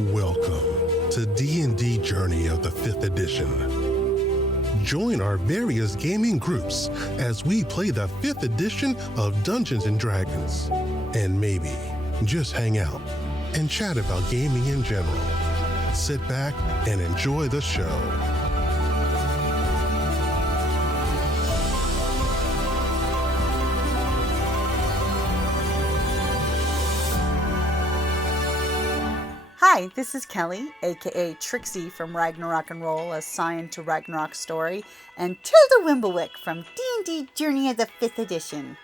Welcome to D&D Journey of the 5th Edition. Join our various gaming groups as we play the 5th edition of Dungeons & Dragons. And maybe just hang out and chat about gaming in general. Sit back and enjoy the show. Hi, this is Kellie, aka Trixie from Ragnarok and Roll, a Scion to Ragnarok story, and Tilda Wimblewick from D&D Journey of the 5th Edition.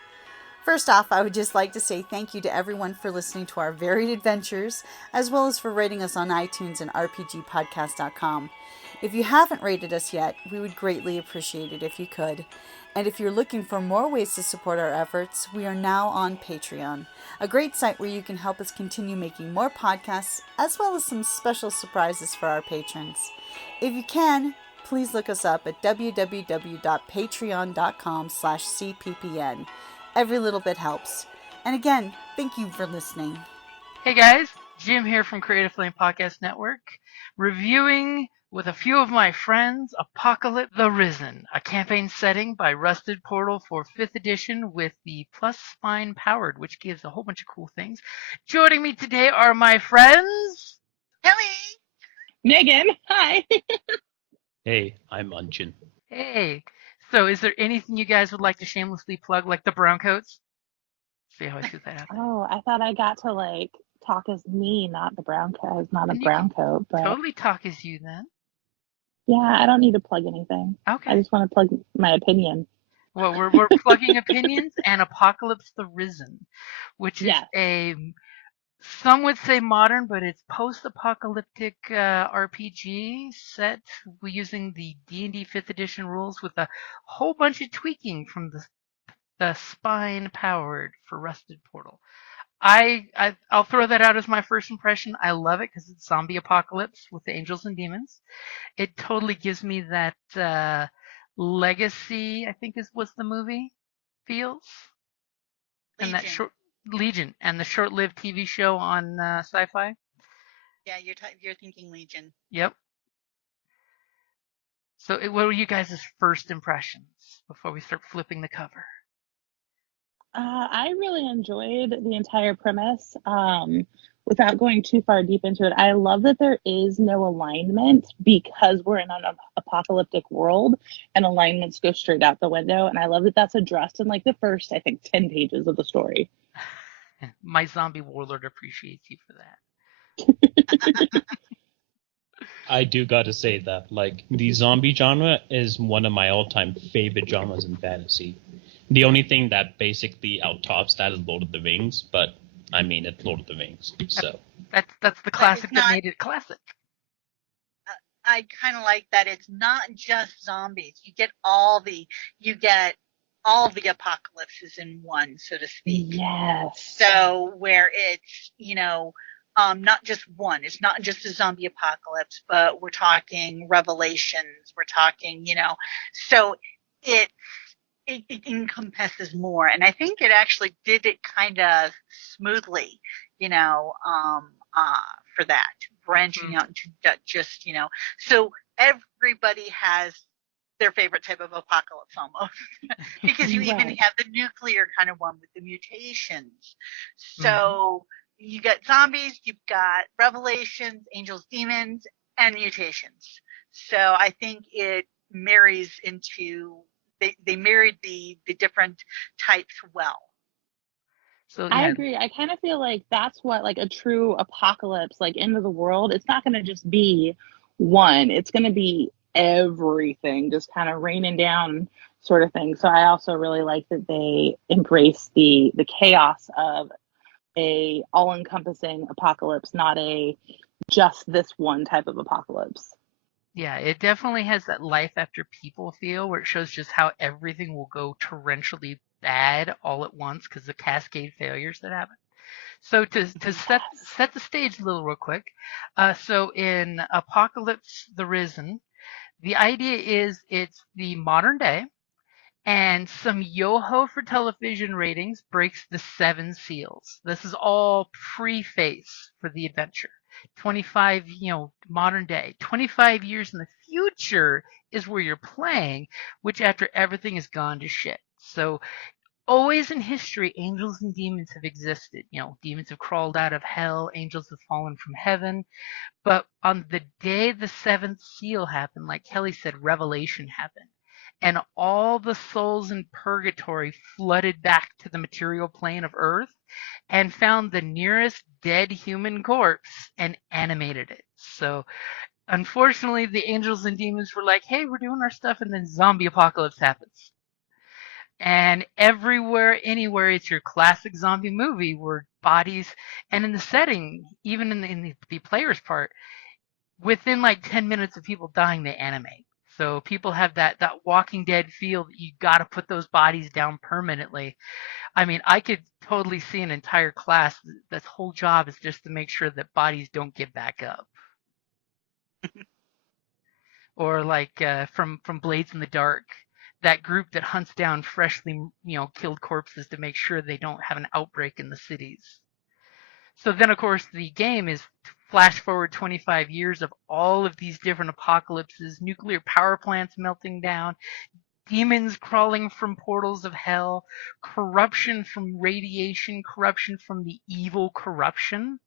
First off, I would just like to say thank you to everyone for listening to our varied adventures, as well as for rating us on iTunes and rpgpodcast.com. If you haven't rated us yet, we would greatly appreciate it if you could. And if you're looking for more ways to support our efforts, we are now on Patreon, a great site where you can help us continue making more podcasts, as well as some special surprises for our patrons. If you can, please look us up at www.patreon.com/cppn. Every little bit helps. And again, thank you for listening. Hey guys, Jim here from Creative Flame Podcast Network, reviewing with a few of my friends Apocalypse the Risen, a campaign setting by Rusted Portal for 5th edition with the plus spine powered, which gives a whole bunch of cool things. Joining me today are my friends Kellie, Megan, hi. Hey, I'm Anshin. Hey, so is there anything you guys would like to shamelessly plug, like the Browncoats? See how I shoot that out there? Oh, I thought I got to talk as me, not the brown coat, not a You brown coat, but Totally talk as you then. yeah, I don't need to plug anything. Okay. I just want to plug my opinion. Well, we're plugging opinions and Apocalypse the Risen, which is some would say modern, but it's post-apocalyptic RPG set using the D&D 5th edition rules with a whole bunch of tweaking from the spine powered for Rusted Portal. I'll throw that out as my first impression. I love it because it's zombie apocalypse with the angels and demons. It totally gives me that Legacy, I think was the movie, feels. Legion. And that Legion and the short-lived TV show on Sci-Fi. Yeah, you're thinking Legion. Yep. So what were you guys' first impressions before we start flipping the cover? I really enjoyed the entire premise. Without going too far deep into it, I love that there is no alignment because we're in an apocalyptic world and alignments go straight out the window. And I love that that's addressed in the first, I think, 10 pages of the story. My zombie warlord appreciates you for that. I do gotta say that, the zombie genre is one of my all-time favorite genres in fantasy. The only thing that basically out-tops that is Lord of the Rings, but, I mean, it's Lord of the Rings, so. That's the classic that made it classic. I kind of like that it's not just zombies. You get all the apocalypses in one, so to speak. Yes. So where it's, not just one. It's not just a zombie apocalypse, but we're talking Revelations. We're talking, so it encompasses more. And I think it actually did it kind of smoothly, for that, branching out into just, so everybody has their favorite type of apocalypse almost because you even have the nuclear kind of one with the mutations. So you got zombies, you've got Revelations, angels, demons, and mutations. So I think it marries into they married the different types well. So yeah. I agree. I kind of feel like that's what a true apocalypse, end of the world, it's not going to just be one. It's going to be everything just kind of raining down sort of thing. So I also really like that they embrace the chaos of a all-encompassing apocalypse, not a just this one type of apocalypse. Yeah, it definitely has that life after people feel where it shows just how everything will go torrentially bad all at once because of the cascade failures that happen. So to set the stage a little real quick, so in Apocalypse the Risen, the idea is it's the modern day, And some Yoho for television ratings breaks the 7 seals. This is all preface for the adventure. 25, modern day. 25 years in the future is where you're playing, which after everything has gone to shit. So always in history, angels and demons have existed. Demons have crawled out of hell, angels have fallen from heaven. But on the day the 7th seal happened, like Kellie said, revelation happened. And all the souls in purgatory flooded back to the material plane of Earth and found the nearest dead human corpse and animated it. So unfortunately, the angels and demons were like, hey, we're doing our stuff, and then zombie apocalypse happens. And everywhere, anywhere, it's your classic zombie movie where bodies, and in the setting, even in the player's part, within like 10 minutes of people dying, they animate. So people have that Walking Dead feel that you got to put those bodies down permanently. I mean, I could totally see an entire class that's whole job is just to make sure that bodies don't get back up. Or like from Blades in the Dark, that group that hunts down freshly killed corpses to make sure they don't have an outbreak in the cities. So then, of course, the game is flash forward 25 years of all of these different apocalypses, nuclear power plants melting down, demons crawling from portals of hell, corruption from radiation, corruption from the evil corruption.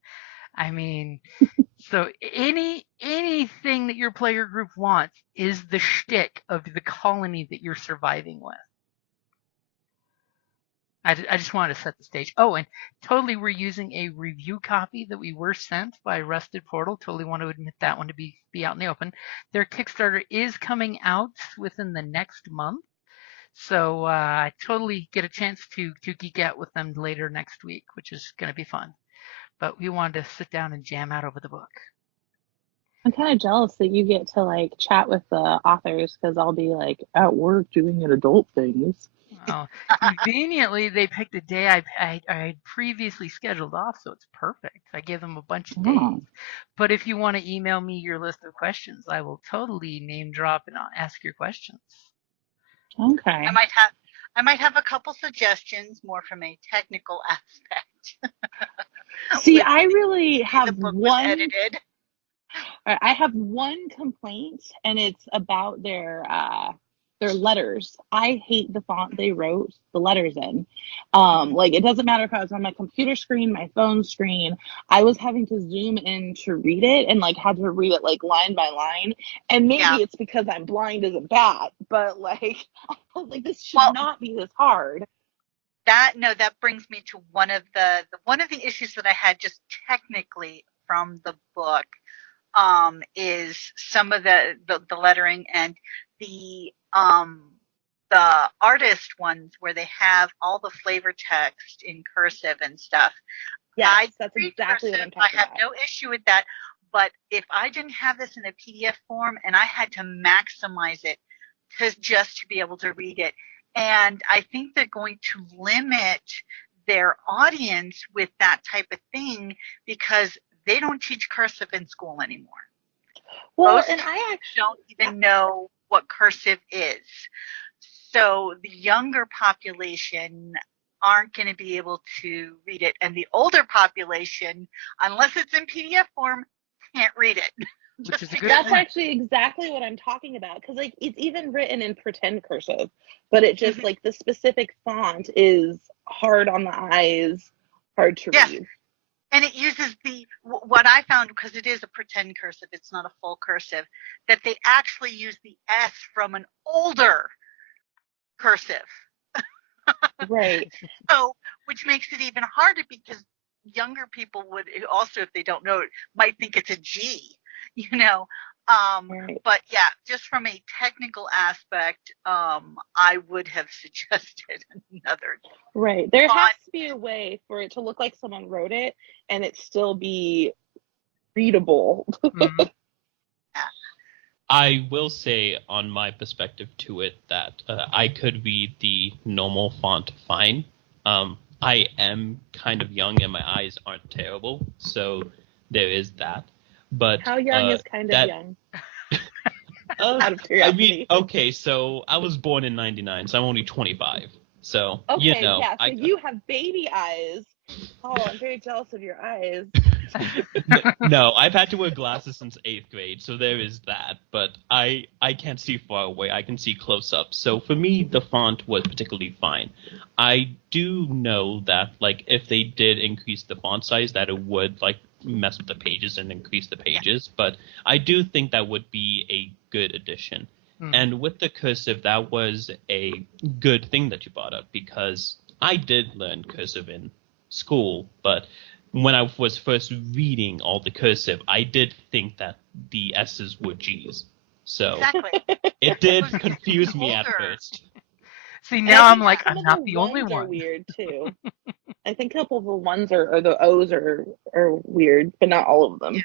I mean, so anything that your player group wants is the shtick of the colony that you're surviving with. I just wanted to set the stage. Oh, and totally we're using a review copy that we were sent by Rusted Portal. Totally want to admit that one to be out in the open. Their Kickstarter is coming out within the next month. So I totally get a chance to geek out with them later next week, which is going to be fun. But we wanted to sit down and jam out over the book. I'm kind of jealous that you get to like chat with the authors because I'll be like at work doing adult things. Oh, conveniently, they picked a day I had previously scheduled off, so it's perfect. I gave them a bunch of days. But if you want to email me your list of questions, I will totally name drop and ask your questions. Okay. I might have a couple suggestions more from a technical aspect. See, I really have one. Edited. I have one complaint, and it's about their letters. I hate the font they wrote the letters in. Like, it doesn't matter if I was on my computer screen, my phone screen, I was having to zoom in to read it and like had to read it like line by line. And maybe it's because I'm blind as a bat, but like, this should not be this hard. That brings me to one of the issues that I had just technically from the book, is some of the lettering and the artist ones where they have all the flavor text in cursive and stuff. Yes, that's exactly what I'm talking about. I have no issue with that, but if I didn't have this in a PDF form and I had to maximize it just to be able to read it, and I think they're going to limit their audience with that type of thing because they don't teach cursive in school anymore. Well, most and I actually don't even know what cursive is. So the younger population aren't going to be able to read it. And the older population, unless it's in PDF form, can't read it. Which is a good That's actually exactly what I'm talking about. Because like it's even written in pretend cursive, but it just like the specific font is hard on the eyes, hard to read. And it uses what I found, because it is a pretend cursive, it's not a full cursive, that they actually use the S from an older cursive. Right. So, which makes it even harder because younger people would also, if they don't know it, might think it's a G, Right. But yeah, just from a technical aspect, I would have suggested another. Right. There has to be a way for it to look like someone wrote it and it still be readable. Mm-hmm. I will say, on my perspective to it, that I could read the normal font fine. I am kind of young and my eyes aren't terrible, so there is that. But how young is kind of young? Out of I curiosity. mean, okay, so I was born in '99, so I'm only 25. So Okay, so yeah. You have baby eyes. Oh, I'm very jealous of your eyes. No, I've had to wear glasses since 8th grade, so there is that. But I can't see far away. I can see close up. So for me, the font was particularly fine. I do know that like if they did increase the font size, that it would like mess with the pages and increase the pages. But I do think that would be a good addition. And with the cursive, that was a good thing that you brought up because I did learn cursive in school, but when I was first reading all the cursive, I did think that the S's were G's. So Exactly. it did confuse me at first. See, And now I I'm think like, some I'm of not the only ones are one. weird too. I think a couple of the ones or the O's are weird, but not all of them. Yeah.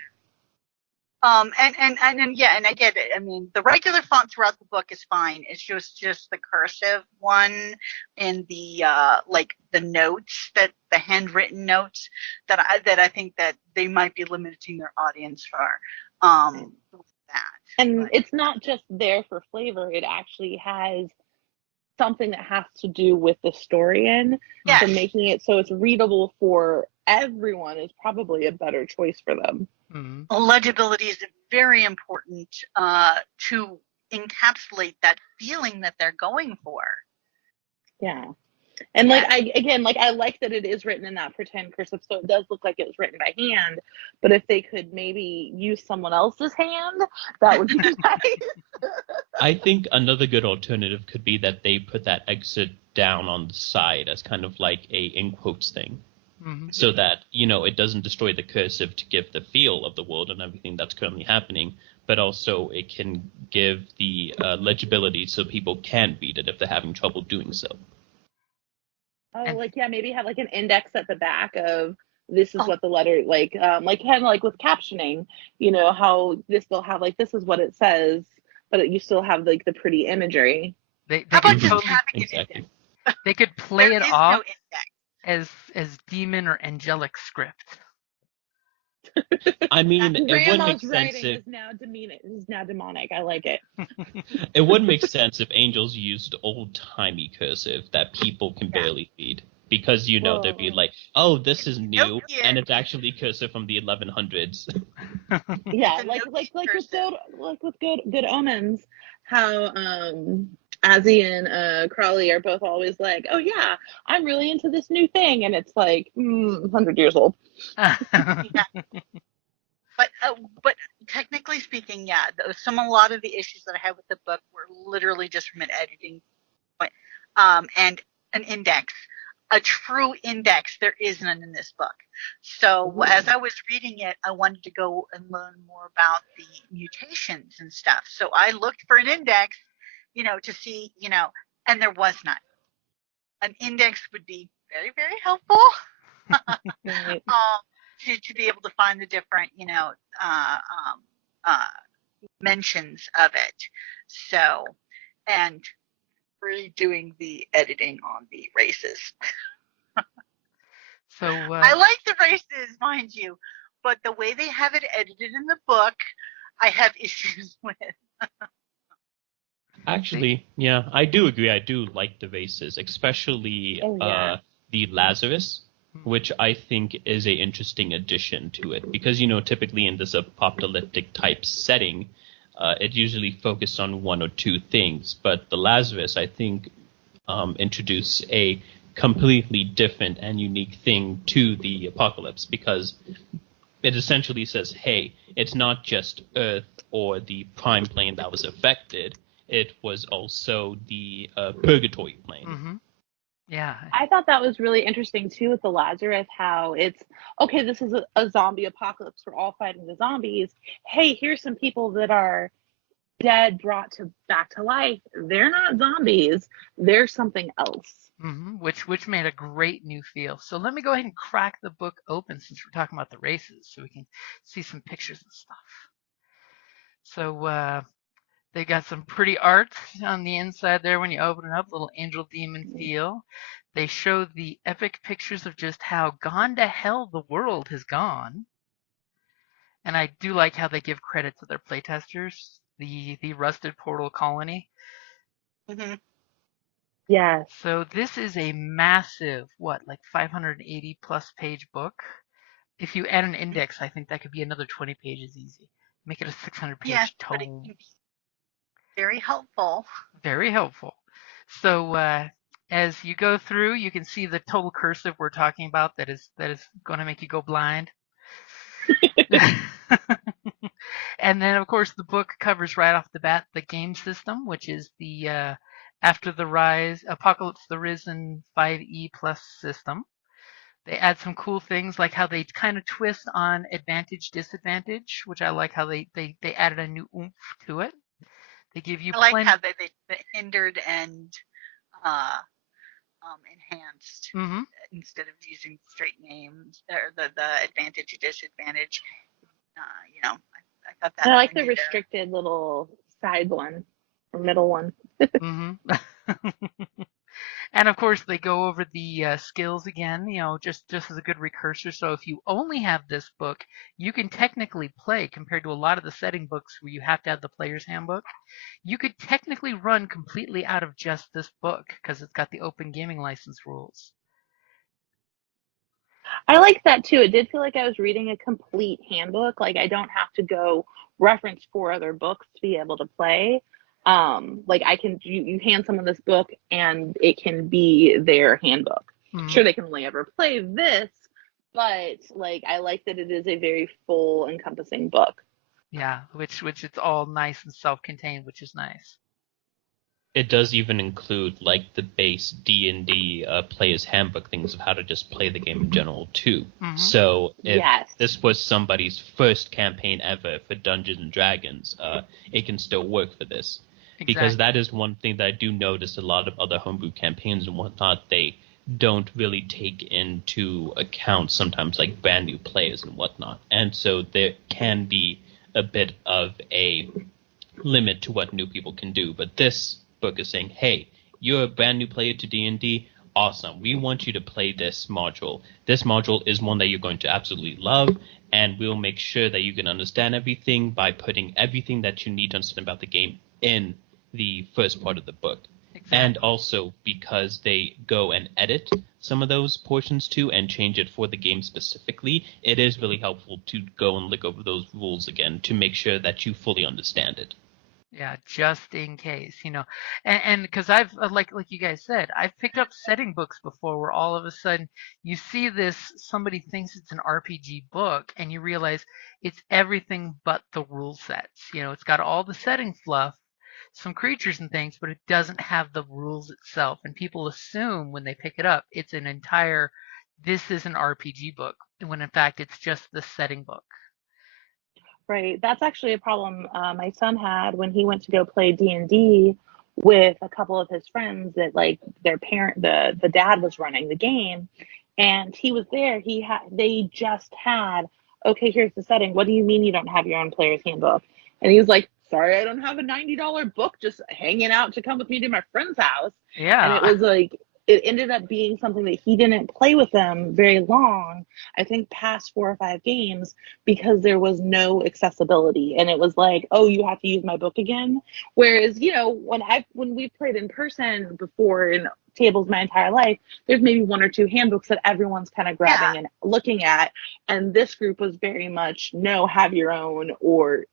And yeah, and I get it. I mean, the regular font throughout the book is fine. It's just the cursive one in the like the notes, that the handwritten notes that I think that they might be limiting their audience for that. And it's not just there for flavor. It actually has something that has to do with the story in. Yes. So making it so it's readable for everyone is probably a better choice for them. Legibility is very important to encapsulate that feeling that they're going for. Yeah. And like I like that it is written in that pretend cursive, so it does look like it was written by hand. But if they could maybe use someone else's hand, that would be nice. I think another good alternative could be that they put that exit down on the side as kind of like a in quotes thing. So that, it doesn't destroy the cursive to give the feel of the world and everything that's currently happening, but also it can give the legibility so people can read it if they're having trouble doing so. Oh, maybe have like an index at the back of this is what the letter, like kind of like with captioning, how they'll have like this is what it says, but you still have like the pretty imagery. How about just having an index? They could play There it is off no index. as demon or angelic script. I mean, it would make Grandma's sense writing if is now demonic. I like it. it would make sense if angels used old-timey cursive that people can barely read. Because they'd be like, oh, this is new, and it's actually cursive from the 1100s. Yeah, like with good omens, how Azzy and Crawley are both always like, oh yeah, I'm really into this new thing, and it's like 100 years old. But technically speaking, yeah, a lot of the issues that I had with the book were literally just from an editing point, and an index. A true index, there is none in this book. So as I was reading it, I wanted to go and learn more about the mutations and stuff. So I looked for an index, to see, and there was none. An index would be very, very helpful to be able to find the different, mentions of it. So, and redoing the editing on the races. So I like the races, mind you, but the way they have it edited in the book, I have issues with. Actually, yeah, I do agree. I do like the races, especially the Lazarus, which I think is a interesting addition to it. Because, typically in this apocalyptic type setting, it usually focused on one or two things. But the Lazarus, I think, introduced a completely different and unique thing to the apocalypse, because it essentially says, hey, it's not just Earth or the prime plane that was affected. It was also the Purgatory plane. Yeah. I thought that was really interesting too with the Lazarus, how it's okay, this is a zombie apocalypse, we're all fighting the zombies. Hey, here's some people that are dead brought back to life. They're not zombies, they're something else. Which made a great new feel. So let me go ahead and crack the book open since we're talking about the races, so we can see some pictures and stuff. So they got some pretty art on the inside there when you open it up, little angel demon feel. They show the epic pictures of just how gone to hell the world has gone. And I do like how they give credit to their playtesters. the Rusted Portal Colony. Mm-hmm. Yes. So this is a massive, like 580 plus page book. If you add an index, I think that could be another 20 pages easy. Make it a 600 Yes, page but it tome. can be very helpful. Very helpful. So as you go through, you can see the total cursive we're talking about that is going to make you go blind. And then, of course, the book covers right off the bat the game system, which is the After the Rise, Apocalypse the Risen 5e plus system. They add some cool things like how they kind of twist on advantage disadvantage, which I like how they added a new oomph to it. They give you I like plenty. how they hindered and uh, enhanced Mm-hmm. instead of using straight names or the advantage and disadvantage. I thought that. And I like the restricted little side one or middle one. Mm-hmm. And of course, they go over the skills again, just as a good recursor. So if you only have this book, you can technically play compared to a lot of the setting books where you have to have the player's handbook. You could technically run completely out of just this book because it's got the open gaming license rules. I like that too. It did feel like I was reading a complete handbook. Like I don't have to go reference 4 other books to be able to play. Like I can, you hand someone this book and it can be their handbook. Mm-hmm. Sure, they can only ever play this, but like I like that it is a very full, encompassing book. Yeah, which it's all nice and self-contained, which is nice. It does even include like the base D&D player's handbook things of how to just play the game in general too. Mm-hmm. So if Yes. this was somebody's first campaign ever for Dungeons and Dragons, it can still work for this. Exactly. Because that is one thing that I do notice a lot of other homebrew campaigns and whatnot, they don't really take into account sometimes like brand new players and whatnot. And so there can be a bit of a limit to what new people can do. But this book is saying, hey, you're a brand new player to D&D, awesome. We want you to play this module. This module is one that you're going to absolutely love, and we'll make sure that you can understand everything by putting everything that you need to understand about the game in the first part of the book. Exactly. And also because they go and edit some of those portions too and change it for the game specifically, it is really helpful to go and look over those rules again to make sure that you fully understand it. Yeah, just in case, and because I've like you guys said, I've picked up setting books before where all of a sudden you see this, somebody thinks it's an RPG book and you realize it's everything but the rule sets. It's got all the setting fluff, some creatures and things, but it doesn't have the rules itself. And people assume when they pick it up, it's this is an RPG book, when in fact it's just the setting book. Right. That's actually a problem my son had when he went to go play D&D with a couple of his friends that like their parent, the dad was running the game and he was there. They just had, okay, here's the setting. What do you mean you don't have your own player's handbook? And he was like, sorry, I don't have a $90 book just hanging out to come with me to my friend's house. Yeah. And it was like, it ended up being something that he didn't play with them very long, I think past 4 or 5 games, because there was no accessibility. And it was like, oh, you have to use my book again. Whereas, when we've played in person before in tables my entire life, there's maybe 1 or 2 handbooks that everyone's kind of grabbing and looking at. And this group was very much, no, have your own or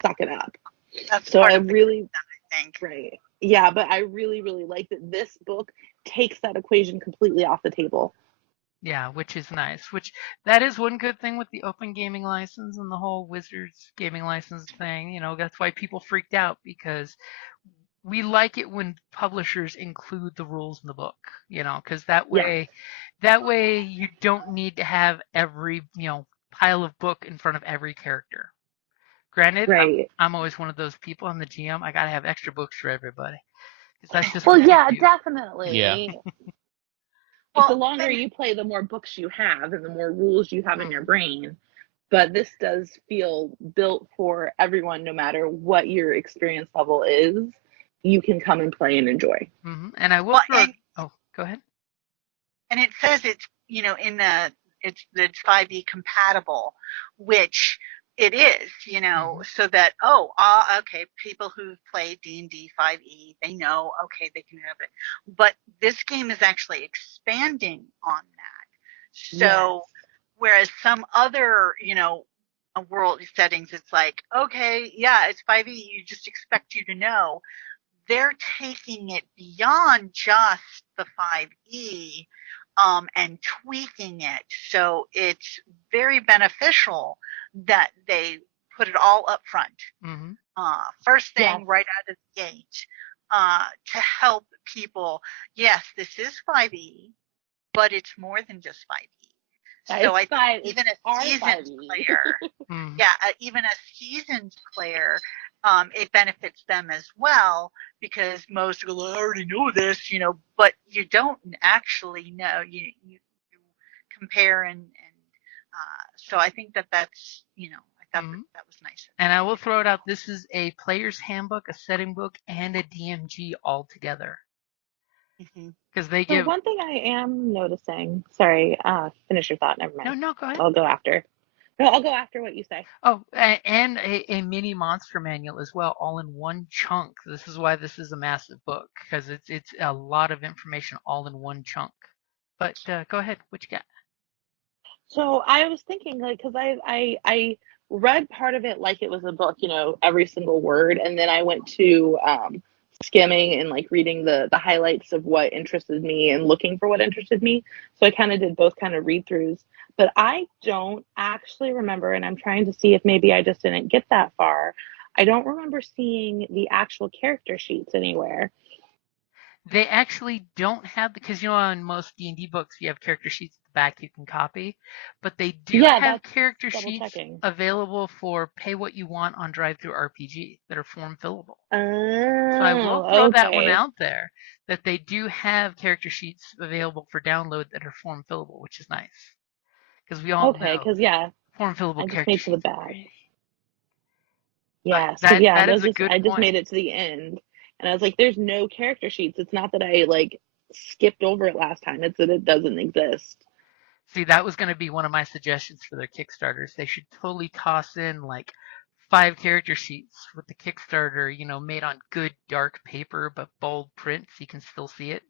suck it up. That's so part I of really, I think. Right. Yeah, but I really, really like that this book takes that equation completely off the table. Yeah, which is nice. That is one good thing with the open gaming license and the whole Wizards gaming license thing. That's why people freaked out, because we like it when publishers include the rules in the book, because that way you don't need to have every, pile of book in front of every character. Granted, right. I'm always one of those people. I'm the GM. I got to have extra books for everybody. That's just definitely. Yeah. The longer you play, the more books you have and the more rules you have in your brain. But this does feel built for everyone, no matter what your experience level is. You can come and play and enjoy. Mm-hmm. And I will go ahead. And it says it's, it's 5e compatible, which it is, you know, so that, okay, people who play D&D 5e, they know, okay, they can have it. But this game is actually expanding on that. So, whereas some other, you know, world settings, it's like, okay, yeah, it's 5e, you just expect you to know. They're taking it beyond just the 5e and tweaking it. So it's very beneficial that they put it all up front. First thing right out of the gate to help people. Yes, this is 5e, but it's more than just 5e. So I think even a seasoned player, even a seasoned player, it benefits them as well, because most go, I already know this, you know, but you don't actually know. You compare and so I think that's, you know, I thought that was nice. And I will throw it out. This is a player's handbook, a setting book, and a DMG all together. Because they give. One thing I am noticing. Sorry, finish your thought. Never mind. No, go ahead. I'll go after. No, I'll go after what you say. Oh, and a mini monster manual as well, all in one chunk. This is why this is a massive book, because it's a lot of information all in one chunk. But go ahead, what you got? So I was thinking, like, because I read part of it like it was a book, you know, every single word, and then I went to skimming and like reading the highlights of what interested me and looking for what interested me. So I kind of did both kind of read throughs, but I don't actually remember, and I'm trying to see if maybe I just didn't get that far. I don't remember seeing the actual character sheets anywhere. They actually don't have, because you know, on most D&D books you have character sheets at the back you can copy, but they do have character sheets available for pay what you want on Drive-Thru RPG that are form fillable. So I will throw that one out there, that they do have character sheets available for download that are form fillable, which is nice, because we all know form fillable character sheets. Yes, I just made it to the end. And I was like, there's no character sheets. It's not that I like skipped over it last time. It's that it doesn't exist. See, that was going to be one of my suggestions for their Kickstarters. They should totally toss in like 5 character sheets with the Kickstarter, you know, made on good dark paper but bold print so you can still see it.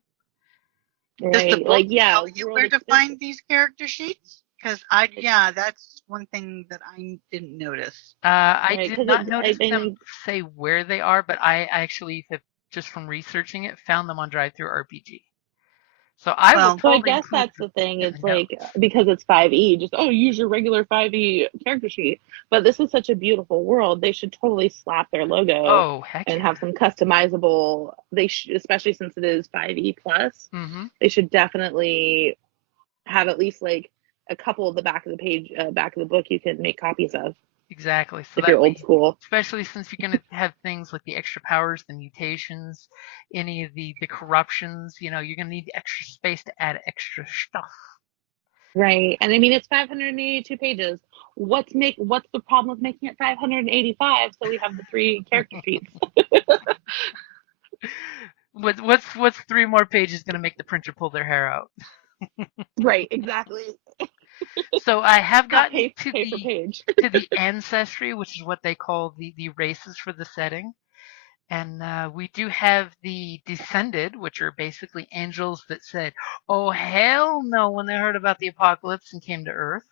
Right. Does the book tell you where to find these character sheets? Because that's one thing that I didn't notice. I did not notice them say where they are, but I actually have, just from researching it, found them on Drive-Thru RPG. So I guess that's the thing. It's like, because it's 5e, just use your regular 5e character sheet. But this is such a beautiful world. They should totally slap their logo and have some customizable. Especially since it is 5e plus. They should definitely have at least like a couple of the back of the page, back of the book you can make copies of. Exactly. So if you're old school. Especially since you're going to have things like the extra powers, the mutations, any of the corruptions, you know, you're going to need extra space to add extra stuff. Right. And I mean, it's 582 pages. What's the problem with making it 585 so we have the 3 character sheets? What's 3 more pages going to make the printer pull their hair out? Right, exactly. So I have gotten to the ancestry, which is what they call the races for the setting. And we do have the descended, which are basically angels that said, oh, hell no, when they heard about the apocalypse and came to Earth.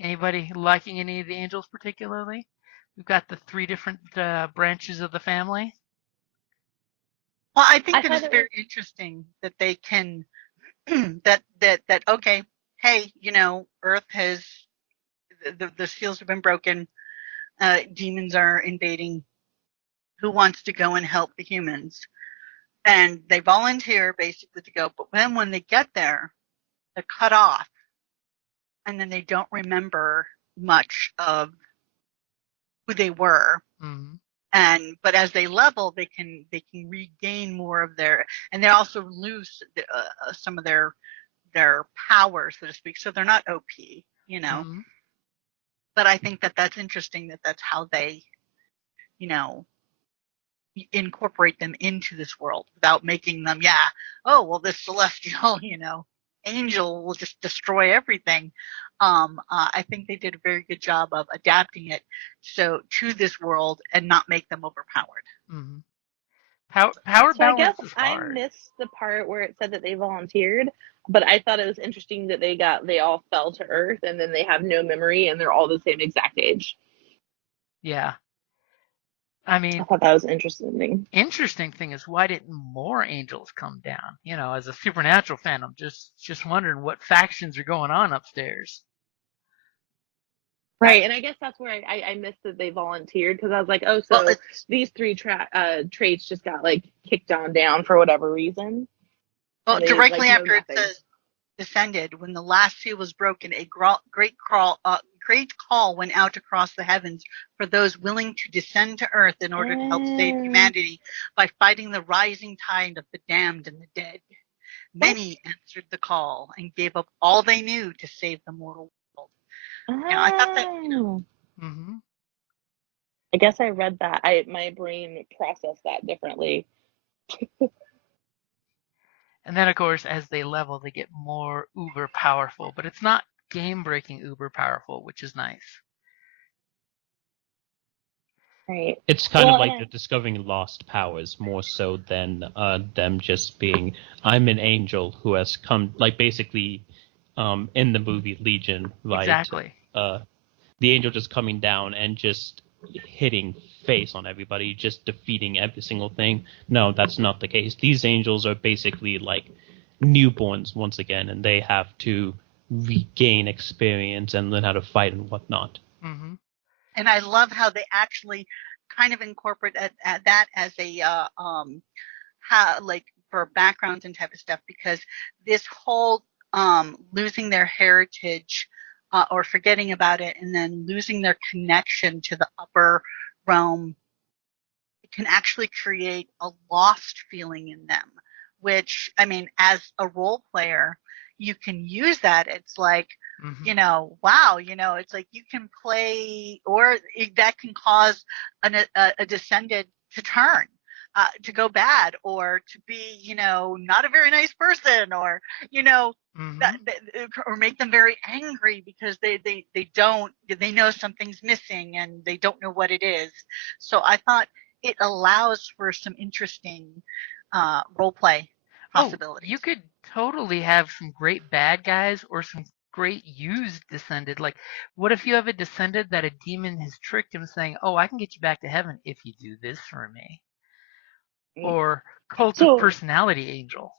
Anybody liking any of the angels particularly? We've got the 3 different branches of the family. Well, I think that it's very interesting that they can, that okay, hey, you know, Earth has, the seals have been broken, demons are invading, who wants to go and help the humans? And they volunteer basically to go, but then when they get there, they're cut off, and then they don't remember much of who they were. But as they level, they can regain more of their, and they also lose some of their power, so to speak. So they're not OP, you know. But I think that's interesting that that's how they, you know, incorporate them into this world without making them, this celestial, you know, angel will just destroy everything. I think they did a very good job of adapting it to this world and not make them overpowered. Mm-hmm. Power So I guess balance is I hard. missed the part where it said that they volunteered, but I thought it was interesting that they all fell to Earth and then they have no memory and they're all the same exact age. Yeah. I mean, I thought that was interesting. interesting thing is, why didn't more angels come down? You know, as a supernatural fan, I'm just wondering what factions are going on upstairs. Right, and I guess that's where I missed that they volunteered, because I was like, oh, so these three traits just got like kicked on down for whatever reason. Well, directly after it says descended, when the last seal was broken, a great call went out across the heavens for those willing to descend to Earth in order to help save humanity by fighting the rising tide of the damned and the dead. Many answered the call and gave up all they knew to save the mortal world. I thought that. Mm-hmm. I guess I read that. My brain processed that differently. And then, of course, as they level, they get more uber powerful, but it's not game-breaking uber powerful, which is nice. Right. It's kind of like they're discovering lost powers more so than them just being, I'm an angel who has come, like basically in the movie Legion, right? Exactly. The angel just coming down and just hitting face on everybody, just defeating every single thing. No, that's not the case. These angels are basically like newborns once again, and they have to regain experience and learn how to fight and whatnot. Mm-hmm. And I love how they actually kind of incorporate that as a like for backgrounds and type of stuff, because this whole losing their heritage or forgetting about it and then losing their connection to the upper realm can actually create a lost feeling in them, which, I mean, as a role player, you can use that. It's like, wow, it's like you can play, or that can cause a descendant to turn, to go bad, or to be, not a very nice person, or, or make them very angry because they know something's missing and they don't know what it is. So I thought it allows for some interesting role play possibilities. You could totally have some great bad guys or some great used descended. Like, what if you have a descendant that a demon has tricked him, saying, "Oh, I can get you back to heaven if you do this for me," or cult of personality angel.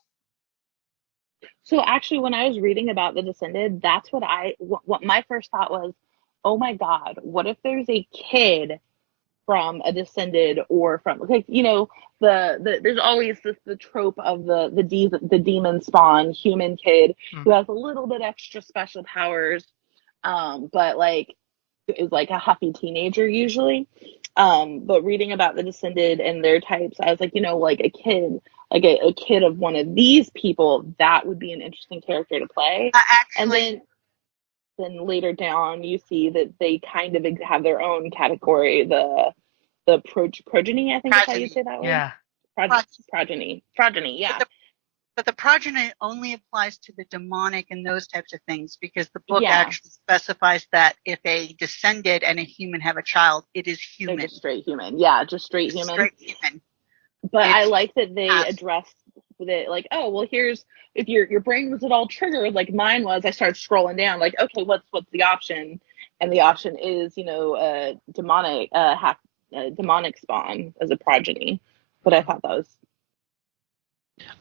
So actually, when I was reading about the descended, that's what my first thought was, oh my God, what if there's a kid from a descended, or from, like, there's always the trope of the demon spawn human kid who has a little bit extra special powers, but like is like a huffy teenager usually. But reading about the descended and their types, I was like, like a kid, like a kid of one of these people, that would be an interesting character to play. Actually, and then later down, you see that they kind of have their own category, the progeny, I think is how you say that word. Yeah. Progeny, yeah. But the progeny only applies to the demonic and those types of things, because the book actually specifies that if a descended and a human have a child, it is human. They're just straight human. Yeah, just straight human. Straight human. But I like that they addressed it, like, oh, well, here's, if your brain was at all triggered, like mine was, I started scrolling down, like, okay, what's the option? And the option is, demonic, demonic spawn as a progeny. But I thought that was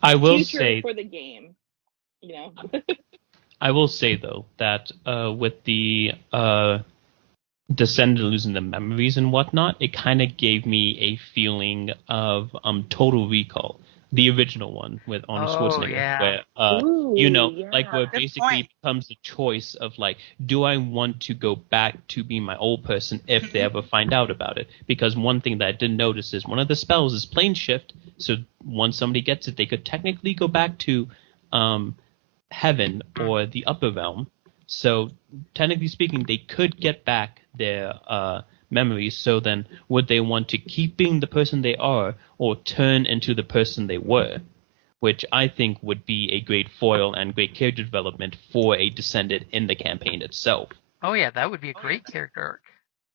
I will future say for the game, I will say though that with the descendant losing the memories and whatnot, it kind of gave me a feeling of Total Recall, the original one with Arnold Schwarzenegger, where where it basically becomes a choice of like, do I want to go back to be my old person if they ever find out about it? Because one thing that I didn't notice is one of the spells is plane shift, so once somebody gets it, they could technically go back to heaven or the upper realm. So technically speaking, they could get back their memories. So then, would they want to keep being the person they are, or turn into the person they were? which I think would be a great foil and great character development for a descendant in the campaign itself. Oh yeah, that would be a great character arc.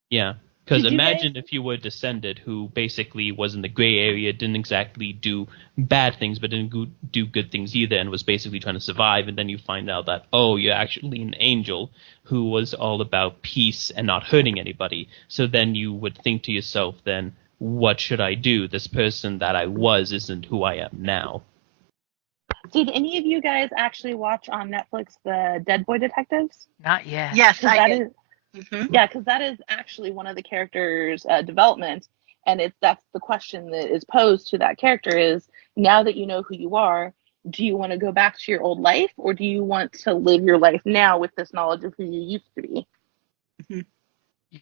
Yeah, because Did you imagine guys- if you were a descendant who basically was in the gray area, didn't exactly do bad things, but didn't do good things either, and was basically trying to survive, and then you find out that, oh, you're actually an angel who was all about peace and not hurting anybody. So then you would think to yourself, then, what should I do? This person that I was isn't who I am now. Did any of you guys actually watch on Netflix the Dead Boy Detectives? Not yet. Yes, 'Cause I that did. is- Mhm. Yeah, because that is actually one of the characters' development, and that's the question that is posed to that character is, now that you know who you are, do you want to go back to your old life, or do you want to live your life now with this knowledge of who you used to be? Mhm.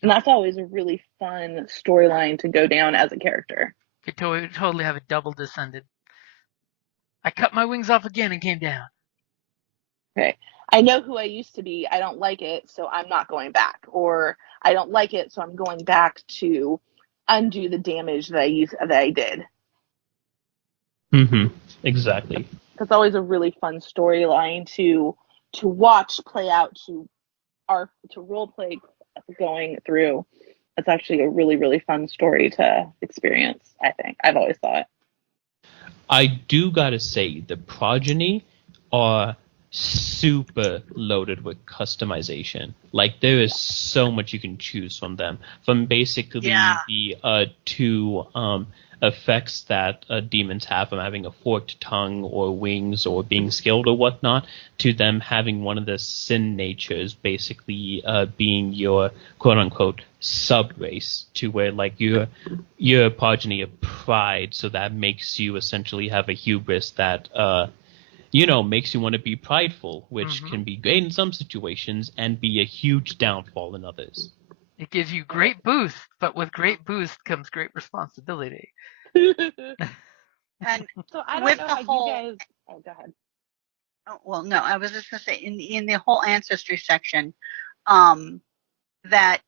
And that's always a really fun storyline to go down as a character. Could totally have a double descendant. I cut my wings off again and came down. Okay, I know who I used to be. I don't like it, so I'm not going back. Or I don't like it, so I'm going back to undo the damage that I did. Mm-hmm. Exactly. That's always a really fun storyline to watch play out, to role play going through. It's actually a really, really fun story to experience, I think. I've always thought. I do gotta say, the Progeny are super loaded with customization. Like, there is so much you can choose from them. From basically the two effects that demons have, from having a forked tongue or wings or being skilled or whatnot, to them having one of the sin natures basically being your quote-unquote sub-race, to where, like, you're a progeny of pride, so that makes you essentially have a hubris that makes you want to be prideful, which can be great in some situations and be a huge downfall in others. It gives you great boost, but with great boost comes great responsibility. And So I don't with know the how whole, you guys. Oh, go ahead. oh, well, no, I was just gonna say in the whole ancestry section, that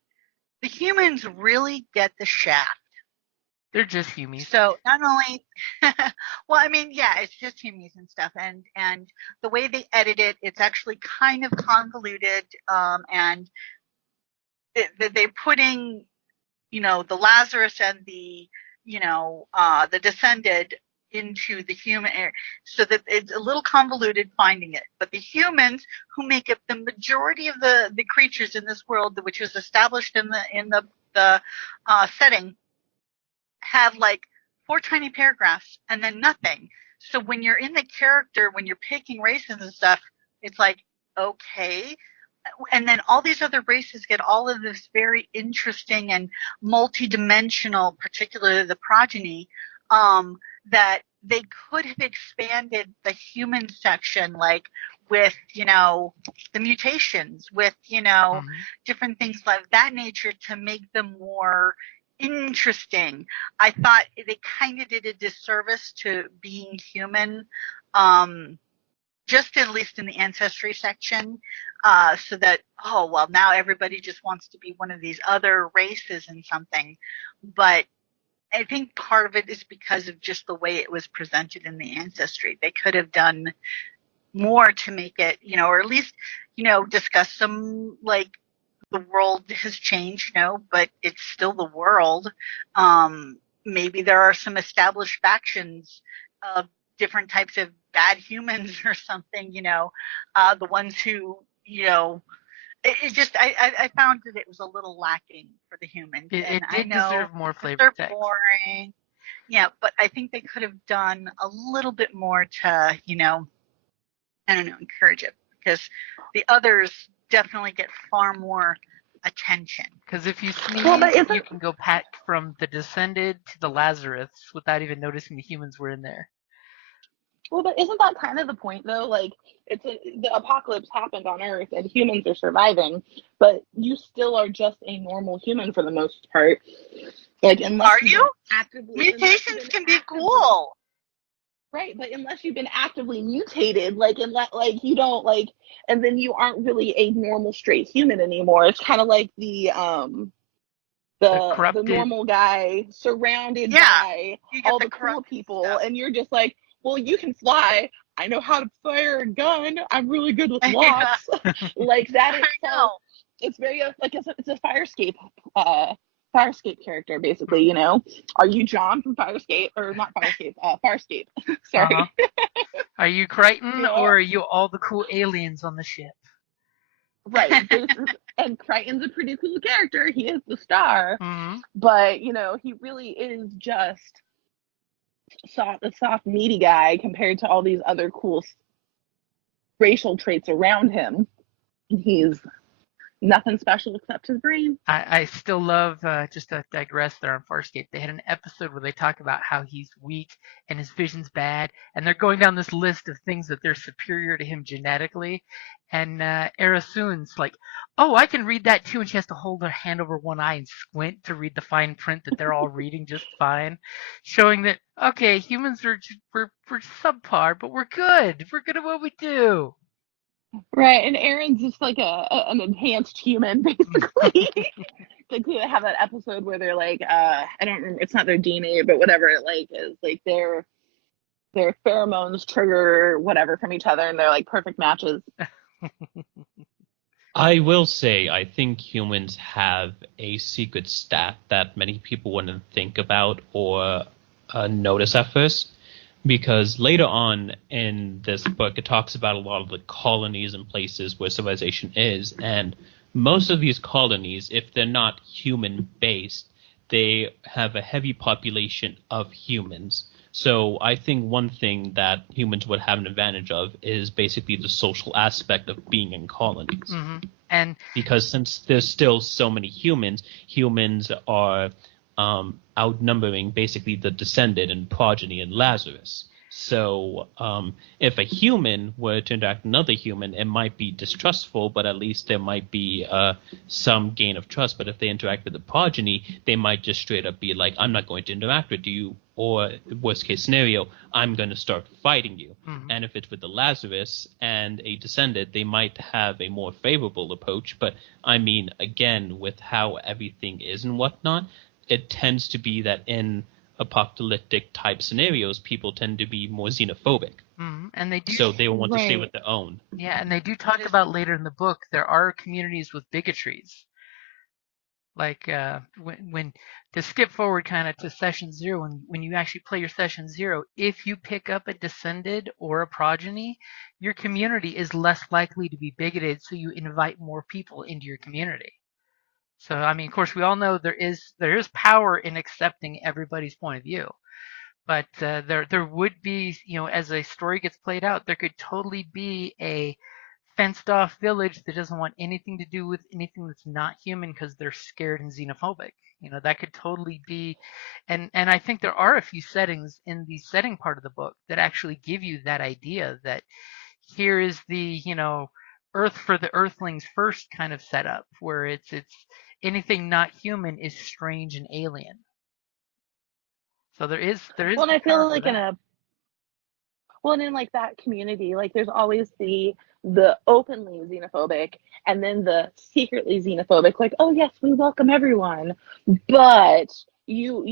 the humans really get the shaft. They're just humies. So not only, well, I mean, yeah, it's just humies and stuff, and the way they edit it, it's actually kind of convoluted, and they're putting, the Lazarus and the, the descended into the human, so that it's a little convoluted finding it. But the humans, who make up the majority of the creatures in this world, which was established in the setting, have like 4 tiny paragraphs and then nothing. So when you're in the character, when you're picking races and stuff, it's like, okay. And then all these other races get all of this very interesting and multi-dimensional, particularly the Progeny, that they could have expanded the human section, like with, the mutations, with, different things like that nature, to make them more interesting. I thought they kind of did a disservice to being human, just at least in the ancestry section, so that, oh, well, now everybody just wants to be one of these other races and something. But I think part of it is because of just the way it was presented in the ancestry. They could have done more to make it, or at least, discuss some, like, the world has changed, but it's still the world. Maybe there are some established factions of different types of bad humans or something, the ones who, it just, I found that it was a little lacking for the humans. It did deserve more flavor they're text. boring. Yeah, but I think they could have done a little bit more to, I don't know, encourage it, because the others definitely get far more attention. Because if you sneeze, but you can go pat from the descended to the Lazarus without even noticing the humans were in there. Well, but isn't that kind of the point, though? Like, the apocalypse happened on Earth, and humans are surviving, but you still are just a normal human for the most part. Like, unless Are you? Actively, Mutations can be cool. Right, but unless you've been actively mutated, you don't, like, and then you aren't really a normal straight human anymore. It's kind of like the corrupted normal guy surrounded by You get all the the cool corrupted people, stuff. and you're just like, well, you can fly. I know how to fire a gun. I'm really good with locks. Like that itself. It's very like it's a Firescape character, basically. You know, are you John from Firescape or not Firescape? Farscape. Sorry. Are you Crichton, You know? or are you all the cool aliens on the ship? Right. And Crichton's a pretty cool character. He is the star. Mm-hmm. But, you know, he really is just a soft, meaty guy compared to all these other cool racial traits around him. He's nothing special except his brain. I still love, just to digress there on Farscape, they had an episode where they talk about how he's weak and his vision's bad, and they're going down this list of things that they're superior to him genetically, and Arasun's like, oh, I can read that too, and she has to hold her hand over one eye and squint to read the fine print that they're all reading just fine, showing that, okay, humans we're subpar, but we're good at what we do. Right, and Aaron's just like an enhanced human, basically. They have that episode where they're like, I don't remember, it's not their DNA, but whatever it like is, like their pheromones trigger whatever from each other, and they're like perfect matches. I will say, I think humans have a secret stat that many people wouldn't think about or notice at first. Because later on in this book, it talks about a lot of the colonies and places where civilization is. And most of these colonies, if they're not human-based, they have a heavy population of humans. So I think one thing that humans would have an advantage of is basically the social aspect of being in colonies. Mm-hmm. And because since there's still so many humans are outnumbering basically the Descended and Progeny and Lazarus. So if a human were to interact with another human, it might be distrustful, but at least there might be some gain of trust. But if they interact with the Progeny, they might just straight up be like, I'm not going to interact with you, or worst case scenario, I'm going to start fighting you. Mm-hmm. And if it's with the Lazarus and a Descended, they might have a more favorable approach. But I mean, again, with how everything is and whatnot, it tends to be that in apocalyptic type scenarios, people tend to be more xenophobic. Mm-hmm. And they do. So they want to stay with their own. Yeah, and they do talk about later in the book, there are communities with bigotries. Like when to skip forward kind of to session 0, when you actually play your session 0, if you pick up a Descended or a Progeny, your community is less likely to be bigoted, so you invite more people into your community. So, I mean, of course, we all know there is power in accepting everybody's point of view, but there would be, you know, as a story gets played out, there could totally be a fenced-off village that doesn't want anything to do with anything that's not human because they're scared and xenophobic. You know, that could totally be, and I think there are a few settings in the setting part of the book that actually give you that idea that here is the, you know, Earth for the Earthlings first kind of setup, where it's anything not human is strange and alien. So there is. Well, and I feel like in like that community, like there's always the openly xenophobic and then the secretly xenophobic, like, oh yes, we welcome everyone, but you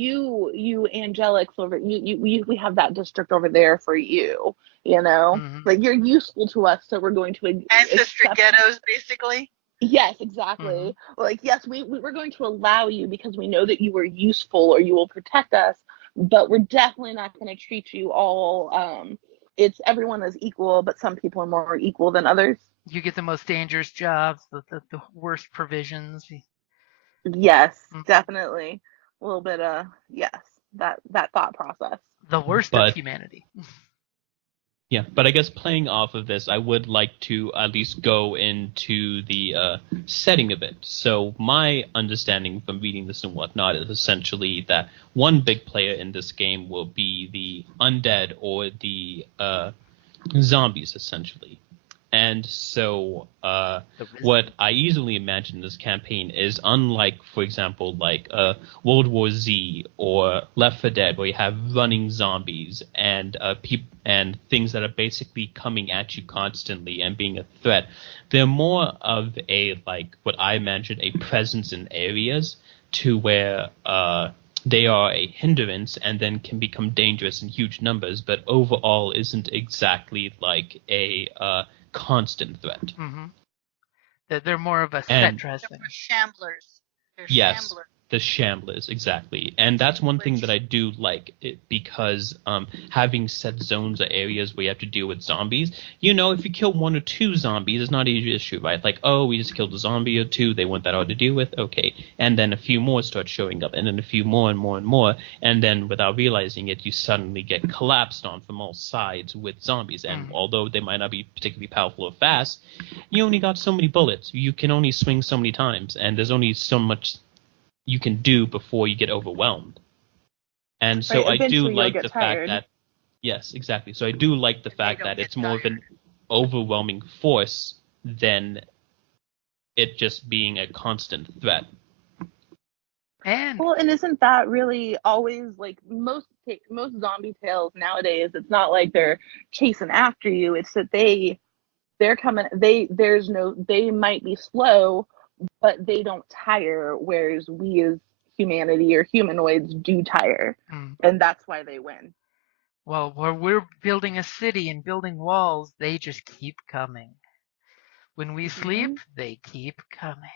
angelics over we have that district over there for you, you know. Mm-hmm. Like you're useful to us, so we're going to ancestry ghettos, basically. Yes, exactly. Mm-hmm. Like, yes, we're going to allow you because we know that you are useful or you will protect us, but we're definitely not going to treat you all it's everyone is equal, but some people are more equal than others. You get the most dangerous jobs, the worst provisions. Yes, definitely. A little bit yes, that thought process. The worst of humanity. Yeah, but I guess playing off of this, I would like to at least go into the setting of it. So my understanding from reading this and whatnot is essentially that one big player in this game will be the undead or the zombies, essentially. And so what I easily imagine this campaign is unlike, for example, like World War Z or Left 4 Dead, where you have running zombies and and things that are basically coming at you constantly and being a threat. They're more of a, like, what I imagine, a presence in areas to where they are a hindrance and then can become dangerous in huge numbers, but overall isn't exactly like a constant threat. Mm-hmm. They're more of a And set dressing. They're shamblers. They're yes, shamblers. the shamblers, exactly. And that's one thing that I do like, because having set zones or areas where you have to deal with zombies, you know, if you kill 1 or 2 zombies, it's not an issue, right? Like, oh, we just killed a zombie or 2, they want that hard to deal with, okay. And then a few more start showing up, and then a few more and more and more, and then without realizing it, you suddenly get collapsed on from all sides with zombies. And although they might not be particularly powerful or fast, you only got so many bullets. You can only swing so many times, and there's only so much you can do before you get overwhelmed. And so I do like the fact that, yes, exactly. So I do like the fact that it's more of an overwhelming force than it just being a constant threat. And isn't that really always like most zombie tales nowadays? It's not like they're chasing after you. It's that they're coming. They might be slow, but they don't tire, whereas we as humanity or humanoids do tire, and that's why they win. Well, where we're building a city and building walls, they just keep coming. When we sleep, they keep coming.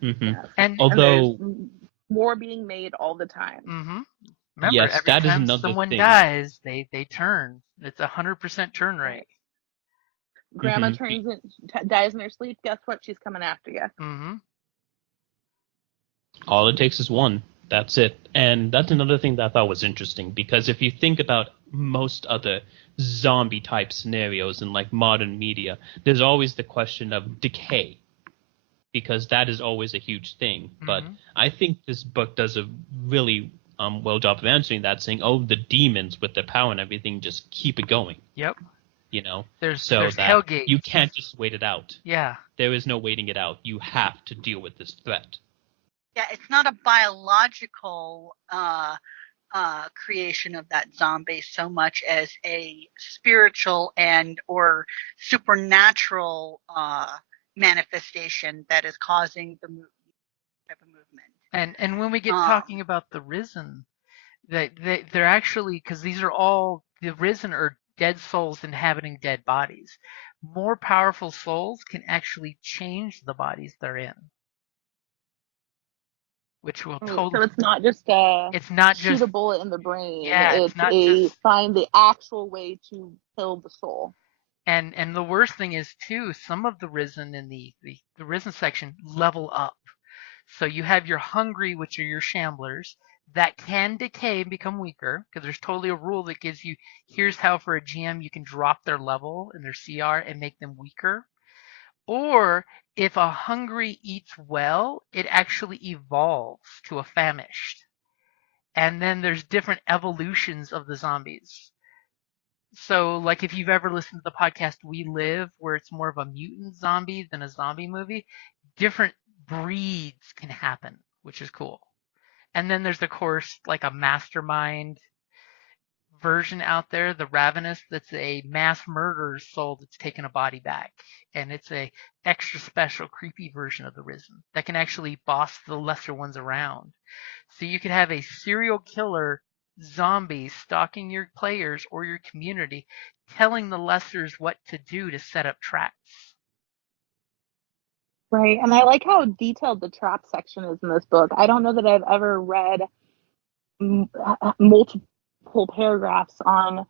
Yes. And although more being made all the time. Remember, yes, every that time is another someone thing. dies, they turn. It's 100% turn rate. Grandma dies in her sleep. Guess what? She's coming after you. All it takes is one. That's it. And that's another thing that I thought was interesting, because if you think about most other zombie type scenarios in like modern media, there's always the question of decay, because that is always a huge thing. But I think this book does a really well job of answering that, saying, oh, the demons with their power and everything just keep it going. Yep. You know, there's that Hellgate. You can't just wait it out. Yeah. There is no waiting it out. You have to deal with this threat. Yeah, it's not a biological creation of that zombie so much as a spiritual and or supernatural manifestation that is causing the type of movement. And when we get talking about the Risen, they're actually, because these are all, the Risen are dead souls inhabiting dead bodies. More powerful souls can actually change the bodies they're in. Which will totally. So it's not just shoot a bullet in the brain. Yeah, it's not just find the actual way to kill the soul. And the worst thing is too, some of the Risen in the Risen section level up. So you have your Hungry, which are your Shamblers, that can decay and become weaker, because there's totally a rule that gives you, here's how for a GM you can drop their level and their CR and make them weaker. Or if a Hungry eats well, it actually evolves to a Famished. And then there's different evolutions of the zombies. So, like, if you've ever listened to the podcast We Live, where it's more of a mutant zombie than a zombie movie, different breeds can happen, which is cool. And then there's, of course, like a mastermind version out there, the Ravenous, that's a mass murderer soul that's taken a body back. And it's a extra special creepy version of the Risen that can actually boss the lesser ones around. So you could have a serial killer zombie stalking your players or your community, telling the lessers what to do to set up traps. Right, and I like how detailed the trap section is in this book. I don't know that I've ever read multiple paragraphs on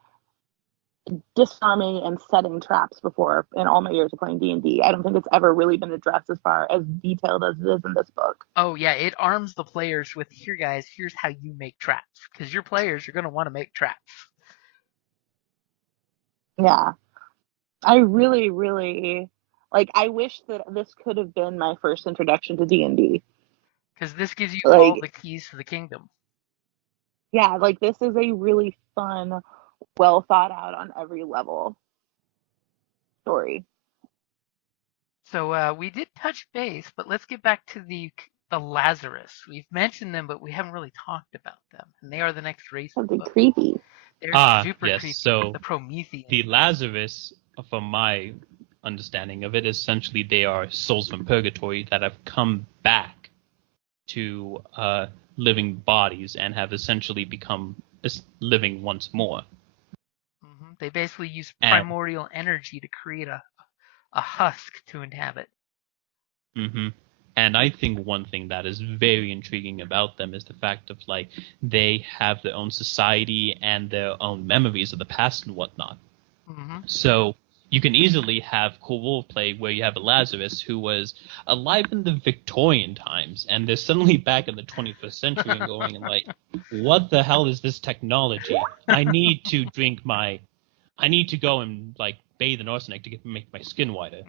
disarming and setting traps before in all my years of playing D&D. I don't think it's ever really been addressed as far as detailed as it is in this book. Oh yeah, it arms the players with, here guys, here's how you make traps, because your players are going to want to make traps. Yeah, I really, really like. I wish that this could have been my first introduction to D&D, because this gives you all the keys to the kingdom. Yeah, like this is a really fun, well thought out on every level story. So we did touch base, but let's get back to the Lazarus. We've mentioned them, but we haven't really talked about them, and they are the next race. Something creepy. They're super yes. creepy. So the Promethean. The Lazarus, from my understanding of it, essentially they are souls from Purgatory that have come back to living bodies and have essentially become living once more. They basically use And- primordial energy to create a husk to inhabit. And I think one thing that is very intriguing about them is the fact of, like, they have their own society and their own memories of the past and whatnot. So you can easily have cool roleplay where you have a Lazarus who was alive in the Victorian times, and they're suddenly back in the 21st century and going like, what the hell is this technology? I need to go and, like, bathe in arsenic to make my skin whiter.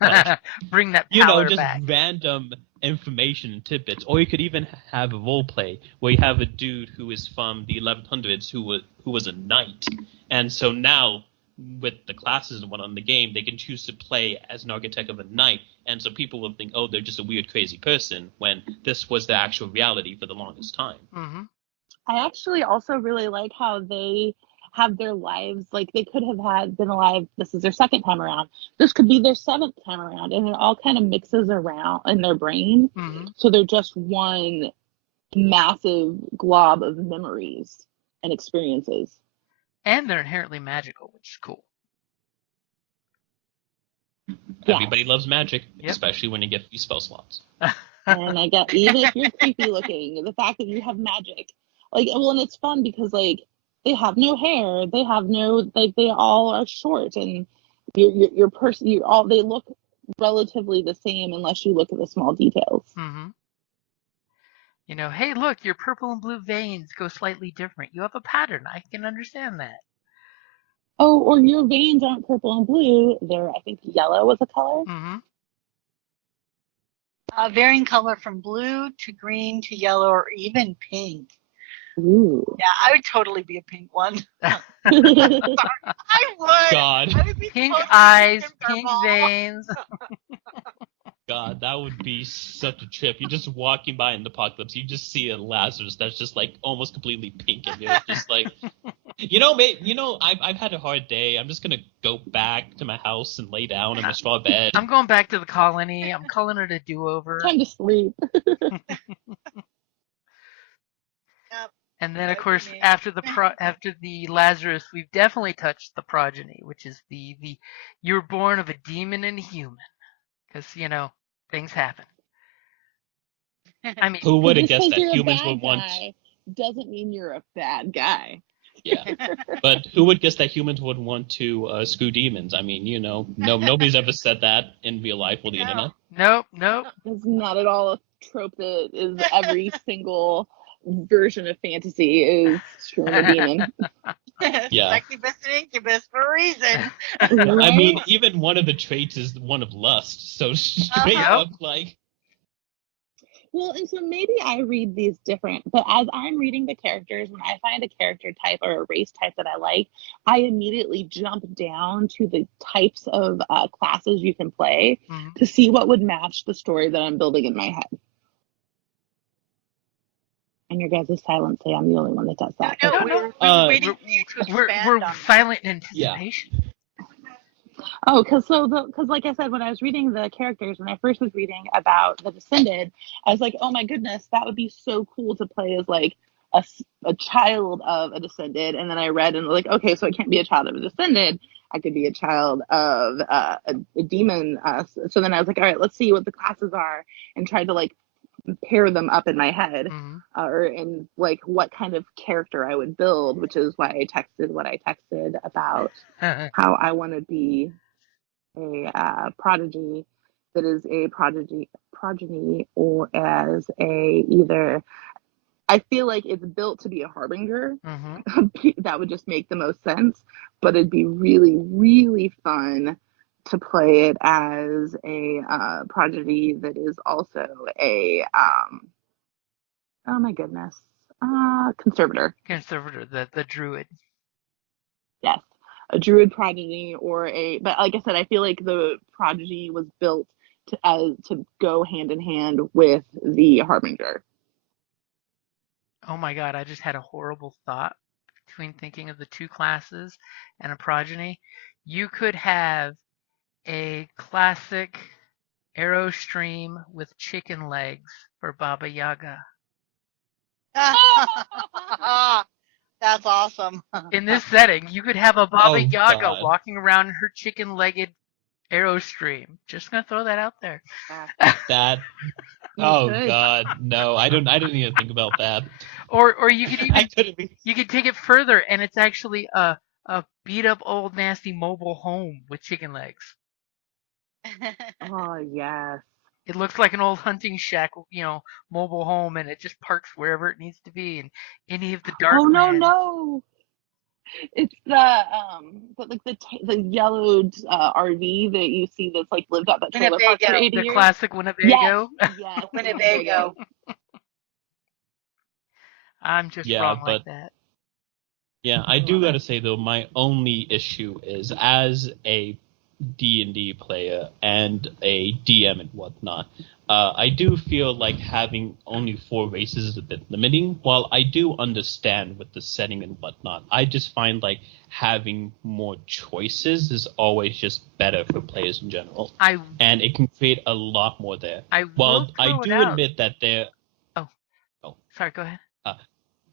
Like, bring that power just back. Random information and tidbits. Or you could even have a roleplay where you have a dude who is from the 1100s who was a knight, and so now with the classes and whatnot in the game, they can choose to play as an architect of a knight, and so people will think, oh, they're just a weird, crazy person, when this was the actual reality for the longest time. I actually also really like how they have their lives, like they could have been alive, this is their second time around, this could be their seventh time around, and it all kind of mixes around in their brain. So they're just one massive glob of memories and experiences. And they're inherently magical, which is cool. Everybody loves magic, especially when you get these spell slots. And I get, even if you're creepy looking, the fact that you have magic, like, well, and it's fun because, like, they have no hair, they have no, like, they all are short, and your person, they look relatively the same unless you look at the small details. You know, hey, look, your purple and blue veins go slightly different. You have a pattern. I can understand that. Oh, or your veins aren't purple and blue. They're, I think, yellow was a color. Varying color from blue to green to yellow or even pink. Ooh. Yeah, I would totally be a pink one. I would. God. I would be Pink totally eyes, pink purple. veins. God, that would be such a trip. You're just walking by in the apocalypse, you just see a Lazarus that's just, like, almost completely pink, and you're just like, I've had a hard day. I'm just gonna go back to my house and lay down in my straw bed. I'm going back to the colony. I'm calling it a do-over. Time to sleep. And then, of course, after the Lazarus, we've definitely touched the Progeny, which is the you're born of a demon and a human, because things happen. I mean, who would have guessed just 'cause that you're a humans bad would want? guy doesn't mean you're a bad guy. Yeah, but who would guess that humans would want to screw demons? I mean, nobody's ever said that in real life with the internet. Nope. It's not at all a trope that is every single version of fantasy is screwing a demon. Yeah. Succubus and incubus for a reason. I mean, even one of the traits is one of lust, so straight up, like. Well, and so maybe I read these different, but as I'm reading the characters, when I find a character type or a race type that I like, I immediately jump down to the types of classes you can play to see what would match the story that I'm building in my head. And your guys' silence say I'm the only one that does that. No, we're waiting for you to expand we're on silent in anticipation. Yeah. Oh, because like I said, when I was reading the characters, when I first was reading about the Descended, I was like, oh my goodness, that would be so cool to play as, like, a child of a Descended. And then I read and like, okay, so I can't be a child of a Descended. I could be a child of a demon. So then I was like, all right, let's see what the classes are, and tried to, like, pair them up in my head, or in, like, what kind of character I would build, which is why I texted what I texted about how I want to be a prodigy that is a progeny, or as a either. I feel like it's built to be a harbinger. That would just make the most sense, but it'd be really, really fun to play it as a progeny that is also a oh my goodness, conservator. The druid. Yes, a druid progeny, but like I said, I feel like the progeny was built to go hand in hand with the harbinger. Oh my god, I just had a horrible thought between thinking of the two classes and a progeny. You could have a classic arrow stream with chicken legs for Baba Yaga. That's awesome. In this setting, you could have a Baba Oh, Yaga God. walking around her chicken-legged arrow stream. Just gonna throw that out there. That. Oh God, no! I didn't even think about that. Or you could I even couldn't. you could take it further, and it's actually a beat up old nasty mobile home with chicken legs. Oh yes. It looks like an old hunting shack, mobile home, and it just parks wherever it needs to be in any of the Oh no, Darklands. no. It's the yellowed RV that you see that's like lived out that trailer park for 80 The years. classic Winnebago. Yes, Winnebago. I'm just Yeah, wrong but like that. yeah, I do gotta say though, my only issue is as a D&D player and a DM and whatnot, I do feel like having only 4 races is a bit limiting. While I do understand with the setting and whatnot, I just find like having more choices is always just better for players in general. And it can create a lot more there. I do admit that there. Oh, sorry. Go ahead.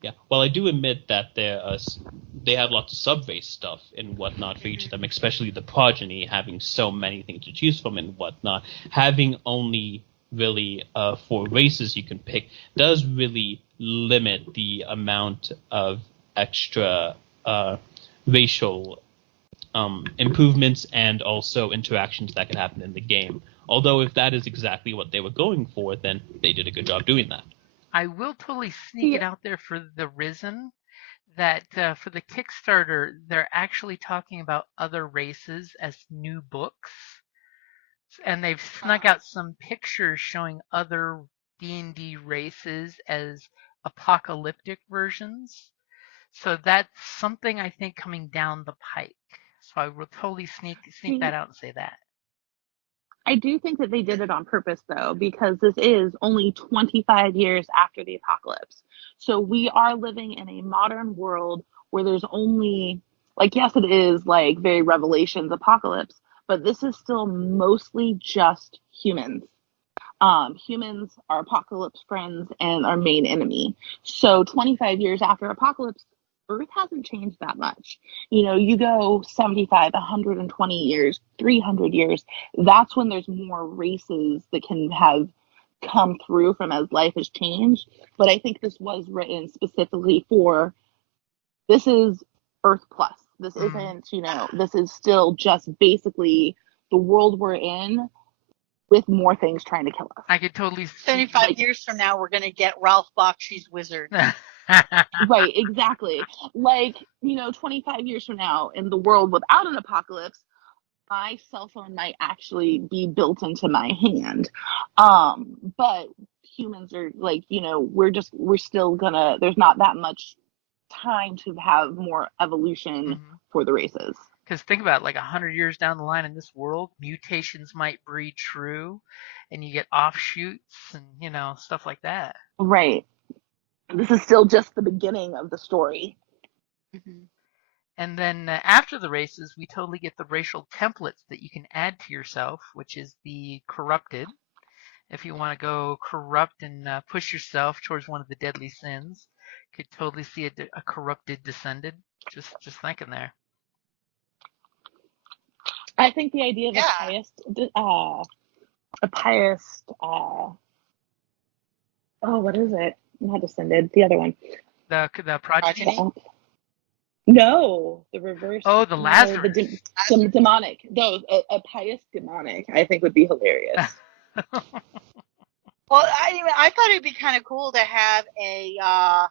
Yeah, well, I do admit that they have lots of sub-race stuff and whatnot for each of them, especially the Progeny having so many things to choose from and whatnot. Having only really 4 races you can pick does really limit the amount of extra racial improvements and also interactions that can happen in the game. Although if that is exactly what they were going for, then they did a good job doing that. I will totally sneak it out there for the Risen that for the Kickstarter, they're actually talking about other races as new books. And they've snuck out some pictures showing other D&D races as apocalyptic versions. So that's something I think coming down the pike. So I will totally sneak that out and say that. I do think that they did it on purpose, though, because this is only 25 years after the apocalypse. So we are living in a modern world where there's only, like, yes, it is like very Revelations apocalypse, but this is still mostly just humans. Humans are apocalypse friends and our main enemy. So 25 years after apocalypse, Earth hasn't changed that much. You go 75, 120 years, 300 years, that's when there's more races that can have come through from as life has changed. But I think this was written specifically for, this is Earth plus. This isn't, this is still just basically the world we're in with more things trying to kill us. I could totally 75 years from now, we're going to get Ralph Bakshi's Wizard. Right, exactly. 25 years from now, in the world without an apocalypse, my cell phone might actually be built into my hand. But humans are we're still gonna, there's not that much time to have more evolution for the races. Because think about it, like 100 years down the line in this world, mutations might breed true, and you get offshoots and stuff like that. Right. This is still just the beginning of the story. And then after the races, we totally get the racial templates that you can add to yourself, which is the corrupted. If you want to go corrupt and push yourself towards one of the deadly sins, could totally see a corrupted descended. Just thinking there. I think the idea of a pious, what is it? Not descended, the other one. The Progeny? No, the reverse. Oh, the Lazarus. The demonic. No, a pious demonic, I think would be hilarious. Well, I thought it'd be kind of cool to have a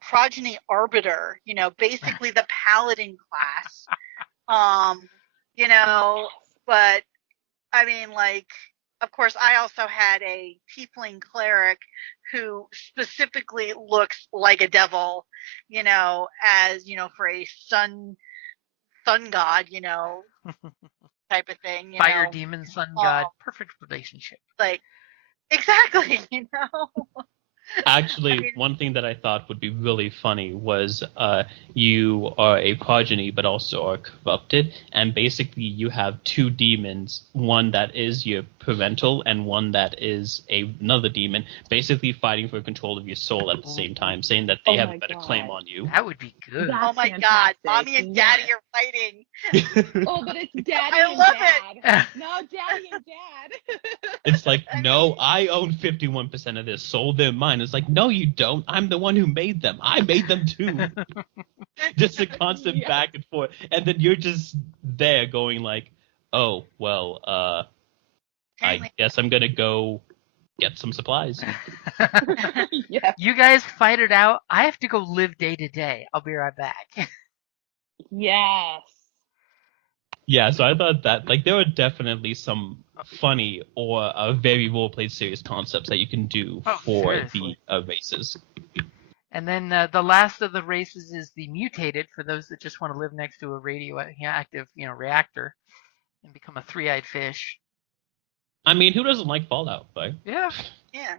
Progeny Arbiter, basically the paladin class. But I mean, of course, I also had a tiefling cleric who specifically looks like a devil, as, for a sun god, type of thing. Fire demon, sun god, perfect relationship. Exactly, Actually, one thing that I thought would be really funny was you are a progeny, but also are corrupted, and basically you have two demons, one that is your parental and one that is another demon, basically fighting for control of your soul at the same time, saying that they have a better claim on you. That would be good. Oh my God, Mommy and Daddy are fighting. Oh, but it's Daddy I and love Dad. No, Daddy and Dad. It's like, no, I own 51% of this, so they're mine. It's like, no, you don't. I'm the one who made them. I made them too. Just a constant back and forth. And then you're just there going like, oh, well, I guess I'm going to go get some supplies. Yeah. You guys fight it out. I have to go live day to day. I'll be right back. Yes. Yeah, so I thought that, like, there were definitely some funny or very role-played serious concepts that you can do for seriously. the races. And then the last of the races is the mutated, for those that just want to live next to a radioactive, reactor and become a three-eyed fish. I mean, who doesn't like Fallout, right? Yeah. Yeah.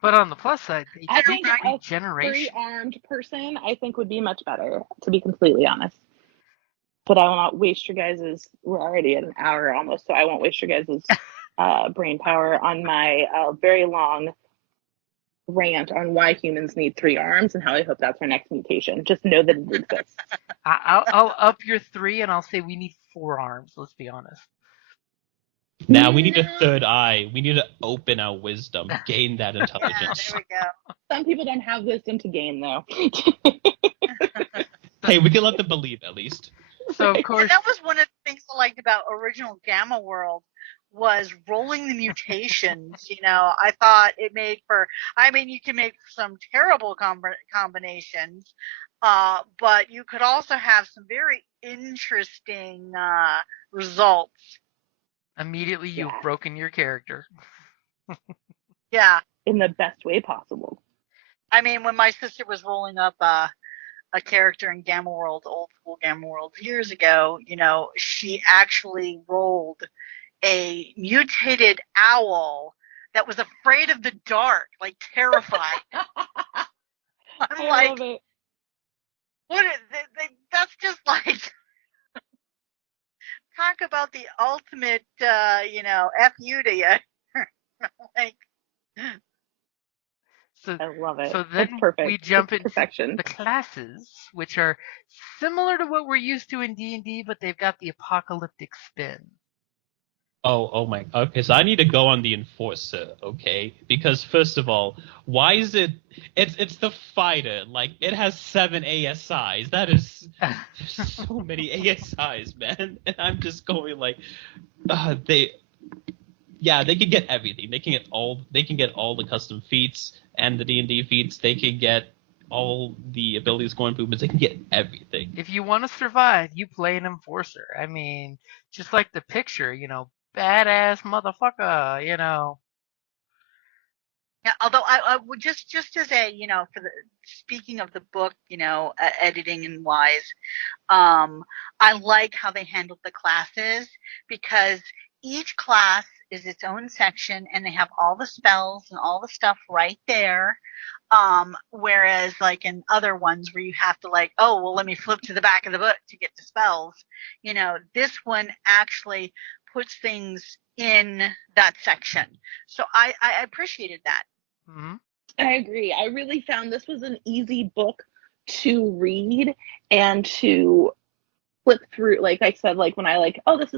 But on the plus side, they I think a regeneration. three-armed person, I think, would be much better, to be completely honest. But I will not waste your guys', we're already at an hour almost, so I won't waste your guys' brain power on my very long rant on why humans need three arms and how I hope that's our next mutation. Just know that it exists. I'll up your 3 and I'll say we need 4 arms, let's be honest. Now we need a third eye. We need to open our wisdom, gain that intelligence. Yeah, there we go. Some people don't have wisdom to gain, though. Hey, we can let them believe at least. So of course, and that was one of the things I liked about original Gamma World was rolling the mutations. I thought it made for. I mean, you can make some terrible combinations, but you could also have some very interesting results. Immediately you've broken your character. Yeah. In the best way possible. I mean, when my sister was rolling up a character in Gamma World, old school Gamma World years ago, she actually rolled a mutated owl that was afraid of the dark, like terrified. I'm like, love it. what? That's just like talk about the ultimate, F you to you. Like, so I love it. So then we jump into perfection. The classes, which are similar to what we're used to in D&D, but they've got the apocalyptic spin. Oh my. Okay, so I need to go on the enforcer, okay? Because first of all, why is it's the fighter. Like, it has 7 ASIs. That is so many ASIs, man. And I'm just going like, they can get everything. They can get all the custom feats and the D&D feats. They can get all the ability score improvements. They can get everything. If you want to survive, you play an enforcer. I mean, just like the picture, badass motherfucker, Yeah, although I would just as a, for the speaking of the book, editing and wise, I like how they handled the classes because each class is its own section and they have all the spells and all the stuff right there. Whereas like in other ones where you have to like, oh, well, let me flip to the back of the book to get to spells. This one actually puts things in that section. So I appreciated that. Mm-hmm. I agree. I really found this was an easy book to read and to flip through. Like I said, like when I like, oh, this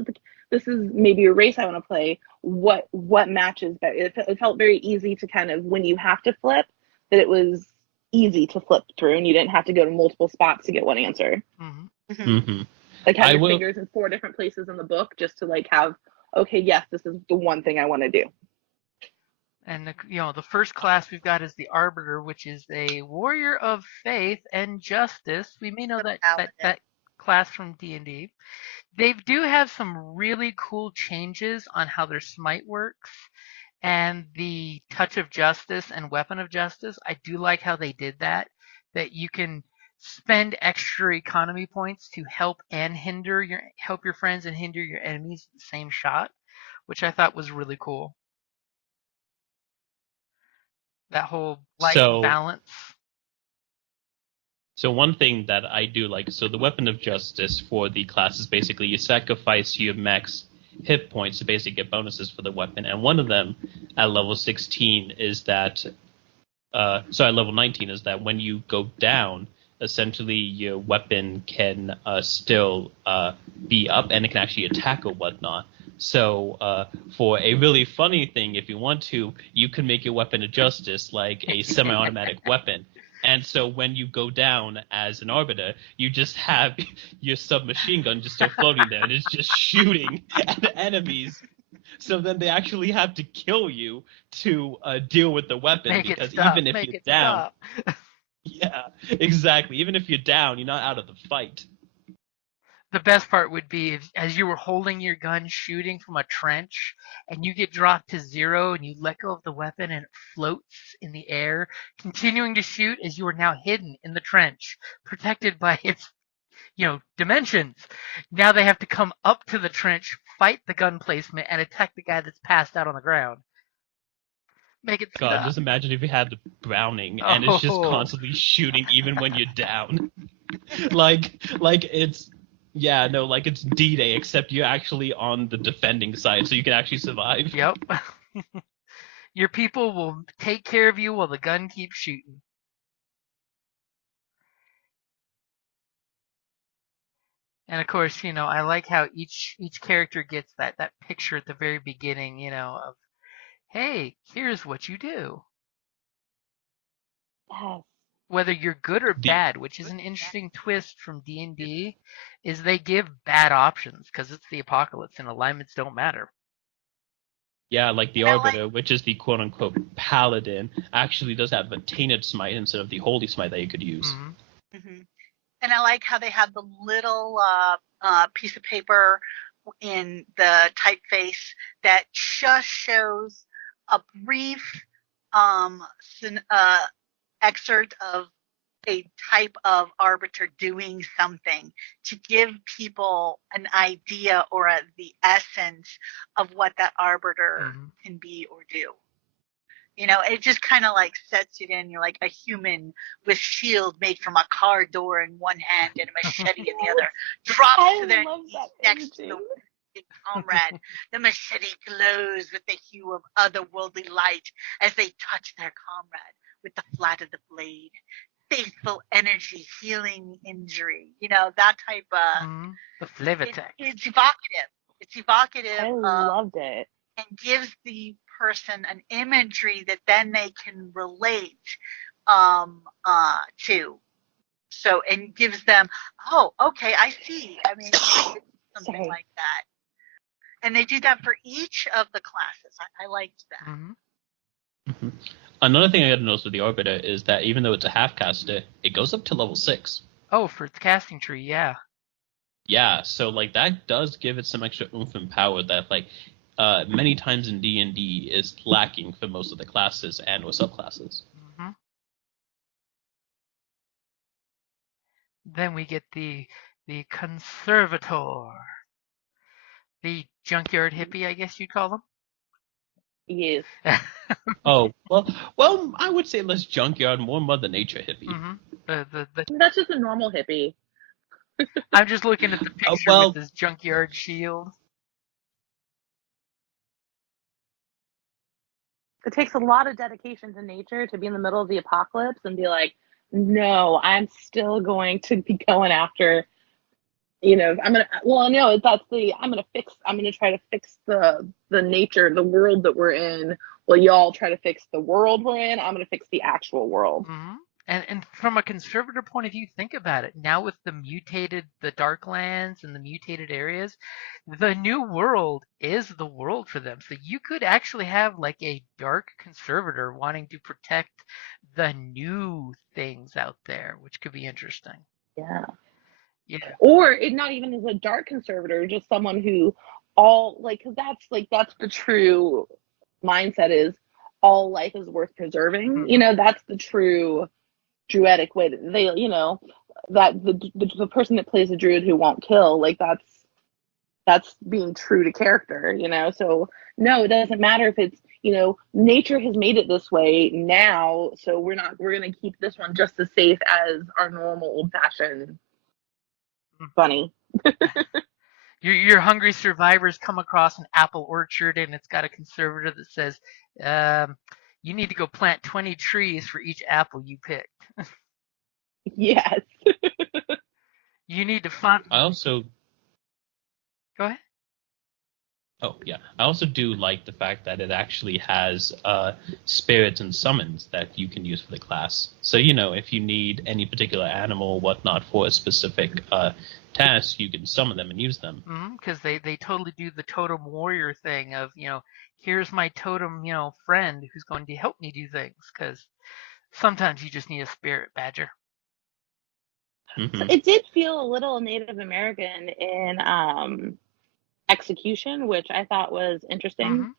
is maybe a race I want to play. What matches? But it felt very easy to kind of, when you have to flip, that it was easy to flip through and you didn't have to go to multiple spots to get one answer. Mm-hmm. Mm-hmm. Like have your fingers in 4 different places in the book just to like have, okay, yes, this is the one thing I want to do. And the first class we've got is the Arbiter, which is a warrior of faith and justice. We may know that class from D&D. They do have some really cool changes on how their smite works and the touch of justice and weapon of justice. I do like how they did that you can spend extra economy points to help your friends and hinder your enemies with the same shot, which I thought was really cool. That whole light So- balance. So one thing that I do like, so the weapon of justice for the class is basically you sacrifice your max hit points to basically get bonuses for the weapon, and one of them at level 16 is that, level 19 is that when you go down, essentially your weapon can still be up and it can actually attack or whatnot. So for a really funny thing, if you want to, you can make your weapon of justice like a semi-automatic weapon. And so when you go down as an Arbiter, you just have your submachine gun just still floating there, and it's just shooting at enemies. So then they actually have to kill you to deal with the weapon, Make because it stop. even if Make you're it down, stop. yeah, exactly. Even if you're down, you're not out of the fight. The best part would be as you were holding your gun shooting from a trench and you get dropped to 0 and you let go of the weapon and it floats in the air, continuing to shoot as you are now hidden in the trench, protected by its, dimensions. Now they have to come up to the trench, fight the gun placement, and attack the guy that's passed out on the ground. Make it God, stop. just imagine if you had the Browning and it's just Oh. constantly shooting even when you're down. like it's like it's D-Day, except you're actually on the defending side, so you can actually survive. Yep. Your people will take care of you while the gun keeps shooting. And of course, I like how each character gets that picture at the very beginning, of, hey, here's what you do. Yes. Whether you're good or bad, which is an interesting twist from D&D, is they give bad options because it's the apocalypse and alignments don't matter. Yeah, like the Arbiter, which is the quote-unquote paladin, actually does have a tainted smite instead of the holy smite that you could use. Mm-hmm. Mm-hmm. And I like how they have the little piece of paper in the typeface that just shows a brief excerpt of a type of arbiter doing something to give people an idea or the essence of what that arbiter can be or do. It just kind of like sets it in. You're like a human with shield made from a car door in one hand and a machete in the other, drops to their knees next to the comrade. The machete glows with the hue of otherworldly light as they touch their comrade with the flat of the blade. Faithful energy, healing injury. That type of. The flavor text. It's evocative. It's evocative. I loved it. And gives the person an imagery that then they can relate to. So, and gives them, oh, okay, I see. I mean, something like that. And they do that for each of the classes. I liked that. Mm-hmm. Another thing I got to notice with the Arbiter is that even though it's a half caster, it goes up to level 6. Oh, for its casting tree, yeah. Yeah, so like that does give it some extra oomph and power that many times in D&D is lacking for most of the classes and or subclasses. Mm-hmm. Then we get the Conservator, the junkyard hippie, I guess you'd call them. Yes. Oh, well, I would say less junkyard, more Mother Nature hippie. Mm-hmm. That's just a normal hippie. I'm just looking at the picture with this junkyard shield. It takes a lot of dedication to nature to be in the middle of the apocalypse and be like, no, I'm still going to be going after, I'm going to try to fix the nature, the world that we're in. Well, y'all try to fix the world we're in. I'm going to fix the actual world. Mm-hmm. And from a conservator point of view, think about it. Now with the Darklands and the mutated areas, the new world is the world for them. So you could actually have like a dark conservator wanting to protect the new things out there, which could be interesting. Yeah. Yeah. Or it not even as a dark conservator, just someone who because that's the true mindset is all life is worth preserving. Mm-hmm. That's the true druidic way that they, that the person that plays a druid who won't kill, that's being true to character, so no, it doesn't matter if it's, nature has made it this way now, so we're going to keep this one just as safe as our normal old-fashioned bunny. Your hungry survivors come across an apple orchard, and it's got a conservator that says, you need to go plant 20 trees for each apple you picked. Yes. You need to find... I also... Go ahead. Oh, yeah. I also do like the fact that it actually has spirits and summons that you can use for the class. So, if you need any particular animal or whatnot for a specific task, you can summon them and use them. Because they totally do the totem warrior thing of, here's my totem, friend who's going to help me do things. Because sometimes you just need a spirit badger. Mm-hmm. So it did feel a little Native American in execution, which I thought was interesting.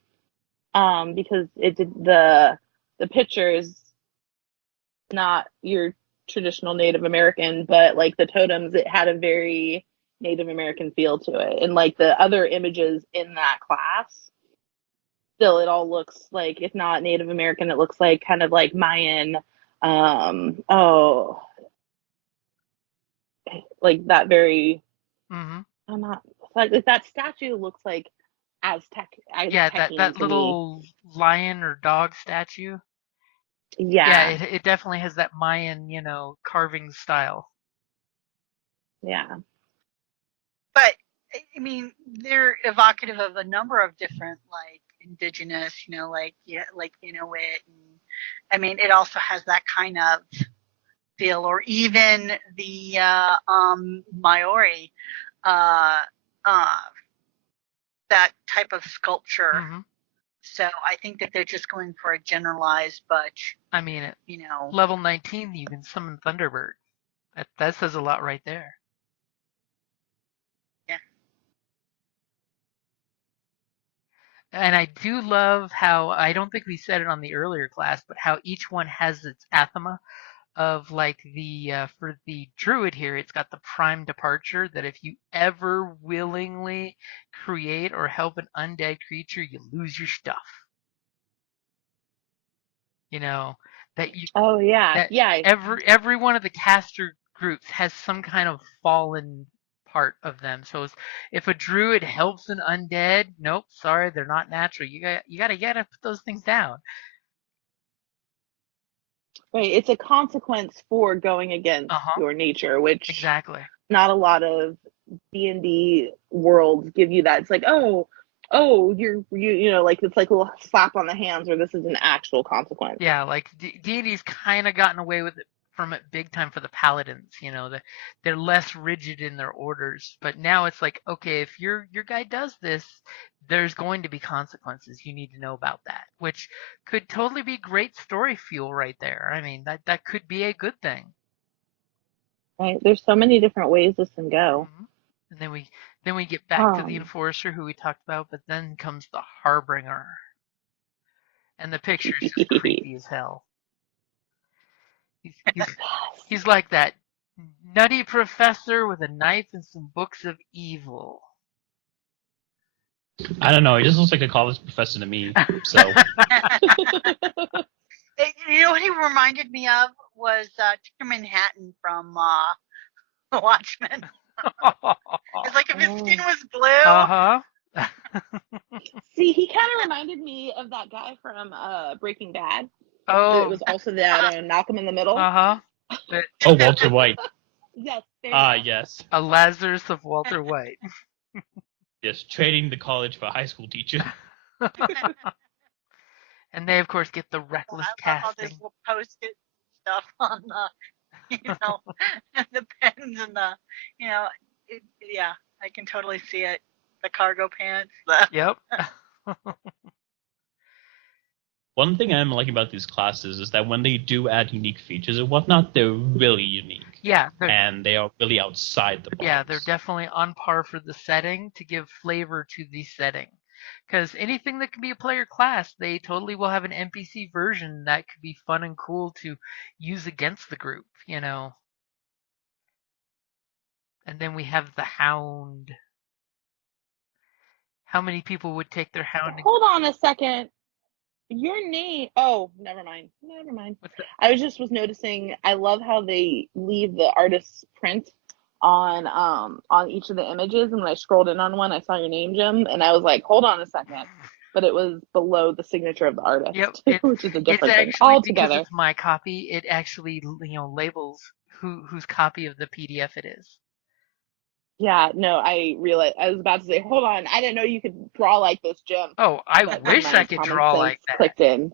Because it did the picture is not your traditional Native American, but like the totems, it had a very Native American feel to it. And like the other images in that class, still it all looks like, if not Native American, it looks like kind of like Mayan, like that very, I'm not, like that statue looks like Aztec. Yeah, that little lion or dog statue. Yeah. Yeah, it definitely has that Mayan, carving style. Yeah. But, I mean, they're evocative of a number of different, like, indigenous, like Inuit. And, I mean, it also has that kind of feel, or even the Maori, that type of sculpture. So I think that they're just going for a generalized, but I mean, at level 19, you can summon Thunderbird. That says a lot right there. Yeah. And I do love how, I don't think we said it on the earlier class, but how each one has its athema of like for the druid here, it's got the prime departure that if you ever willingly create or help an undead creature, you lose your stuff. That you. Oh yeah, yeah. Every one of the caster groups has some kind of fallen part of them. So if a druid helps an undead, nope, sorry, they're not natural. You gotta put those things down. Right, it's a consequence for going against your nature, which exactly not a lot of D&D worlds give you that. It's like, oh, you like it's like a little slap on the hands, or this is an actual consequence. Yeah, like D&D's kind of gotten away with it from it big time for the paladins. They're less rigid in their orders, but now it's like, okay, if your guy does this, there's going to be consequences. You need to know about that, which could totally be great story fuel right there. I mean, that could be a good thing. Right, there's so many different ways this can go. And then we get back to the enforcer who we talked about, but then comes the harbinger. And the picture's just creepy as hell. He's like that nutty professor with a knife and some books of evil. I don't know. He just looks like a college professor to me. So. What he reminded me of was Dr. Manhattan from Watchmen. It's like if his skin was blue. See, he kind of reminded me of that guy from Breaking Bad. Oh, it was also that Malcolm in the Middle. Oh, Walter White. Yes. Yes. A Lazarus of Walter White. Yes, trading the college for a high school teacher. And they, of course, get the reckless casting. All this post-it stuff on the, the pens and the, yeah, I can totally see it. The cargo pants. Yep. One thing I'm liking about these classes is that when they do add unique features and whatnot, they're really unique. Yeah. And they are really outside the box. Yeah, they're definitely on par for the setting to give flavor to the setting. Because anything that can be a player class, they totally will have an NPC version that could be fun and cool to use against the group, And then we have the Hound. How many people would take their Hound? Hold on a second. Your name. Oh, never mind. Never mind. What's that? I was noticing. I love how they leave the artist's print on each of the images. And when I scrolled in on one, I saw your name, Jim, and I was like, hold on a second. But it was below the signature of the artist, Yep, which is a it's different thing actually because altogether. it's my copy. It actually labels whose copy of the PDF it is. Yeah, no, I realized. I was about to say, hold on. I didn't know you could draw like this, Jim. Oh, I But then wish I my could common draw sense like that. clicked in.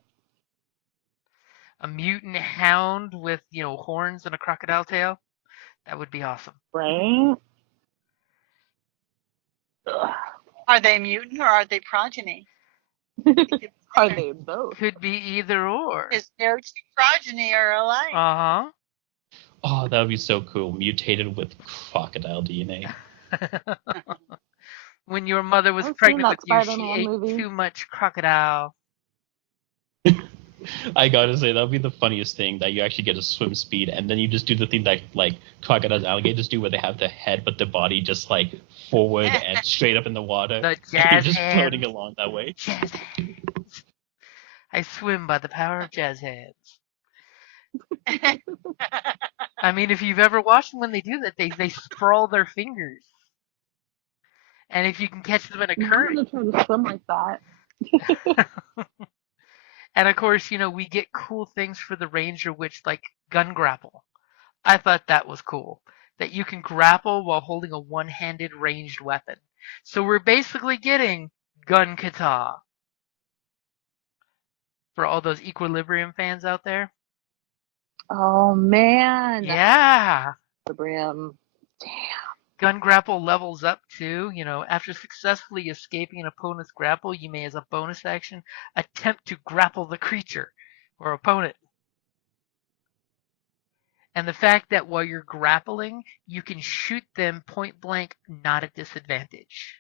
A mutant hound with horns and a crocodile tail. That would be awesome. Right? Are they mutant or are they progeny? Are they both? Could be either or. Is their progeny are alike? Uh Oh, that would be so cool. Mutated with crocodile DNA. huh. When your mother was I've seen pregnant with that you, she Spider-Man ate movie. too much crocodile. I gotta say, that would be the funniest thing, that you actually get a swim speed, and then you just do the thing that, like, crocodiles, alligators do, where they have the head, but the body just, like, forward and straight up in the water. The And you're jazz just hands. floating along that way. Jazz hands. I swim by the power of jazz hands. I mean, if you've ever watched them when they do that, they sprawl their fingers. And if you can catch them in a I'm current, gonna try to swim like that. and of course, we get cool things for the ranger, which like gun grapple. I thought that was cool. That you can grapple while holding a one-handed ranged weapon. So we're basically getting gun kata. For all those Equilibrium fans out there. Oh man. Yeah. Equilibrium. Damn. Gun grapple levels up too. After successfully escaping an opponent's grapple, you may, as a bonus action, attempt to grapple the creature or opponent. And the fact that while you're grappling, you can shoot them point blank, not at disadvantage.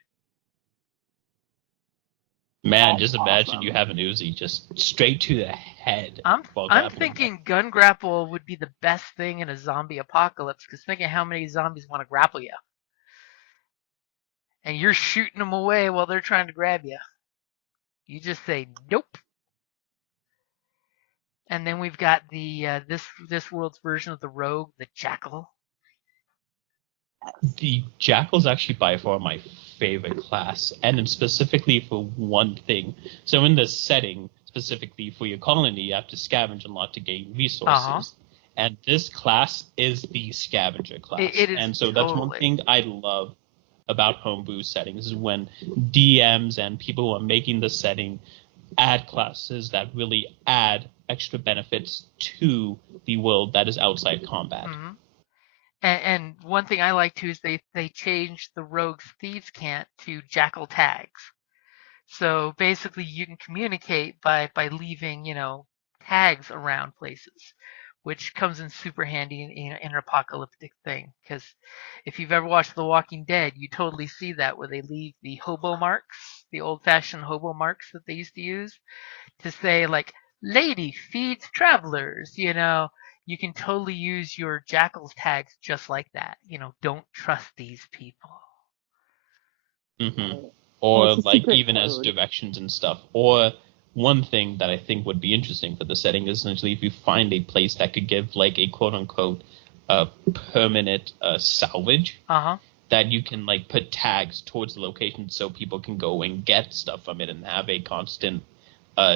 Man, That's just imagine awesome. you have an Uzi just straight to the head. I'm while I'm grappling. thinking gun grapple would be the best thing in a zombie apocalypse, because think of how many zombies want to grapple you. And you're shooting them away while they're trying to grab you. You just say nope. And then we've got the this world's version of the rogue, the jackal. The Jackal's actually by far my favorite class, and then specifically for one thing. So in this setting, specifically for your colony, you have to scavenge a lot to gain resources. Uh-huh. And this class is the scavenger class. It is and so that's one thing I love about homebrew settings, is when DMs and people who are making the setting add classes that really add extra benefits to the world that is outside combat. Mm-hmm. And one thing I like too is they changed the rogue's thieves' cant to jackal tags. So basically, you can communicate by leaving tags around places, which comes in super handy in an apocalyptic thing. Because if you've ever watched The Walking Dead, you totally see that, where they leave the hobo marks, the old-fashioned hobo marks that they used to use, to say like, "Lady feeds travelers." You can totally use your jackal's tags just like that. Don't trust these people. Mm-hmm. Or like even code. as directions and stuff. Or one thing that I think would be interesting for the setting is essentially if you find a place that could give like a quote unquote permanent salvage, that you can like put tags towards the location so people can go and get stuff from it and have a constant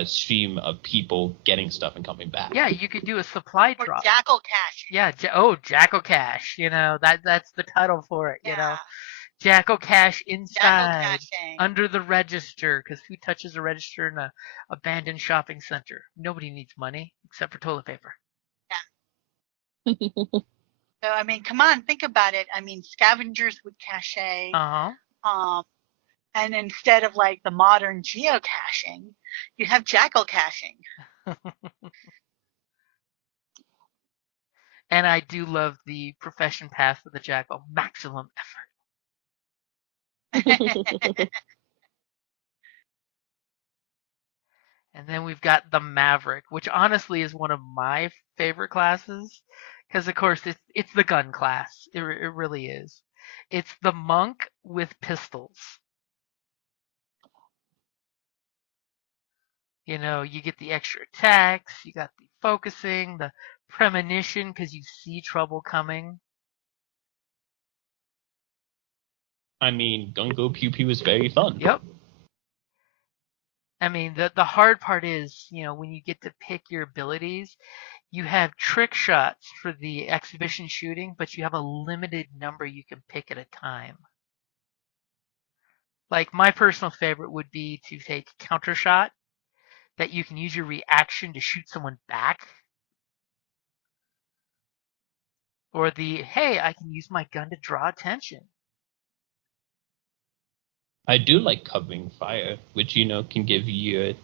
stream of people getting stuff and coming back. Yeah, you could do a supply Or drop. jackal cache. Yeah, Jackal Cache. That's the title for it. Yeah. Jackal Cache inside, Jackal caching. under the register, because who touches a register in a abandoned shopping center? Nobody needs money except for toilet paper. Yeah. So I mean, come on, think about it. I mean, scavengers would cache. And instead of like the modern geocaching, you have jackal caching. And I do love the profession path of the jackal, maximum effort. And then we've got the Maverick, which honestly is one of my favorite classes, because of course it's the gun class. It really is. It's the monk with pistols. You get the extra attacks, you got the focusing, the premonition because you see trouble coming. I mean, Gungo Pew Pew is very fun. Yep. I mean, the hard part is, when you get to pick your abilities, you have trick shots for the exhibition shooting, but you have a limited number you can pick at a time. Like my personal favorite would be to take counter shot, that you can use your reaction to shoot someone back. Or the, hey, I can use my gun to draw attention. I do like covering fire, which can give your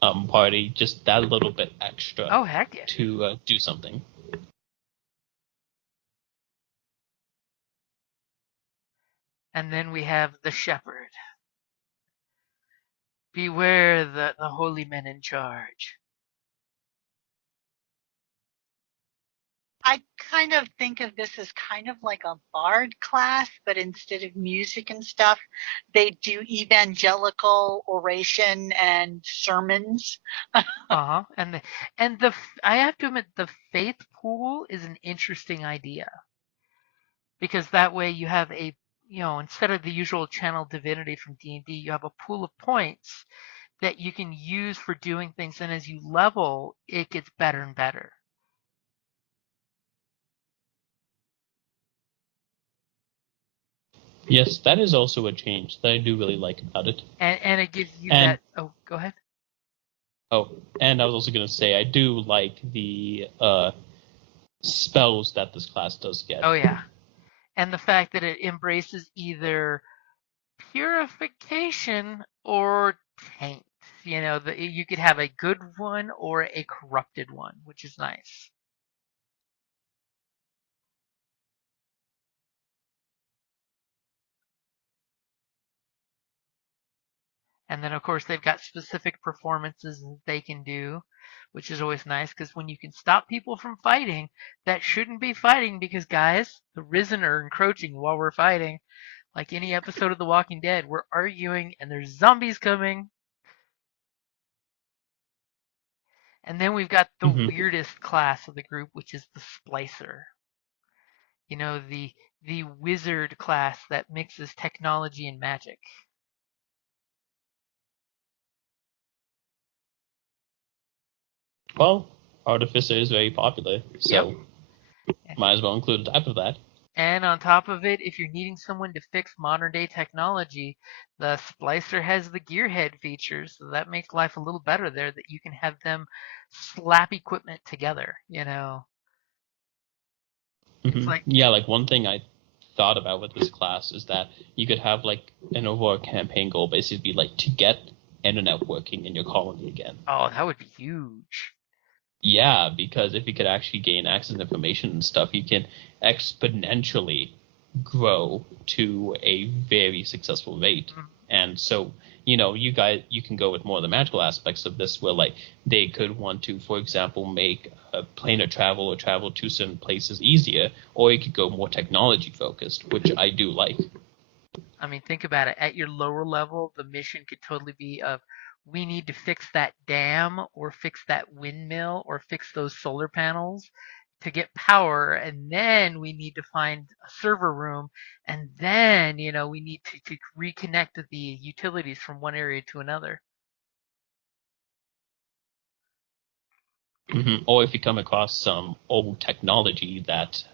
party just that little bit extra. Oh, heck yeah. To do something. And then we have the shepherd. Beware the holy men in charge. I kind of think of this as kind of like a bard class, but instead of music and stuff, they do evangelical oration and sermons. Uh-huh. And I have to admit, the faith pool is an interesting idea. Because that way you have instead of the usual channel divinity from D&D, you have a pool of points that you can use for doing things, and as you level, it gets better and better. Yes, that is also a change that I do really like about it. And it gives you that. Oh, go ahead. Oh, and I was also going to say, I do like the spells that this class does get. Oh, yeah. And the fact that it embraces either purification or taint. You could have a good one or a corrupted one, which is nice. And then, of course, they've got specific performances that they can do, which is always nice because when you can stop people from fighting, that shouldn't be fighting because, guys, the Risen are encroaching while we're fighting. Like any episode of The Walking Dead, we're arguing and there's zombies coming. And then we've got the weirdest class of the group, which is the Splicer. The wizard class that mixes technology and magic. Well, Artificer is very popular, so Yep. might as well include a type of that. And on top of it, if you're needing someone to fix modern day technology, the Splicer has the gearhead features, so that makes life a little better there, that you can have them slap equipment together, It's like, like one thing I thought about with this class is that you could have like an overall campaign goal basically be like to get internet working in your colony again. oh, that would be huge. Yeah, because if you could actually gain access to information and stuff, you can exponentially grow to a very successful rate. Mm-hmm. And so, you can go with more of the magical aspects of this where like they could want to, for example, make a planar travel or travel to certain places easier, or you could go more technology focused, which I do like. I mean, think about it. At your lower level, the mission could totally be of, we need to fix that dam or fix that windmill or fix those solar panels to get power, and then we need to find a server room, and then we need to reconnect the utilities from one area to another. Or if you come across some old technology that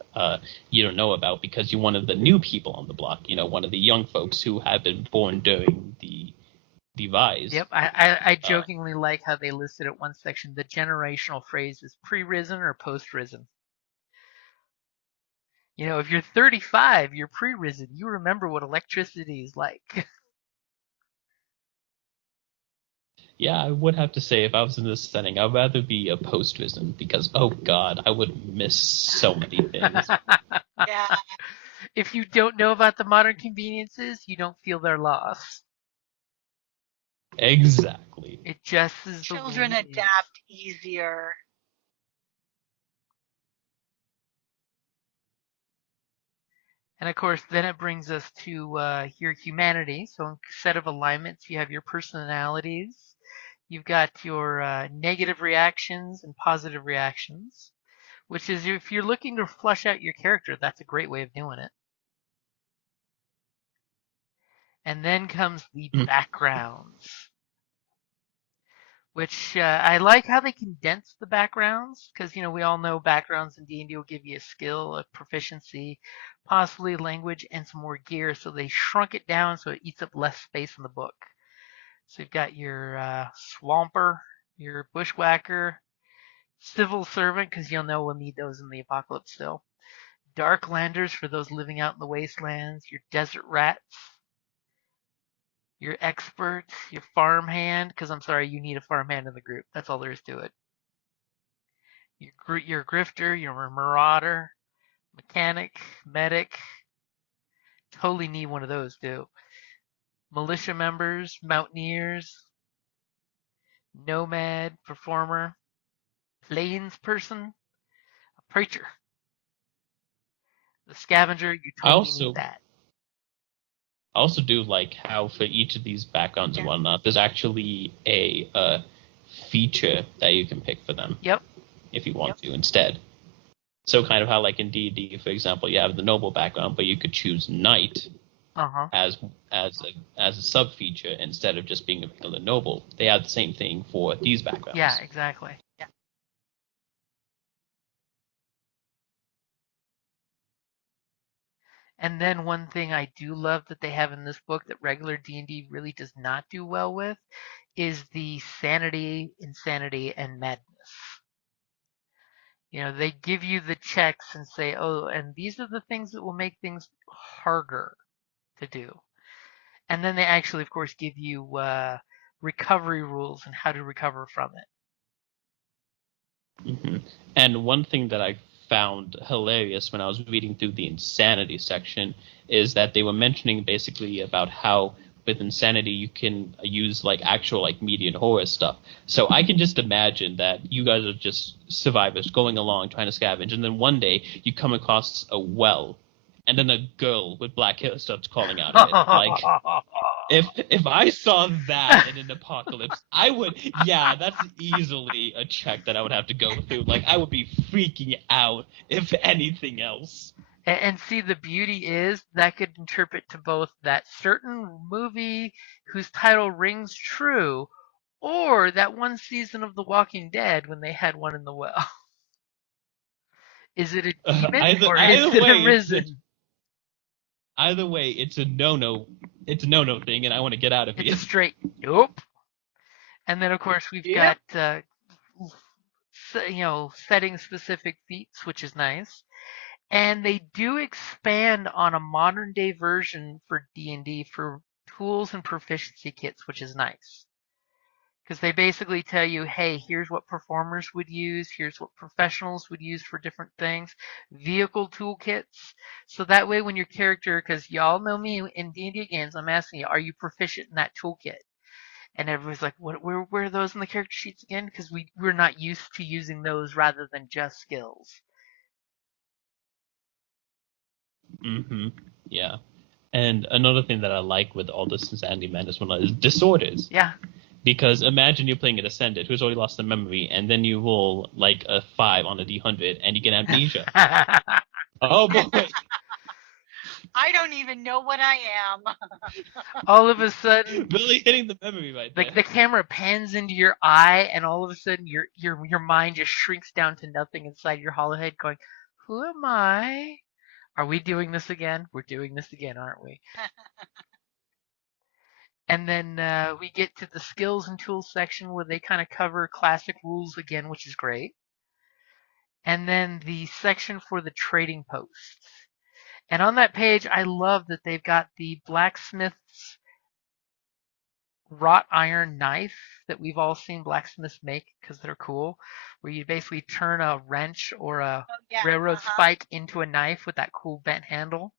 you don't know about because you're one of the new people on the block, one of the young folks who have been born during the rise. Yep, I jokingly like how they listed at one section the generational phrase is pre-risen or post-risen. If you're 35, you're pre-risen. You remember what electricity is like. Yeah, I would have to say if I was in this setting, I'd rather be a post-risen because, oh god, I would miss so many things. Yeah. If you don't know about the modern conveniences, you don't feel their loss. Exactly. It just is the Children way it adapt is. easier. And of course, then it brings us to your humanity. So instead of alignments, you have your personalities. You've got your negative reactions and positive reactions, which is if you're looking to flush out your character, that's a great way of doing it. And then comes the backgrounds, which I like how they condense the backgrounds, because we all know backgrounds in D&D will give you a skill, a proficiency, possibly language, and some more gear. So they shrunk it down so it eats up less space in the book. So you've got your swamper, your bushwhacker, civil servant, because you'll know we'll need those in the apocalypse still. Darklanders for those living out in the wastelands, your desert rats, your expert, your farmhand, because I'm sorry, you need a farmhand in the group. That's all there is to it. Your grifter, your marauder, mechanic, medic. Totally need one of those too. Militia members, mountaineers, nomad, performer, plains person, a preacher. The scavenger, you totally need that. I also do like how for each of these backgrounds and whatnot, there's actually a feature that you can pick for them. Yep. If you want to instead. So kind of how like in D&D, for example, you have the noble background, but you could choose knight as a sub feature instead of just being a regular noble. They have the same thing for these backgrounds. Yeah, exactly. Yeah. And then one thing I do love that they have in this book that regular D&D really does not do well with is the sanity, insanity, and madness. They give you the checks and say, oh, and these are the things that will make things harder to do. And then they actually, of course, give you recovery rules and how to recover from it. Mm-hmm. And one thing that I found hilarious when I was reading through the insanity section is that they were mentioning basically about how with insanity you can use like actual like median horror stuff. So I can just imagine that you guys are just survivors going along trying to scavenge, and then one day you come across a well, and then a girl with black hair starts calling out of it. Like if I saw that in an apocalypse, I would that's easily a check that I would have to go through. Like I would be freaking out if anything else. And see, the beauty is that could interpret to both that certain movie whose title rings true, or that one season of The Walking Dead when they had one in the well. Is it a demon or is it a risen? Either way, it's a no-no. It's a no-no thing, and I want to get out of here. It's a straight nope. And then, of course, we've got setting specific feats, which is nice. And they do expand on a modern day version for D&D for tools and proficiency kits, which is nice. Because they basically tell you, hey, here's what performers would use, here's what professionals would use for different things, vehicle toolkits. So that way when your character, because y'all know me in D&D games, I'm asking you, are you proficient in that toolkit? And everybody's like, where are those in the character sheets again? Because we're not used to using those rather than just skills. Mm-hmm. Yeah. And another thing that I like with all this Insanity Madness is disorders. Yeah. Because imagine you're playing a Descendant who's already lost their memory, and then you roll like a 5 on a D100, and you get amnesia. Oh boy. I don't even know what I am. All of a sudden, really hitting the memory right there. Like the camera pans into your eye, and all of a sudden, your mind just shrinks down to nothing inside your hollow head, going, "Who am I? Are we doing this again? We're doing this again, aren't we?" And then we get to the skills and tools section where they kind of cover classic rules again, which is great. And then the section for the trading posts. And on that page, I love that they've got the blacksmith's wrought iron knife that we've all seen blacksmiths make because they're cool, where you basically turn a wrench or a railroad spike into a knife with that cool bent handle.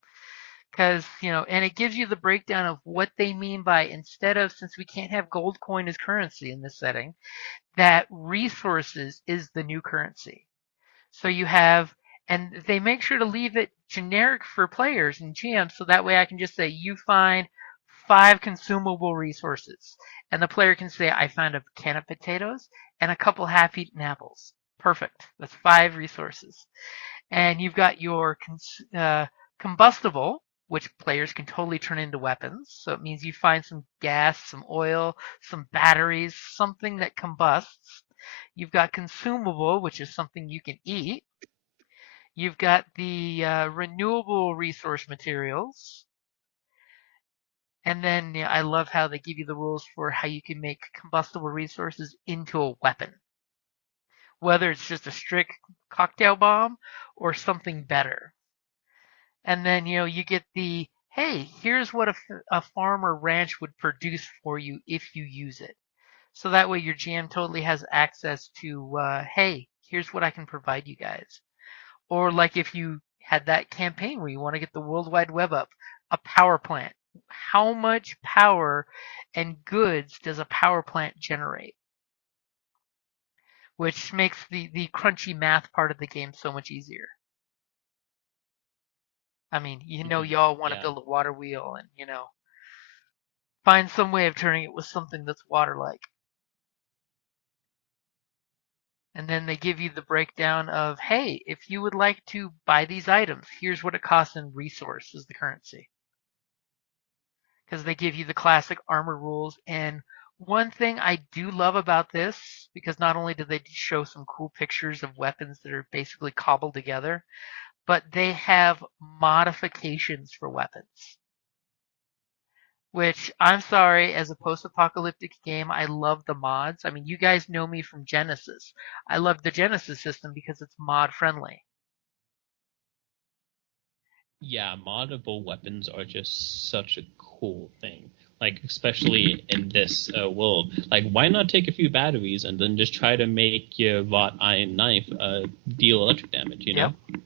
Because, and it gives you the breakdown of what they mean by, instead of, since we can't have gold coin as currency in this setting, that resources is the new currency. So you have, and they make sure to leave it generic for players and GMs, so that way I can just say, you find 5 consumable resources. And the player can say, I found a can of potatoes and a couple half-eaten apples. Perfect. That's 5 resources. And you've got your combustible, which players can totally turn into weapons. So it means you find some gas, some oil, some batteries, something that combusts. You've got consumable, which is something you can eat. You've got the renewable resource materials. And then I love how they give you the rules for how you can make combustible resources into a weapon. Whether it's just a strict cocktail bomb or something better. And then, you get the, hey, here's what a farm or ranch would produce for you if you use it. So that way your GM totally has access to, hey, here's what I can provide you guys. Or like if you had that campaign where you want to get the World Wide Web up, a power plant. How much power and goods does a power plant generate? Which makes the crunchy math part of the game so much easier. I mean, y'all want to build a water wheel and, find some way of turning it with something that's water-like. And then they give you the breakdown of, hey, if you would like to buy these items, here's what it costs in resource as the currency. Because they give you the classic armor rules. And one thing I do love about this, because not only do they show some cool pictures of weapons that are basically cobbled together, but they have modifications for weapons. Which, I'm sorry, as a post-apocalyptic game, I love the mods. I mean, you guys know me from Genesis. I love the Genesis system because it's mod-friendly. Yeah, moddable weapons are just such a cool thing. Like, especially in this world. Like, why not take a few batteries and then just try to make your wrought iron knife deal electric damage, you know? Yep.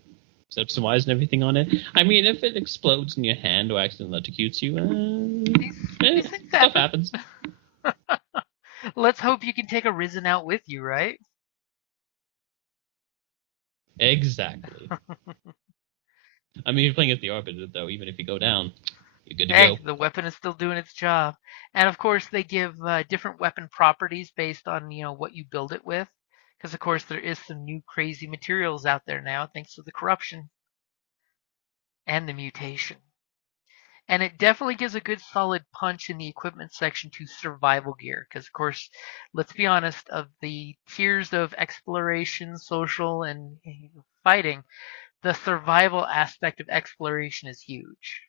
Set some wires and everything on it. I mean, if it explodes in your hand or accidentally electrocutes you, these things stuff happens. Let's hope you can take a Risen out with you, right? Exactly. I mean, you're playing as the Arbiter, though. Even if you go down, you're good to Hey, go. the weapon is still doing its job. And of course, they give different weapon properties based on, what you build it with. Because, of course, there is some new crazy materials out there now, thanks to the corruption and the mutation. And it definitely gives a good solid punch in the equipment section to survival gear. Because, of course, let's be honest, of the tiers of exploration, social, and fighting, the survival aspect of exploration is huge.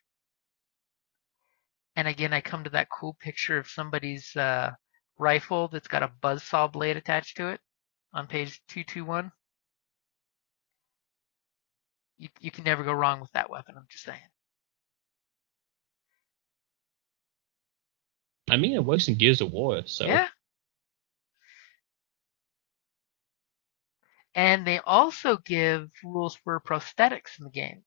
And again, I come to that cool picture of somebody's rifle that's got a buzzsaw blade attached to it on page 221. You can never go wrong with that weapon, I'm just saying. I mean, it works in Gears of War, so... Yeah. And they also give rules for prosthetics in the game.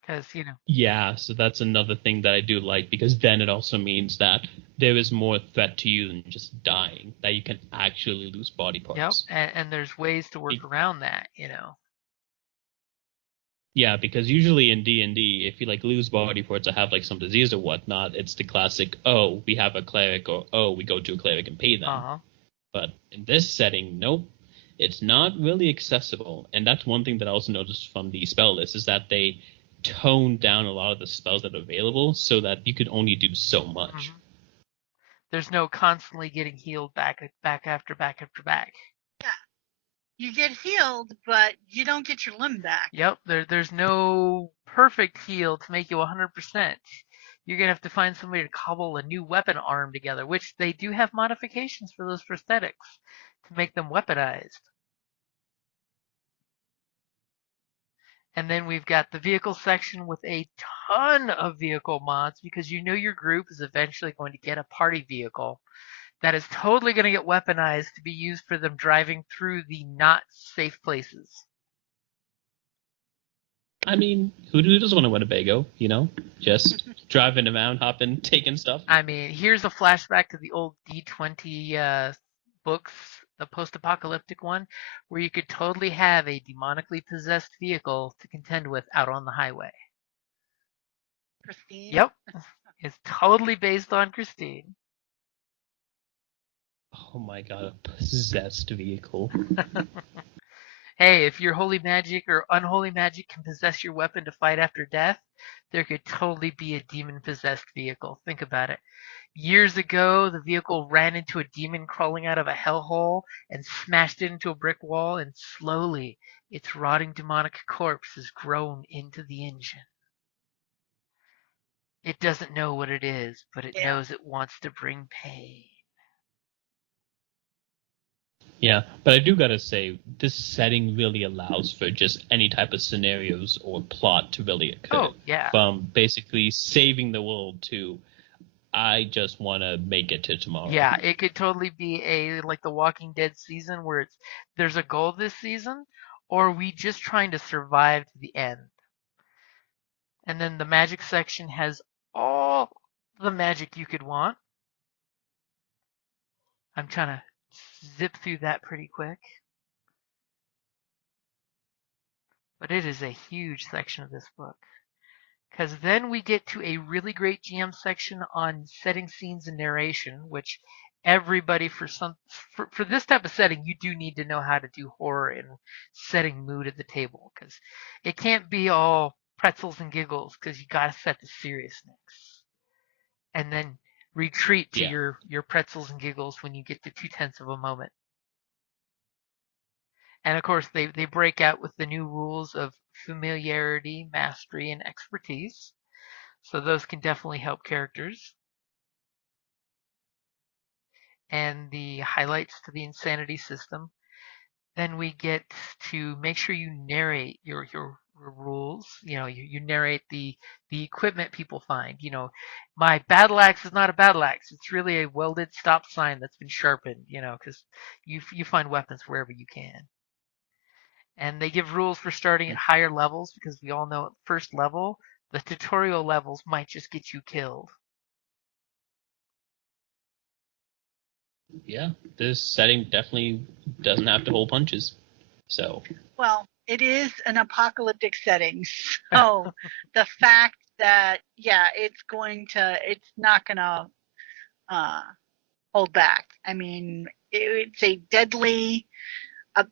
Because, Yeah, so that's another thing that I do like, because then it also means that there is more threat to you than just dying, that you can actually lose body parts. Yep, and there's ways to work around that, Yeah, because usually in D&D, if you lose body parts or have some disease or whatnot, it's the classic, oh, we have a cleric, or oh, we go to a cleric and pay them. Uh-huh. But in this setting, nope, it's not really accessible. And that's one thing that I also noticed from the spell list, is that they toned down a lot of the spells that are available so that you could only do so much. Mm-hmm. There's no constantly getting healed back after back. Yeah. You get healed, but you don't get your limb back. Yep, there's no perfect heal to make you 100%. You're going to have to find somebody to cobble a new weapon arm together, which they do have modifications for those prosthetics to make them weaponized. And then we've got the vehicle section with a ton of vehicle mods, because your group is eventually going to get a party vehicle that is totally going to get weaponized to be used for them driving through the not safe places. I mean, who doesn't want a Winnebago, Just driving around, hopping, taking stuff. I mean, here's a flashback to the old D20 books, the post-apocalyptic one, where you could totally have a demonically possessed vehicle to contend with out on the highway. Pristine. Yep. is totally based on Christine. Oh my god, a possessed vehicle. Hey, if your holy magic or unholy magic can possess your weapon to fight after death, there could totally be a demon-possessed vehicle. Think about it. Years ago, the vehicle ran into a demon crawling out of a hellhole and smashed it into a brick wall, and slowly its rotting demonic corpse has grown into the engine. It doesn't know what it is, but it knows it wants to bring pain. Yeah, but I do gotta say, this setting really allows for just any type of scenarios or plot to really occur. Oh, yeah. From basically saving the world to, I just want to make it to tomorrow. Yeah, it could totally be like the Walking Dead season where there's a goal this season, or are we just trying to survive to the end? And then the magic section has all the magic you could want. I'm trying to zip through that pretty quick. But it is a huge section of this book. Because then we get to a really great GM section on setting scenes and narration, which everybody for this type of setting, you do need to know how to do horror and setting mood at the table. Because it can't be all pretzels and giggles, because you got to set the seriousness. And then retreat to your pretzels and giggles when you get to 2/10 of a moment. And of course, they break out with the new rules of familiarity, mastery, and expertise. So those can definitely help characters. And the highlights to the insanity system. Then we get to make sure you narrate your rules. You know, you narrate the equipment people find. You know, my battle axe is not a battle axe. It's really a welded stop sign that's been sharpened. You know, because you find weapons wherever you can. And they give rules for starting at higher levels, because we all know at first level, the tutorial levels might just get you killed. Yeah, this setting definitely doesn't have to hold punches. So. Well, it is an apocalyptic setting, so the fact that it's not gonna hold back. I mean, it's a deadly.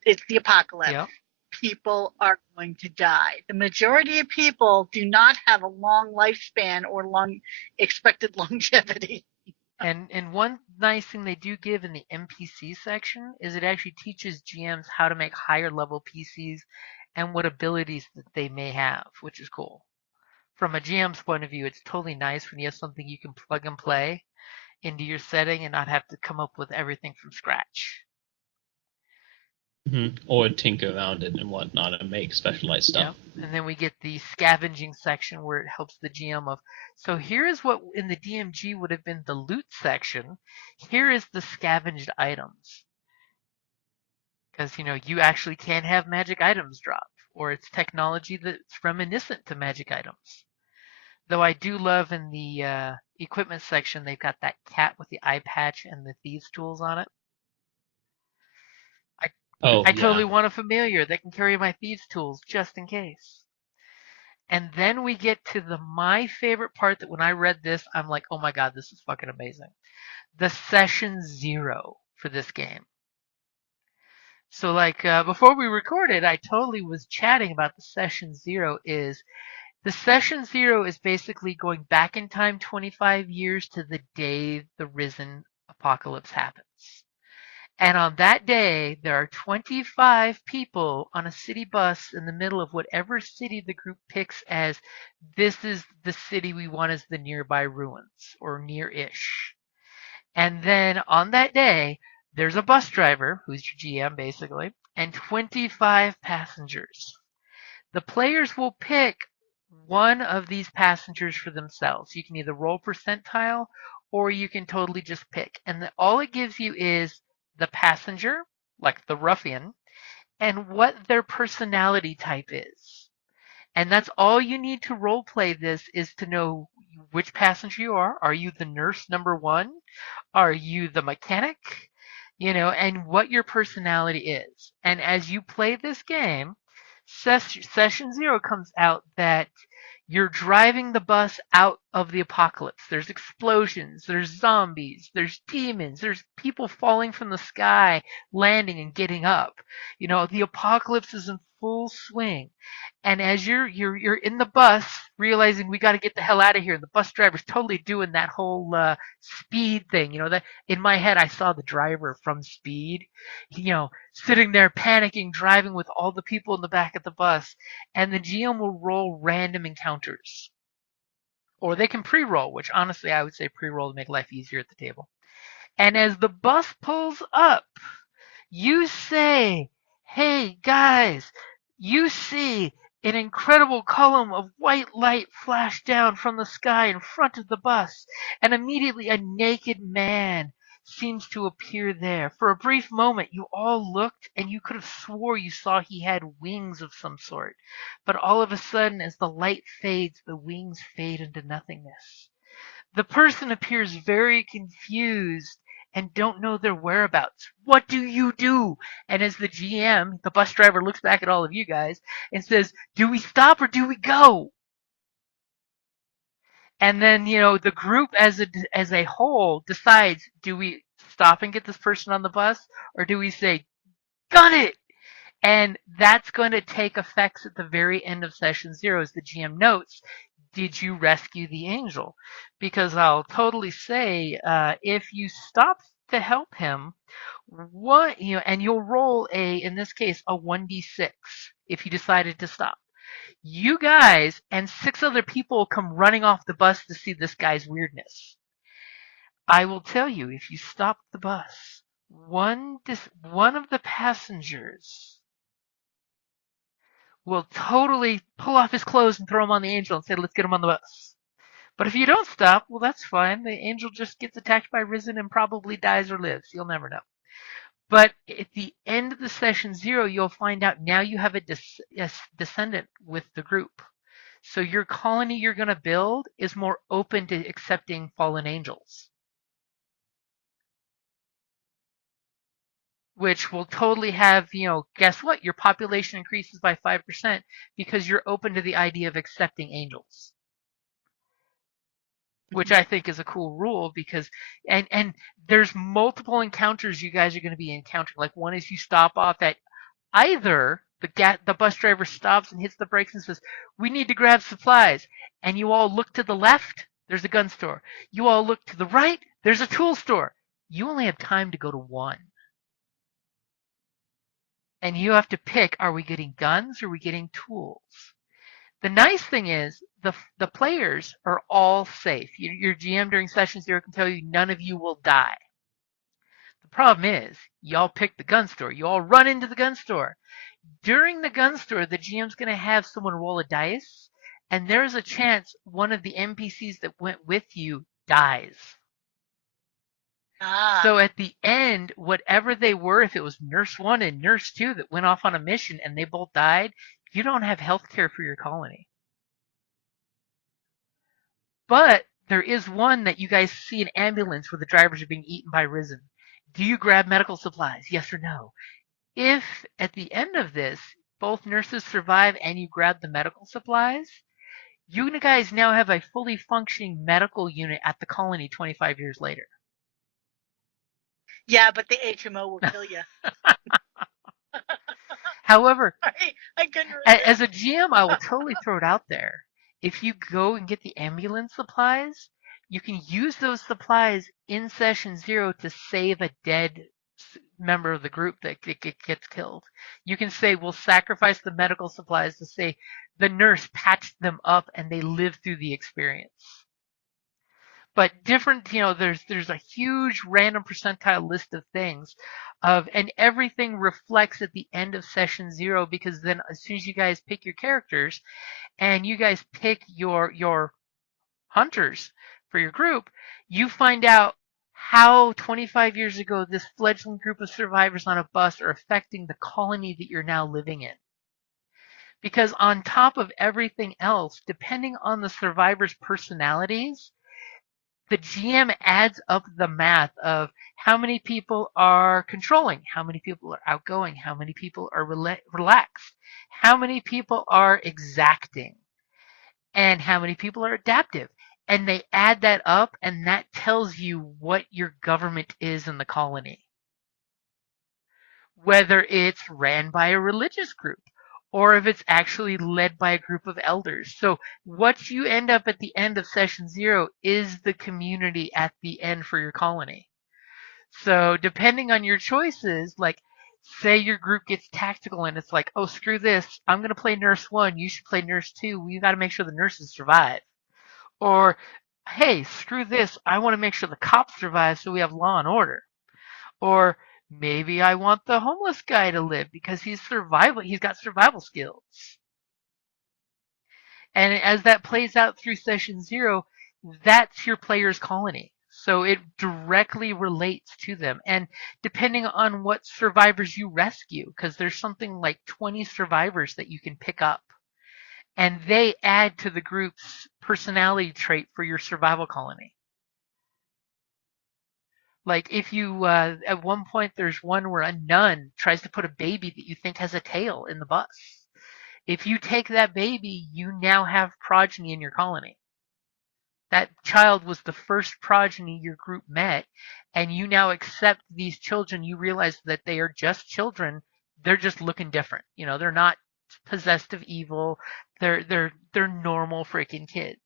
It's the apocalypse. Yep. People are going to die. The majority of people do not have a long lifespan or long expected longevity. And one nice thing they do give in the NPC section is it actually teaches GMs how to make higher level PCs and what abilities that they may have, which is cool. From a GM's point of view, it's totally nice when you have something you can plug and play into your setting and not have to come up with everything from scratch. Mm-hmm. Or tinker around it and whatnot and make specialized stuff. Yep. And then we get the scavenging section where it helps the GM of, so here is what in the DMG would have been the loot section. Here is the scavenged items. Because, you know, you actually can have magic items dropped, or it's technology that's reminiscent to magic items. Though I do love in the equipment section, they've got that cat with the eye patch and the thieves' tools on it. I totally want a familiar that can carry my thieves' tools just in case. And then we get to my favorite part that when I read this, I'm like, oh my god, this is fucking amazing. The session 0 for this game. So like before we recorded, I totally was chatting about the session 0 is the session 0 is basically going back in time 25 years to the day the risen apocalypse happens. And on that day, there are 25 people on a city bus in the middle of whatever city the group picks as this is the city we want as the nearby ruins or near-ish. And then on that day, there's a bus driver, who's your GM basically, and 25 passengers. The players will pick one of these passengers for themselves. You can either roll percentile or you can totally just pick. And all it gives you is the passenger, like the ruffian, and what their personality type is. And that's all you need to role play this is to know which passenger you are. Are you the nurse number 1? Are you the mechanic? You know, and what your personality is. And as you play this game, session 0 comes out that you're driving the bus out of the apocalypse. There's explosions, there's zombies, there's demons, there's people falling from the sky, landing and getting up. The apocalypse is in full swing. And as you're in the bus, realizing we got to get the hell out of here, and the bus driver's totally doing that whole speed thing. That in my head I saw the driver from Speed, sitting there panicking, driving with all the people in the back of the bus, and the GM will roll random encounters. Or they can pre-roll, which honestly I would say pre-roll to make life easier at the table. And as the bus pulls up, you say, "Hey guys, you see an incredible column of white light flash down from the sky in front of the bus, and immediately a naked man seems to appear there. For a brief moment you all looked and you could have swore you saw he had wings of some sort. But all of a sudden, as the light fades, the wings fade into nothingness. The person appears very confused and don't know their whereabouts. What do you do?" And as the GM, the bus driver, looks back at all of you guys and says, "Do we stop or do we go?" And then, the group as a whole decides, do we stop and get this person on the bus, or do we say, "Gun it"? And that's going to take effects at the very end of session 0, as the GM notes. Did you rescue the angel? Because I'll totally say, if you stop to help him, and you'll roll in this case, a 1d6 if you decided to stop. You guys and 6 other people come running off the bus to see this guy's weirdness. I will tell you, if you stop the bus, one of the passengers will totally pull off his clothes and throw him on the angel and say, "Let's get him on the bus." But if you don't stop, well, that's fine. The angel just gets attacked by Risen and probably dies or lives. You'll never know. But at the end of the session 0, you'll find out now you have a descendant with the group. So your colony you're going to build is more open to accepting fallen angels, which will totally have, guess what? Your population increases by 5% because you're open to the idea of accepting angels, which I think is a cool rule because, and there's multiple encounters you guys are going to be encountering. Like, one is you stop off at either the bus driver stops and hits the brakes and says, "We need to grab supplies," and you all look to the left, there's a gun store. You all look to the right, there's a tool store. You only have time to go to one. And you have to pick, are we getting guns or are we getting tools? The nice thing is the players are all safe. Your GM during session 0 can tell you none of you will die. The problem is, y'all pick the gun store. You all run into the gun store. During the gun store, the GM's going to have someone roll a dice, and there's a chance one of the NPCs that went with you dies. So at the end, whatever they were, if it was Nurse 1 and Nurse 2 that went off on a mission and they both died, you don't have health care for your colony. But there is one that you guys see an ambulance where the drivers are being eaten by Risen. Do you grab medical supplies? Yes or no? If at the end of this, both nurses survive and you grab the medical supplies, you guys now have a fully functioning medical unit at the colony 25 years later. Yeah, but the HMO will kill you. However, I couldn't as a GM, I will totally throw it out there. If you go and get the ambulance supplies, you can use those supplies in session 0 to save a dead member of the group that gets killed. You can say, we'll sacrifice the medical supplies to say the nurse patched them up and they lived through the experience. But different, there's a huge random percentile list of things and everything reflects at the end of session 0, because then as soon as you guys pick your characters and you guys pick your hunters for your group, you find out how 25 years ago this fledgling group of survivors on a bus are affecting the colony that you're now living in. Because on top of everything else, depending on the survivors' personalities, the GM adds up the math of how many people are controlling, how many people are outgoing, how many people are relaxed, how many people are exacting, and how many people are adaptive. And they add that up, and that tells you what your government is in the colony. Whether it's ran by a religious group, or if it's actually led by a group of elders. So what you end up at the end of session 0 is the community at the end for your colony. So depending on your choices, like say your group gets tactical and it's like, oh, screw this, I'm going to play nurse 1, you should play nurse 2, we got to make sure the nurses survive. Or, hey, screw this, I want to make sure the cops survive so we have law and order. Or maybe I want the homeless guy to live because he's got survival skills. And as that plays out through session 0, that's your player's colony. So it directly relates to them. And depending on what survivors you rescue, because there's something like 20 survivors that you can pick up, and they add to the group's personality trait for your survival colony. Like if you, at one point there's one where a nun tries to put a baby that you think has a tail in the bus. If you take that baby, you now have progeny in your colony. That child was the first progeny your group met, and you now accept these children. You realize that they are just children. They're just looking different. You know, they're not possessed of evil. They're normal freaking kids.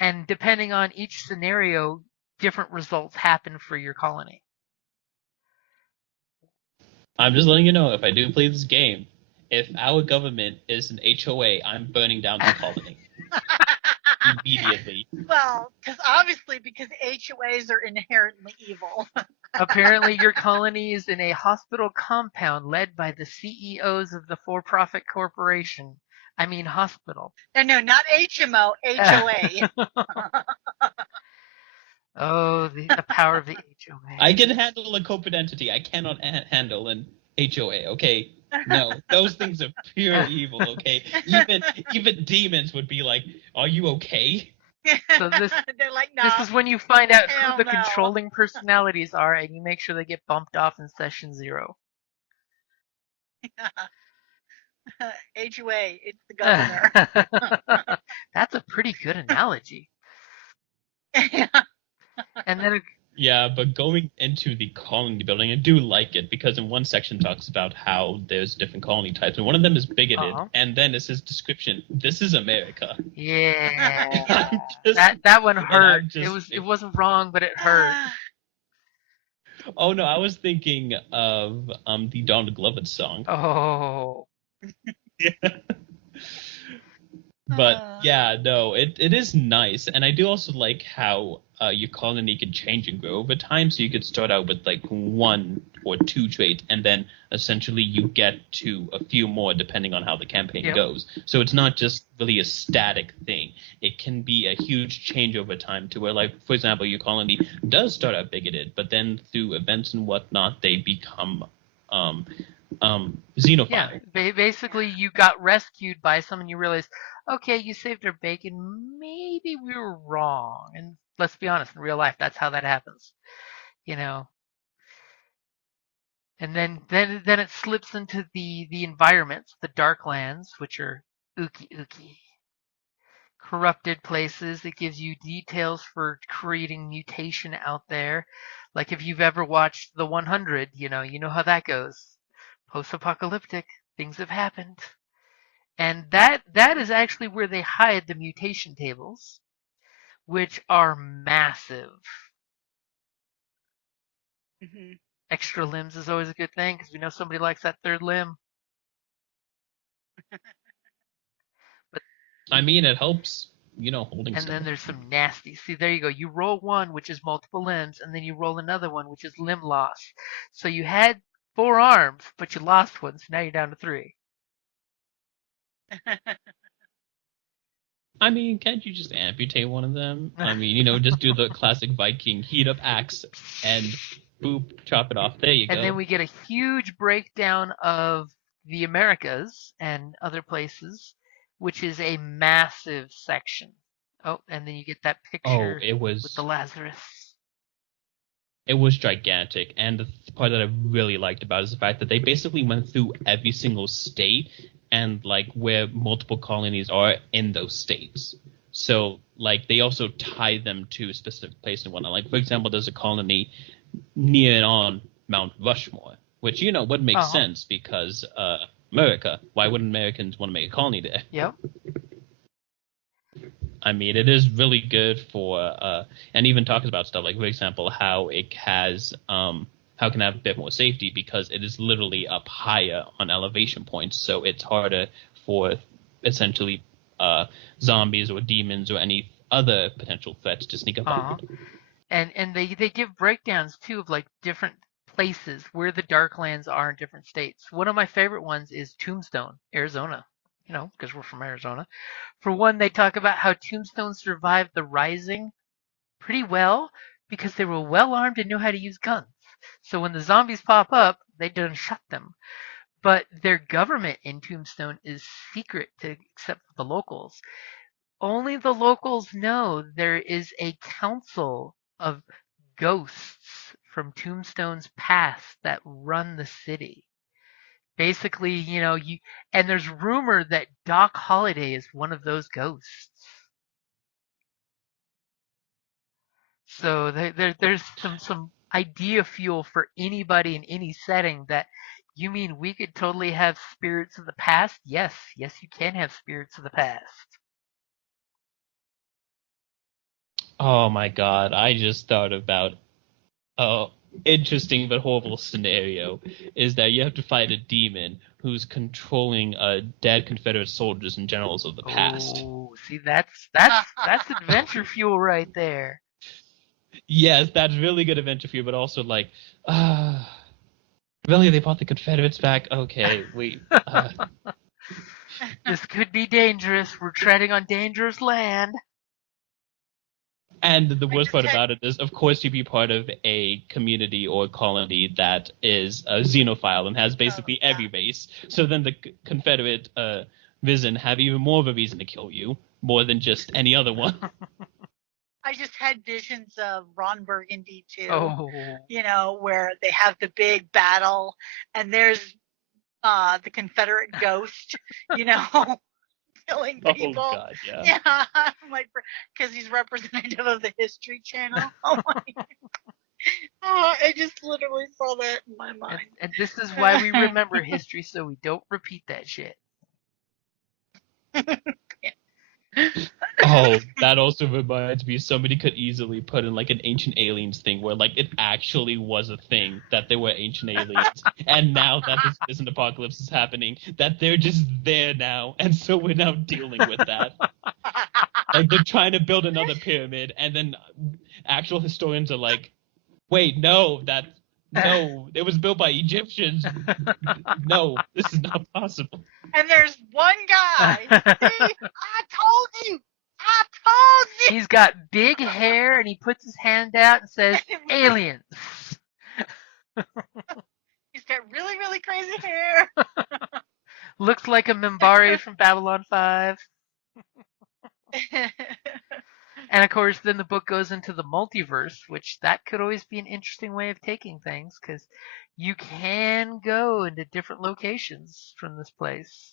And depending on each scenario, different results happen for your colony. I'm just letting you know, if I do play this game, if our government is an HOA, I'm burning down the colony. Immediately. Well, because HOAs are inherently evil. Apparently your colony is in a hospital compound led by the CEOs of the for-profit corporation. I mean hospital. No, not HMO, HOA. Oh, the power of the HOA. I can handle a corporate entity. I cannot handle an HOA, okay? No, those things are pure evil, okay? Even demons would be like, are you okay? So this, They're like, no. this is when you find out Hell who the no. controlling personalities are, and you make sure they get bumped off in session 0. HOA, it's the governor. That's a pretty good analogy. And then Yeah, but going into the colony building, I do like it because in one section talks about how there's different colony types, and one of them is bigoted, and then it says description, this is America. Yeah. that one hurt. It wasn't wrong, but it hurt. Oh no, I was thinking of the Donald Glover song. Oh. But yeah, no, it is nice, and I do also like how your colony can change and grow over time. So you could start out with like 1 or 2 traits, and then essentially you get to a few more depending on how the campaign goes. So it's not just really a static thing. It can be a huge change over time to where, like, for example, your colony does start out bigoted, but then through events and whatnot, they become xenophile. Yeah, basically you got rescued by someone, you realize, okay, you saved our bacon, maybe we were wrong. And let's be honest, in real life, that's how that happens, you know. And then it slips into the environments, the Darklands, which are ooky. Corrupted places. It gives you details for creating mutation out there. Like if you've ever watched The 100, you know how that goes. Post-apocalyptic, things have happened. And that is actually where they hide the mutation tables, which are massive. Mm-hmm. Extra limbs is always a good thing because we know somebody likes that third limb. But I mean, it helps, holding and stuff. Then there's some nasty. See, there you go. You roll one, which is multiple limbs, and then you roll another one, which is limb loss. So you had 4 arms, but you lost one, so now you're down to 3. I mean, can't you just amputate one of them? I mean, just do the classic Viking heat up axe and boop, chop it off. There you go. And then we get a huge breakdown of the Americas and other places, which is a massive section. Oh, and then you get that picture with the Lazarus. It was gigantic, and the part that I really liked about it is the fact that they basically went through every single state and like where multiple colonies are in those states. So, like, they also tie them to a specific place and whatnot. Like, for example, there's a colony near and on Mount Rushmore, which, would make sense because America. Why wouldn't Americans want to make a colony there? Yep. I mean, it is really good for, and even talks about stuff like, for example, how it has, how it can have a bit more safety because it is literally up higher on elevation points, so it's harder for essentially zombies or demons or any other potential threats to sneak up on it. And they give breakdowns too of like different places where the Darklands are in different states. One of my favorite ones is Tombstone, Arizona. Because we're from Arizona. For one, they talk about how Tombstone survived the Rising pretty well because they were well armed and knew how to use guns. So when the zombies pop up, they done shut them. But their government in Tombstone is secret except for the locals. Only the locals know there is a council of ghosts from Tombstone's past that run the city. Basically, and there's rumor that Doc Holliday is one of those ghosts. So there's some idea fuel for anybody in any setting that you mean we could totally have spirits of the past? Yes, you can have spirits of the past. Oh my god, I just thought about interesting but horrible scenario is that you have to fight a demon who's controlling dead Confederate soldiers and generals of the past. Oh, see, that's adventure fuel right there. Yes, that's really good adventure fuel, but also like, really, they brought the Confederates back? Okay, wait. This could be dangerous. We're treading on dangerous land. And the worst part about it is, of course, you'd be part of a community or colony that is a xenophile and has basically every race. So then the Confederate Risen have even more of a reason to kill you, more than just any other one. I just had visions of Ron Burgundy too. Oh. Where they have the big battle, and there's the Confederate ghost, killing people. Oh God, yeah. I'm like, because he's representative of the History Channel. Oh my. I just literally saw that in my mind. And this is why we remember history, so we don't repeat that shit. Oh, that also reminds me, somebody could easily put in like an Ancient Aliens thing where like it actually was a thing that there were ancient aliens, and now that this present apocalypse is happening, that they're just there now, and so we're now dealing with that. Like they're trying to build another pyramid, and then actual historians are like, wait, no, it was built by Egyptians. No, this is not possible. And there's one guy. See, I told you. He's got big hair, and he puts his hand out and says, aliens. He's got really, really crazy hair. Looks like a Minbari from Babylon 5. And of course, then the book goes into the multiverse, which that could always be an interesting way of taking things, because you can go into different locations from this place.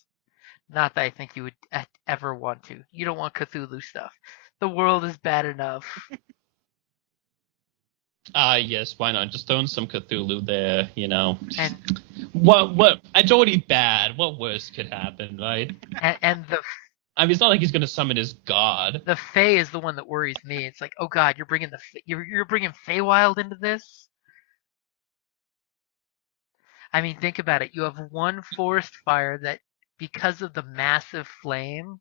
Not that I think you would ever want to. You don't want Cthulhu stuff. The world is bad enough. Yes, why not? Just throw in some Cthulhu there, And what? It's already bad. What worse could happen, right? And I mean, it's not like he's going to summon his god. The Fae is the one that worries me. It's like, oh god, you're bringing you're bringing Feywild into this. I mean, think about it. You have one forest fire that, because of the massive flame,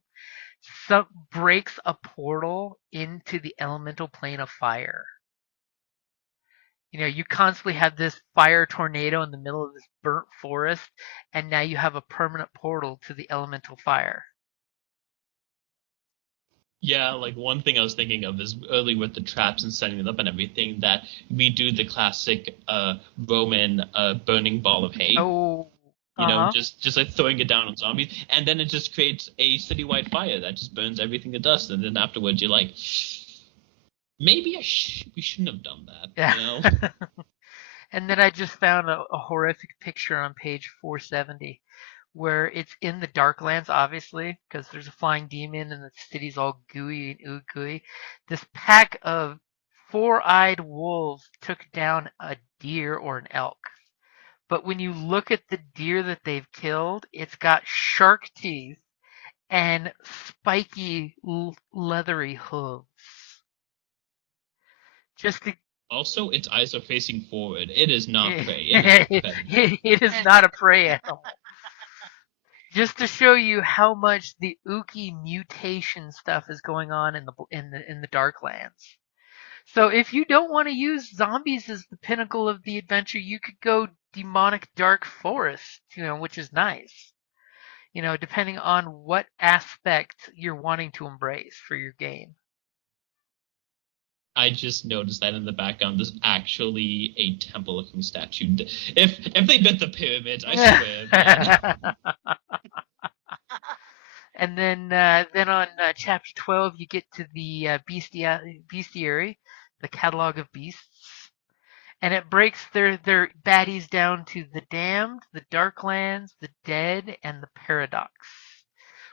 breaks a portal into the elemental plane of fire. You constantly have this fire tornado in the middle of this burnt forest, and now you have a permanent portal to the elemental fire. Yeah, like one thing I was thinking of is early with the traps and setting it up and everything, that we do the classic Roman burning ball of hay. Oh, just like throwing it down on zombies, and then it just creates a citywide fire that just burns everything to dust, and then afterwards you're like, maybe we shouldn't have done that. Yeah. And then I just found a horrific picture on page 470 where it's in the Darklands, obviously, because there's a flying demon and the city's all gooey and ooey. This pack of four-eyed wolves took down a deer or an elk. But when you look at the deer that they've killed, it's got shark teeth and spiky, leathery hooves. Just to Also, its eyes are facing forward. It is not prey. it is not a prey animal. Just to show you how much the ooky mutation stuff is going on in the Darklands. So if you don't want to use zombies as the pinnacle of the adventure, you could go demonic dark forest, which is nice. Depending on what aspect you're wanting to embrace for your game. I just noticed that in the background, there's actually a temple-looking statue. If they built the pyramids, I swear, man. And then on chapter 12, you get to the bestiary, the catalog of beasts, and it breaks their baddies down to the damned, the Darklands, the dead, and the paradox.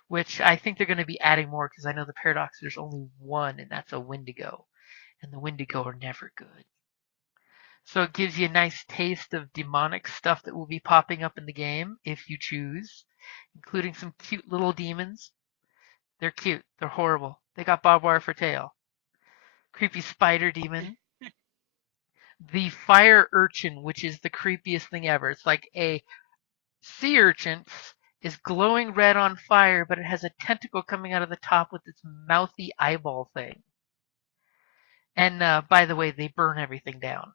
Which I think they're going to be adding more because I know the paradox there's only one, and that's a Wendigo. And the Wendigo are never good. So it gives you a nice taste of demonic stuff that will be popping up in the game if you choose, including some cute little demons. They're cute. They're horrible. They got barbed wire for tail. Creepy spider demon. The fire urchin, which is the creepiest thing ever. It's like a sea urchin is glowing red on fire, but it has a tentacle coming out of the top with its mouthy eyeball thing. And by the way, they burn everything down.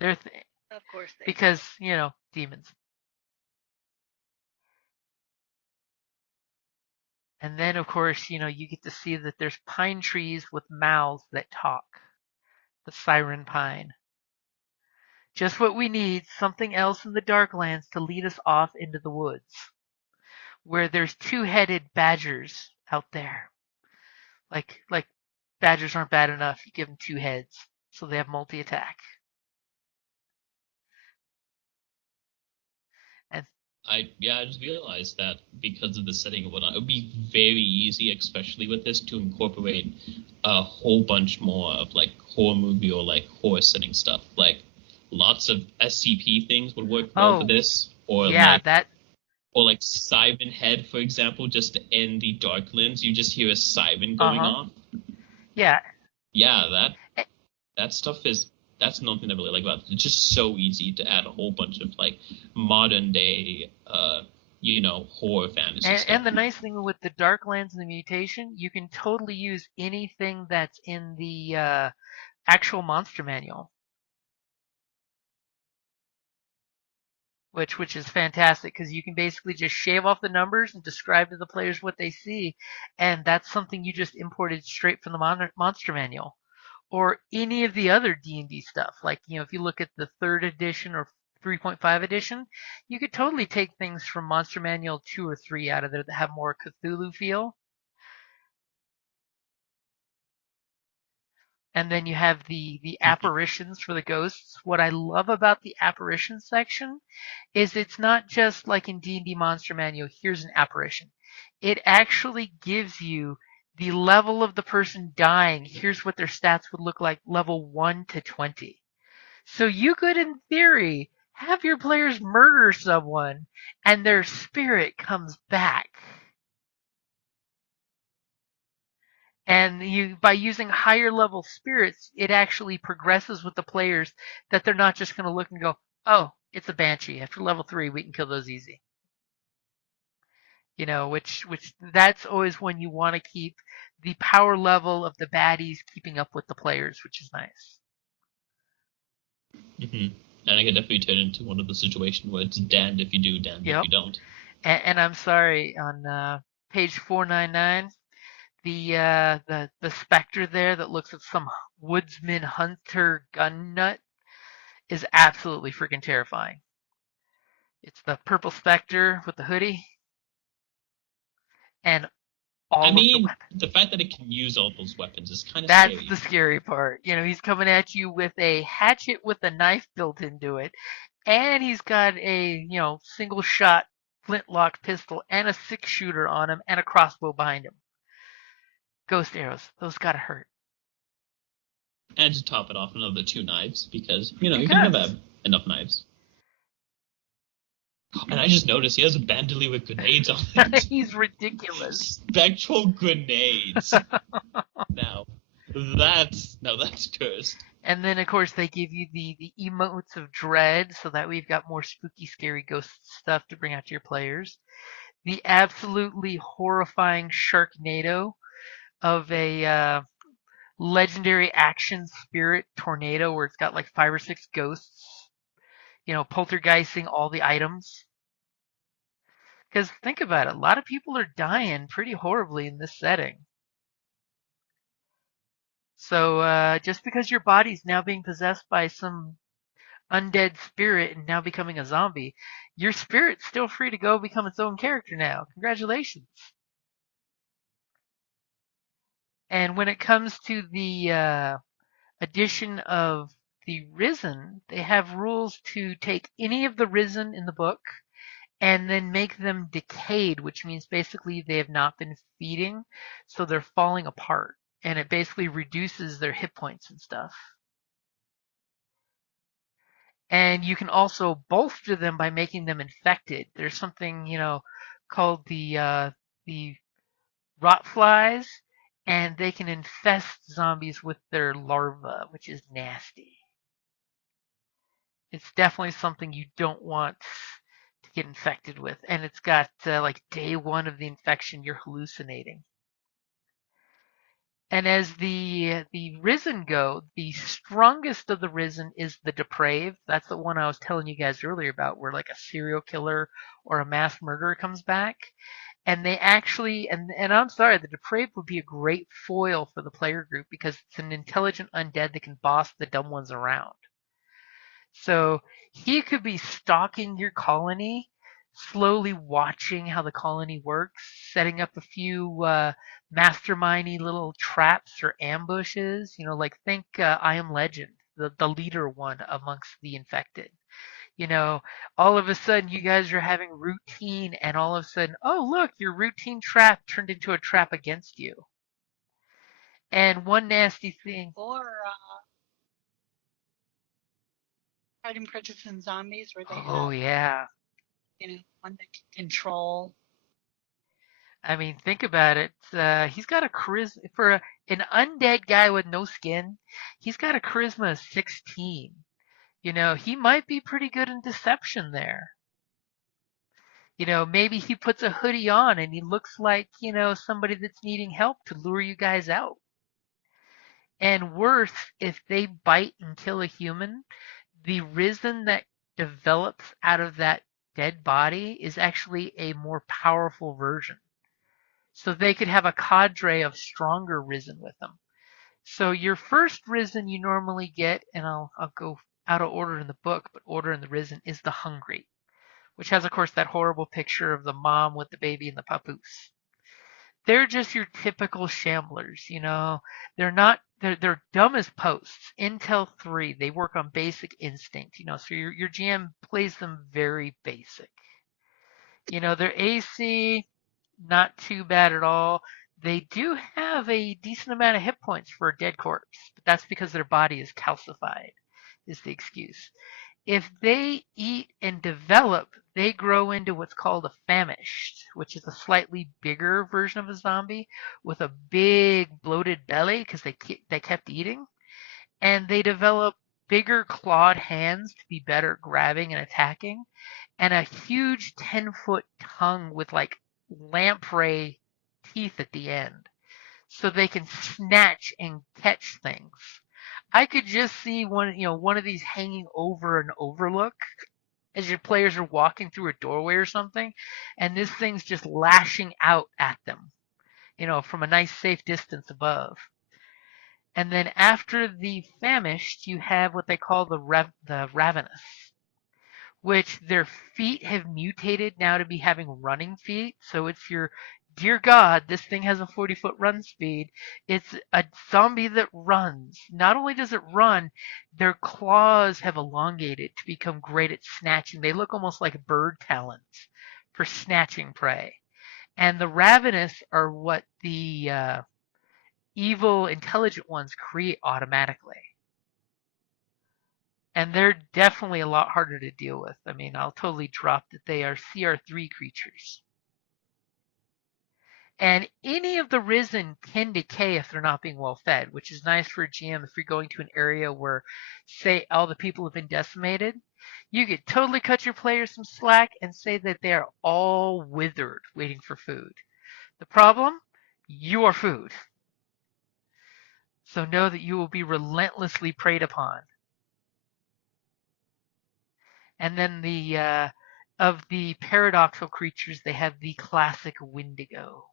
Of course they because, demons. And then, of course, you get to see that there's pine trees with mouths that talk. The siren pine. Just what we need, something else in the Darklands to lead us off into the woods. Where there's two-headed badgers out there. Like badgers aren't bad enough, you give them two heads. So they have multi-attack. And I just realized that because of the setting and whatnot, it would be very easy, especially with this, to incorporate a whole bunch more of like horror movie or like horror setting stuff. Like lots of SCP things would work well for this, or or like Siren Head, for example, just to end the Darklands. You just hear a siren going off. Yeah. Yeah, that stuff is. That's another thing I really like about it. It's just so easy to add a whole bunch of like modern day, horror fantasy stuff. And the nice thing with the Darklands and the mutation, you can totally use anything that's in the actual monster manual, which is fantastic because you can basically just shave off the numbers and describe to the players what they see, and that's something you just imported straight from the monster manual. Or any of the other D&D stuff. Like, if you look at the 3rd edition or 3.5 edition, you could totally take things from Monster Manual 2 or 3 out of there that have more Cthulhu feel. And then you have the apparitions for the ghosts. What I love about the apparition section is it's not just like in D&D Monster Manual, here's an apparition. It actually gives you the level of the person dying. Here's what their stats would look like, level 1 to 20. So you could, in theory, have your players murder someone and their spirit comes back. And by using higher level spirits, it actually progresses with the players that they're not just going to look and go, oh, it's a banshee. After level 3, we can kill those easy. Which that's always when you want to keep the power level of the baddies keeping up with the players, which is nice. Mm-hmm. And I can definitely turn into one of the situations where it's damned if you do, damned if you don't. And I'm sorry, on page 499, the specter there that looks at some woodsman hunter gun nut is absolutely freaking terrifying. It's the purple specter with the hoodie. And the fact that it can use all those weapons is kind of scary. That's the scary part. He's coming at you with a hatchet with a knife built into it, And he's got a, single shot flintlock pistol and a 6-shooter on him and a crossbow behind him. Ghost arrows. Those gotta hurt. And to top it off, another 2 knives, because, you can never have enough knives. And I just noticed he has a bandolier with grenades on it. He's ridiculous. Spectral grenades. Now that's cursed. And then, of course, they give you the emotes of dread, so that we've got more spooky, scary ghost stuff to bring out to your players. The absolutely horrifying Sharknado of a legendary action spirit tornado, where it's got like 5 or 6 ghosts, poltergeisting all the items. Because think about it, a lot of people are dying pretty horribly in this setting. So just because your body's now being possessed by some undead spirit and now becoming a zombie, your spirit's still free to go become its own character now. Congratulations. And when it comes to the addition of the Risen, they have rules to take any of the Risen in the book and then make them decayed, which means basically they have not been feeding, so they're falling apart. And it basically reduces their hit points and stuff. And you can also bolster them by making them infected. There's something, called the rot flies, and they can infest zombies with their larvae, which is nasty. It's definitely something you don't want to get infected with. And it's got like day 1 of the infection, you're hallucinating. And as the Risen go, the strongest of the Risen is the Depraved. That's the one I was telling you guys earlier about, where like a serial killer or a mass murderer comes back. And they actually, and I'm sorry, the Depraved would be a great foil for the player group, because it's an intelligent undead that can boss the dumb ones around. So he could be stalking your colony, slowly watching how the colony works, setting up a few mastermindy little traps or ambushes. Like think I Am Legend, the leader one amongst the infected. All of a sudden you guys are having routine, and all of a sudden, oh look, your routine trap turned into a trap against you. And one nasty thing. Or Pride and Prejudice and Zombies, where they Oh have, yeah. One that can control. I mean, think about it. He's got a charisma for an undead guy with no skin. He's got a charisma of 16. He might be pretty good in deception there. Maybe he puts a hoodie on and he looks like, somebody that's needing help to lure you guys out. And worse, if they bite and kill a human, the Risen that develops out of that dead body is actually a more powerful version. So they could have a cadre of stronger Risen with them. So your first Risen you normally get, and I'll go out of order in the book, but order in the Risen, is the Hungry, which has, of course, that horrible picture of the mom with the baby and the papoose. They're just your typical shamblers, They're dumb as posts. Intel 3, they work on basic instinct, So your GM plays them very basic. Their AC, not too bad at all. They do have a decent amount of hit points for a dead corpse, but that's because their body is calcified, is the excuse. If they eat and develop, they grow into what's called a famished, which is a slightly bigger version of a zombie with a big bloated belly because they kept eating, and they develop bigger clawed hands to be better at grabbing and attacking, and a huge 10-foot tongue with like lamprey teeth at the end, so they can snatch and catch things. I could just see one of these hanging over an overlook as your players are walking through a doorway or something, and this thing's just lashing out at them, from a nice safe distance above. And then after the famished, you have what they call the ravenous, which their feet have mutated now to be having running feet. So it's your dear God, this thing has a 40-foot run speed. It's a zombie that runs. Not only does it run, their claws have elongated to become great at snatching. They look almost like bird talons for snatching prey. And the ravenous are what the evil, intelligent ones create automatically. And they're definitely a lot harder to deal with. I mean, I'll totally drop that they are CR3 creatures. And any of the risen can decay if they're not being well fed, which is nice for a GM if you're going to an area where, say, all the people have been decimated. You could totally cut your players some slack and say that they are all withered, waiting for food. The problem? You are food. So know that you will be relentlessly preyed upon. And then of the paradoxical creatures, they have the classic Wendigo.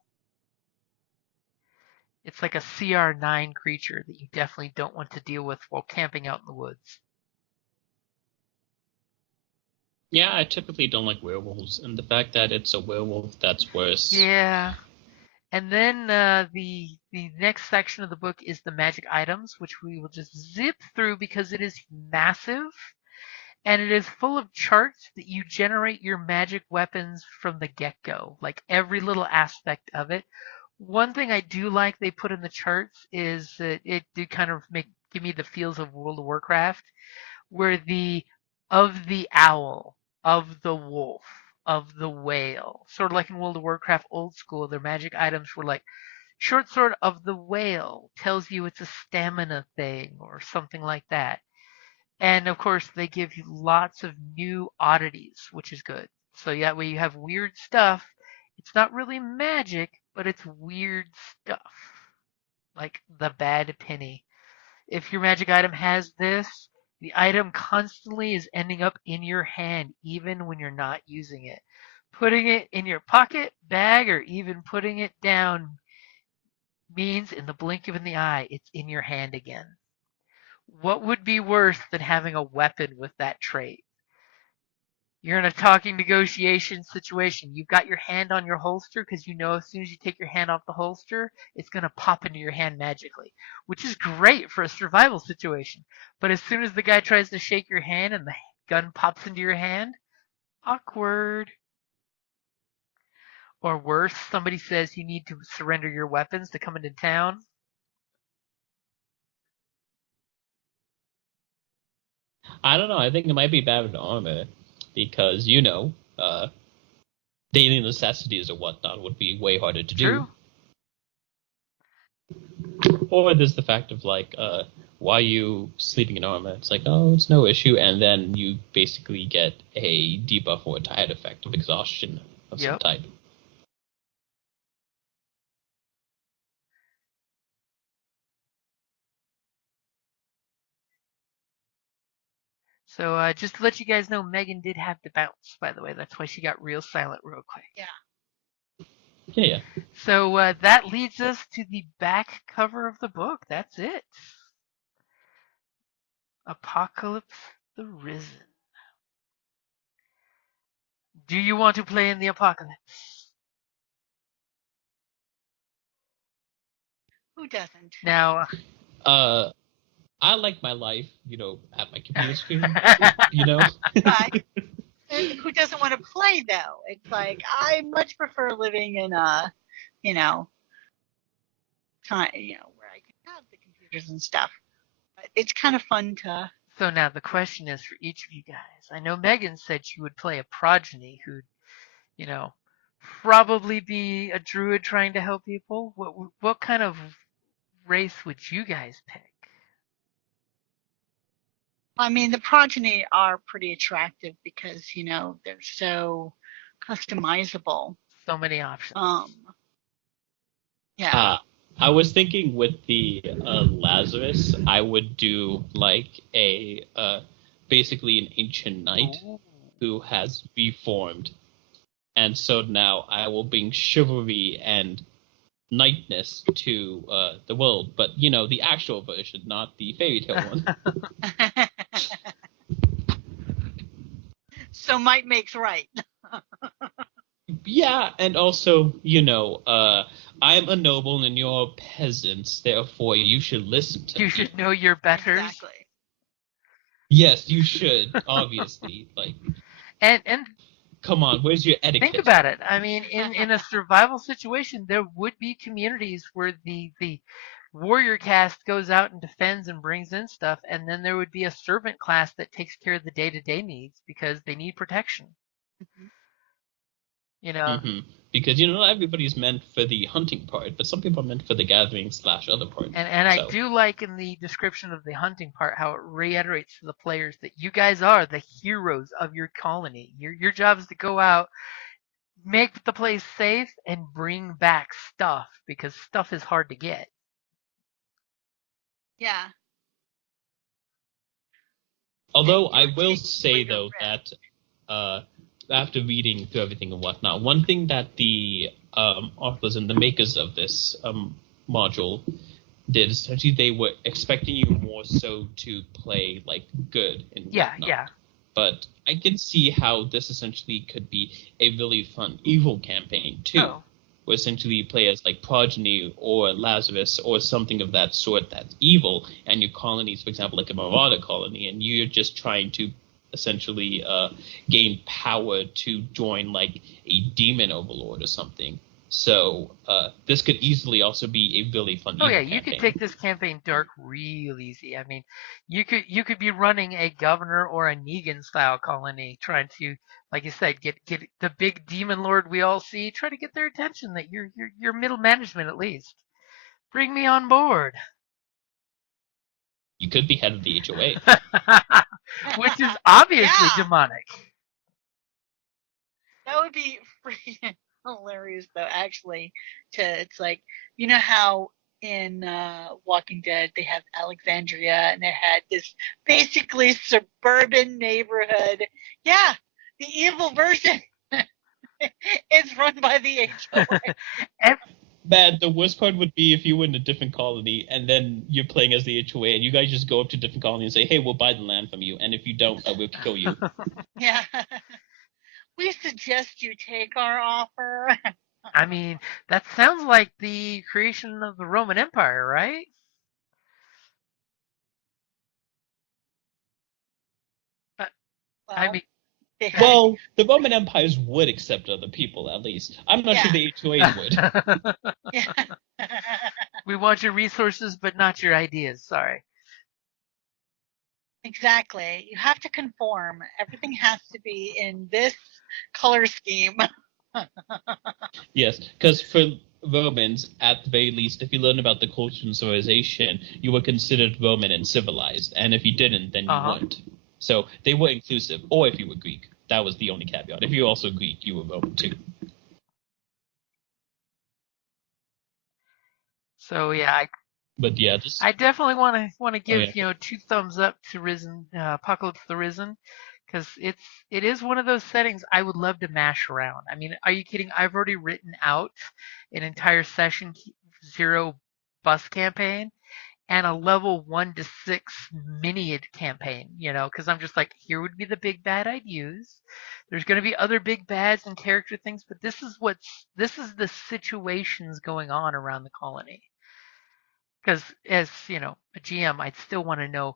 It's like a CR9 creature that you definitely don't want to deal with while camping out in the woods. Yeah, I typically don't like werewolves, and the fact that it's a werewolf, that's worse. Yeah. And then the next section of the book is the magic items, which we will just zip through because it is massive. And it is full of charts that you generate your magic weapons from the get-go, like every little aspect of it. One thing I do like they put in the charts is that it did kind of give me the feels of World of Warcraft, where of the owl, of the wolf, of the whale, sort of like in World of Warcraft old school, their magic items were like short sword of the whale tells you it's a stamina thing or something like that. And of course, they give you lots of new oddities, which is good. So that way you have weird stuff. It's not really magic, but it's weird stuff. Like the bad penny. If your magic item has this, the item constantly is ending up in your hand, even when you're not using it. Putting it in your pocket, bag, or even putting it down means in the blink of an eye, it's in your hand again. What would be worse than having a weapon with that trait? You're in a talking negotiation situation. You've got your hand on your holster because you know as soon as you take your hand off the holster, it's going to pop into your hand magically, which is great for a survival situation. But as soon as the guy tries to shake your hand and the gun pops into your hand, awkward. Or worse, somebody says you need to surrender your weapons to come into town. I don't know. I think it might be bad with armor because, daily necessities or whatnot would be way harder to True. do. Or there's the fact of, why are you sleeping in armor? It's like, oh, it's no issue. And then you basically get a debuff or a tired effect of exhaustion of some type. So just to let you guys know, Megan did have to bounce, by the way. That's why she got real silent real quick. Yeah. Yeah. So that leads us to the back cover of the book. That's it. Apocalypse the Risen. Do you want to play in the apocalypse? Who doesn't? Now, I like my life, at my computer screen, Right. And who doesn't want to play though? It's like I much prefer living in a, time, where I can have the computers and stuff. But it's kind of fun to. So now the question is for each of you guys. I know Megan said she would play a progeny who'd, probably be a druid trying to help people. What kind of race would you guys pick? I mean, the progeny are pretty attractive because they're so customizable. So many options. Yeah. I was thinking with the Lazarus, I would do basically an ancient knight who has reformed, and so now I will bring chivalry and knightness to the world, but the actual version, not the fairy tale one. So might makes right. Yeah, and also, I'm a noble and you're peasants, therefore you should listen to You me. should know your betters. Exactly. Yes, you should, obviously. And come on, where's your etiquette? think about it. I mean, in a survival situation, there would be communities where the warrior caste goes out and defends and brings in stuff, and then there would be a servant class that takes care of the day-to-day needs because they need protection. Because not everybody's meant for the hunting part, but some people are meant for the gathering / other part. And I do like in the description of the hunting part how it reiterates to the players that you guys are the heroes of your colony. Your job is to go out, make the place safe, and bring back stuff because stuff is hard to get. Yeah. Although I will say though that after reading through everything and whatnot, one thing that the authors and the makers of this module did is essentially they were expecting you more so to play good and whatnot. Yeah. But I can see how this essentially could be a really fun evil campaign too. Oh. Where essentially you play as Progeny or Lazarus or something of that sort that's evil, and your colonies, for example, a marauder colony, and you're just trying to essentially gain power to join a demon overlord or something. So this could easily also be a really fun evil campaign. You could take this campaign dark real easy. I mean, you could be running a governor or a Negan style colony trying to, like you said, get the big demon lord we all see, try to get their attention that you're middle management at least. Bring me on board. You could be head of the HOA. Which is obviously demonic. That would be freaking hilarious though, actually. It's how in Walking Dead they have Alexandria and they had this basically suburban neighborhood. Yeah, the evil version is run by the HOA. Bad. The worst part would be if you were in a different colony and then you're playing as the HOA and you guys just go up to different colonies and say, hey, we'll buy the land from you, and if you don't, I will kill you. Yeah. We suggest you take our offer. I mean, that sounds like the creation of the Roman Empire, right? Well, the Roman empires would accept other people, at least. I'm not sure the HOAs would. We want your resources, but not your ideas. Sorry. Exactly. You have to conform. Everything has to be in this color scheme. Yes, because for Romans, at the very least, if you learn about the culture and civilization, you were considered Roman and civilized, and if you didn't, then you weren't. So they were inclusive, or if you were Greek. That was the only caveat. If you were also Greek, you were Roman too. So yeah, I definitely want to give 2 thumbs up to Risen, Apocalypse the Risen, because it is one of those settings I would love to mash around. I mean, are you kidding? I've already written out an entire session 0 bus campaign and a level 1 to 6 miniad campaign, because I'm just like, here would be the big bad I'd use. There's going to be other big bads and character things, but this is the situations going on around the colony. Because as, a GM, I'd still want to know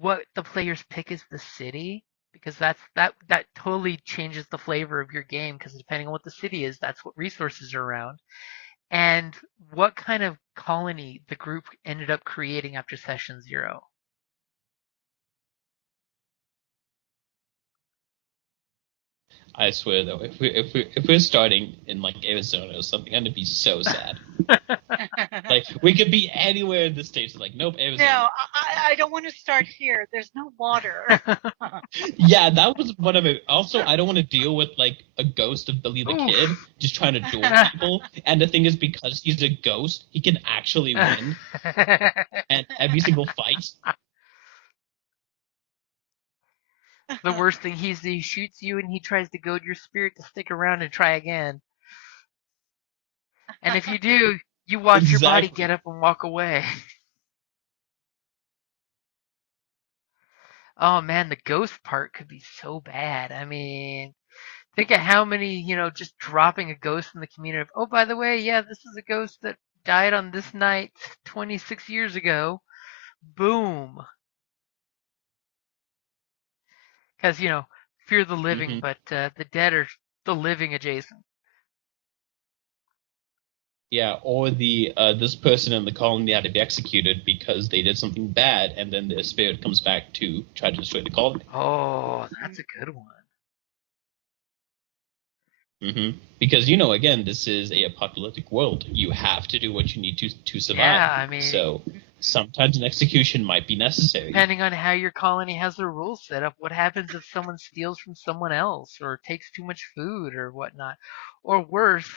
what the players pick as the city, because that totally changes the flavor of your game, because depending on what the city is, that's what resources are around. And what kind of colony the group ended up creating after session 0. I swear though, if we're starting in Arizona or something, I'm gonna be so sad. We could be anywhere in the States. Nope, Arizona. No, I don't want to start here. There's no water. Yeah, that was one of it. Also, I don't want to deal with a ghost of Billy the Kid just trying to duel people. And the thing is, because he's a ghost, he can actually win at every single fight. The worst thing, he shoots you and he tries to goad your spirit to stick around and try again. And if you do, you watch your body get up and walk away. Oh man, the ghost part could be so bad. I mean, Think of how many, just dropping a ghost in the community of, oh, by the way, yeah, this is a ghost that died on this night 26 years ago. Boom. Because, fear the living, Hmm. but the dead are the living adjacent. Yeah, or the this person in the colony had to be executed because they did something bad, and then their spirit comes back to try to destroy the colony. Oh, that's a good one. Because again, this is a apocalyptic world. You have to do what you need to survive. Yeah, I mean, So sometimes an execution might be necessary. depending on how your colony has their rules set up, what happens if someone steals from someone else or takes too much food or whatnot? Or worse,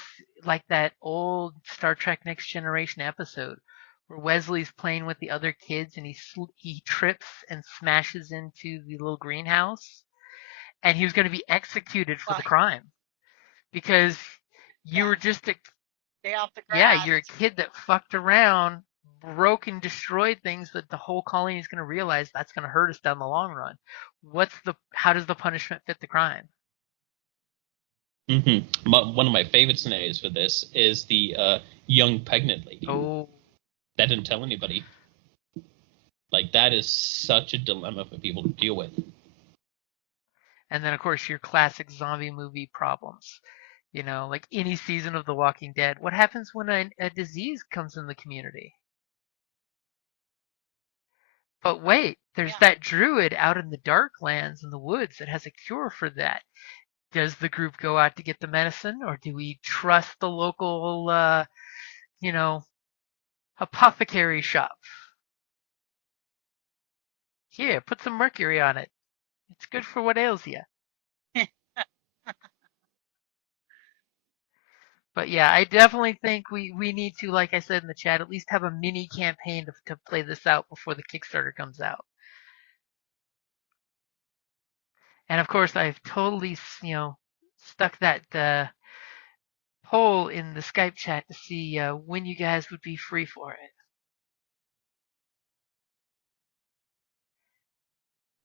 like that old Star Trek Next Generation episode where Wesley's playing with the other kids and he trips and smashes into the little greenhouse and he was going to be executed for Well, the crime because you yeah, were just a stay off the yeah, grass. you're a kid that fucked around, broke and destroyed things that the whole colony is going to realize that's going to hurt us down the long run. How does the punishment fit the crime? One of my favorite scenarios for this is the young pregnant lady Oh, that didn't tell anybody. Like, that is such a dilemma for people to deal with. and then of course your classic zombie movie problems. Like any season of The Walking Dead. What happens when a disease comes in the community? But wait, there's Yeah. that druid out in the Darklands in the woods that has a cure for that. Does the group go out to get the medicine, or do we trust the local, you know, apothecary shop? Here, put some mercury on it. It's good for what ails you. But yeah, I definitely think we need to, like I said in the chat, at least have a mini campaign to play this out before the Kickstarter comes out. And of course, I've totally, stuck that poll in the Skype chat to see when you guys would be free for it.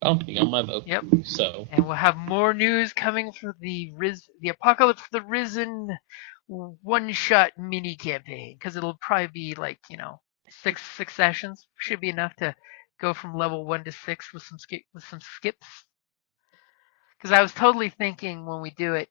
Oh, you got my vote. Yep. So, And we'll have more news coming for the Apocalypse the Risen one-shot mini campaign because it'll probably be like six sessions. Should be enough to go from level 1 to 6 with some skips. Because I was totally thinking when we do it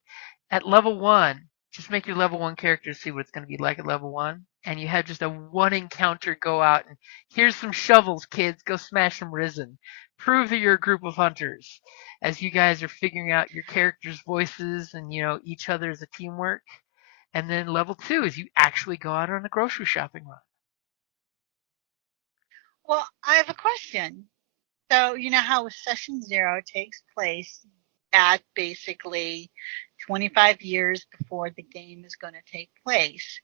at level 1, just make your level 1 character see what it's going to be like at level 1, and you have just a one encounter go out and here's some shovels, kids, go smash some Risen. Prove that you're a group of hunters as you guys are figuring out your characters' voices and each other as a teamwork. And then level 2 is you actually go out on a grocery shopping run. Well, I have a question. So, you know how Session 0 takes place at basically 25 years before the game is going to take place.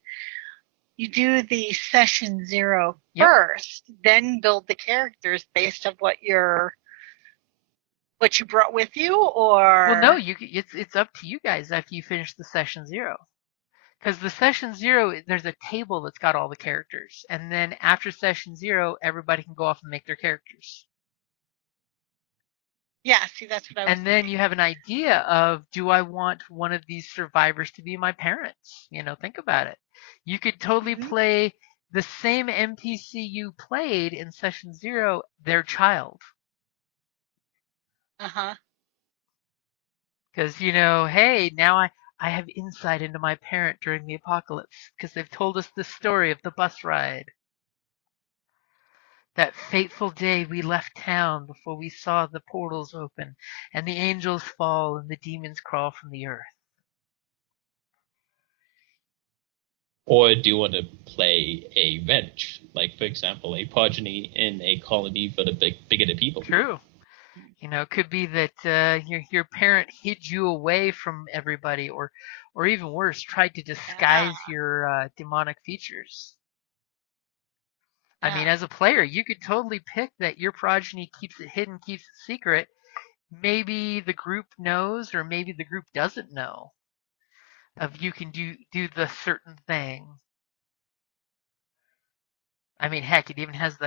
You do the Session 0 Yep. first, then build the characters based on what you brought with you, or Well, no, it's up to you guys after you finish the Session 0. Because the Session 0, there's a table that's got all the characters. And then after Session 0, everybody can go off and make their characters. Yeah, see, that's what I was And then thinking. you have an idea of, do I want one of these survivors to be my parents? Think about it. You could totally play the same NPC you played in Session 0, their child. Uh-huh. Because, hey, now I have insight into my parent during the apocalypse because they've told us the story of the bus ride. That fateful day we left town before we saw the portals open and the angels fall and the demons crawl from the earth. or do you want to play a venge? Like, for example, a progeny in a colony for the bigoted people. True. It could be that your parent hid you away from everybody, or even worse, tried to disguise your demonic features. I mean, as a player, you could totally pick that your progeny keeps it hidden, keeps it secret. Maybe the group knows, or maybe the group doesn't know of you can do the certain thing. I mean, heck, it even has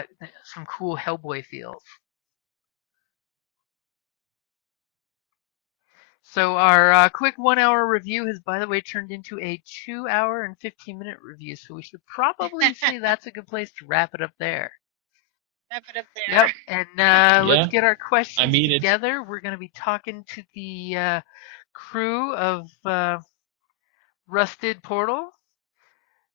some cool Hellboy feels. So our quick 1 hour review has, by the way, turned into a 2 hour and 15-minute review. So we should probably say that's a good place to wrap it up there. Wrap it up there. Yep. And let's get our questions it's together. We're going to be talking to the crew of Rusted Portal.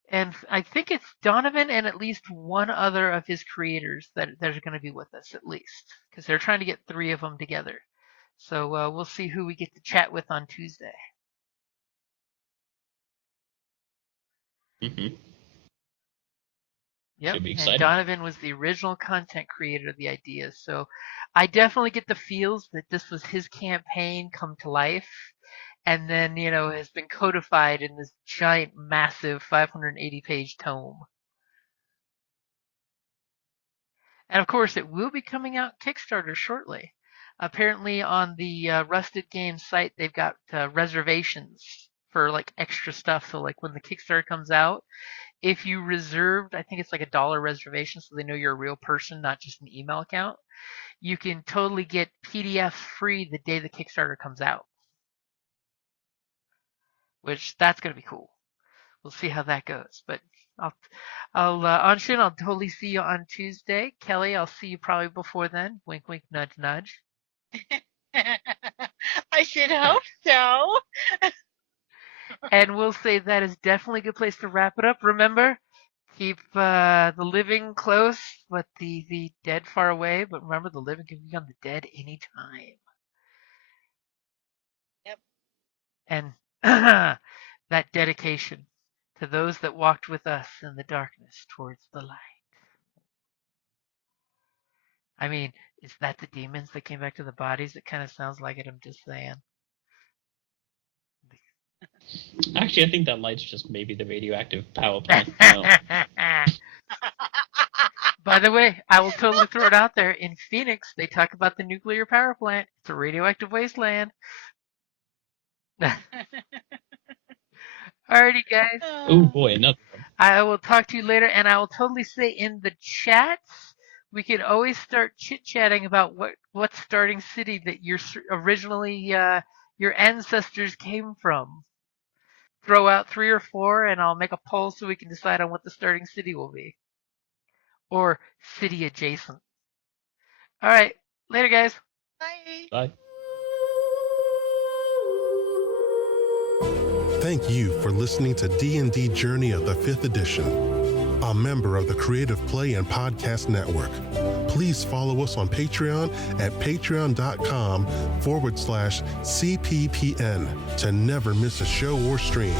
And I think it's Donovan and at least one other of his creators that are going to be with us, at least, because they're trying to get 3 of them together. So we'll see who we get to chat with on Tuesday. Mm-hmm. Yep, Should be and exciting. Donovan was the original content creator of the ideas, so I definitely get the feels that this was his campaign come to life, and then, has been codified in this giant, massive 580-page tome. And of course, it will be coming out Kickstarter shortly. Apparently, on the Rusted Games site, they've got reservations for like extra stuff. So, like when the Kickstarter comes out, if you reserved, I think it's like $1 reservation, so they know you're a real person, not just an email account. You can totally get PDF free the day the Kickstarter comes out, which that's gonna be cool. We'll see how that goes, but Anshin, I'll totally see you on Tuesday. Kellie, I'll see you probably before then. Wink, wink, nudge, nudge. I should hope so. And we'll say that is definitely a good place to wrap it up. Remember, keep the living close, but the dead far away. But remember, the living can become the dead anytime. Yep. And that dedication to those that walked with us in the darkness towards the light. I mean, is that the demons that came back to the bodies? It kind of sounds like it, I'm just saying. Actually, I think that light's just maybe the radioactive power plant. No. By the way, I will totally throw it out there. In Phoenix, they talk about the nuclear power plant. It's a radioactive wasteland. Alrighty, guys. Oh boy, another one. I will talk to you later, and I will totally say in the chats, we could always start chit-chatting about what starting city that you're originally your ancestors came from. Throw out 3 or 4, and I'll make a poll so we can decide on what the starting city will be. Or city adjacent. All right. Later, guys. Bye. Bye. Thank you for listening to D&D Journey of the 5th Edition, a member of the Creative Play and Podcast Network. Please follow us on Patreon at patreon.com/CPPN to never miss a show or stream.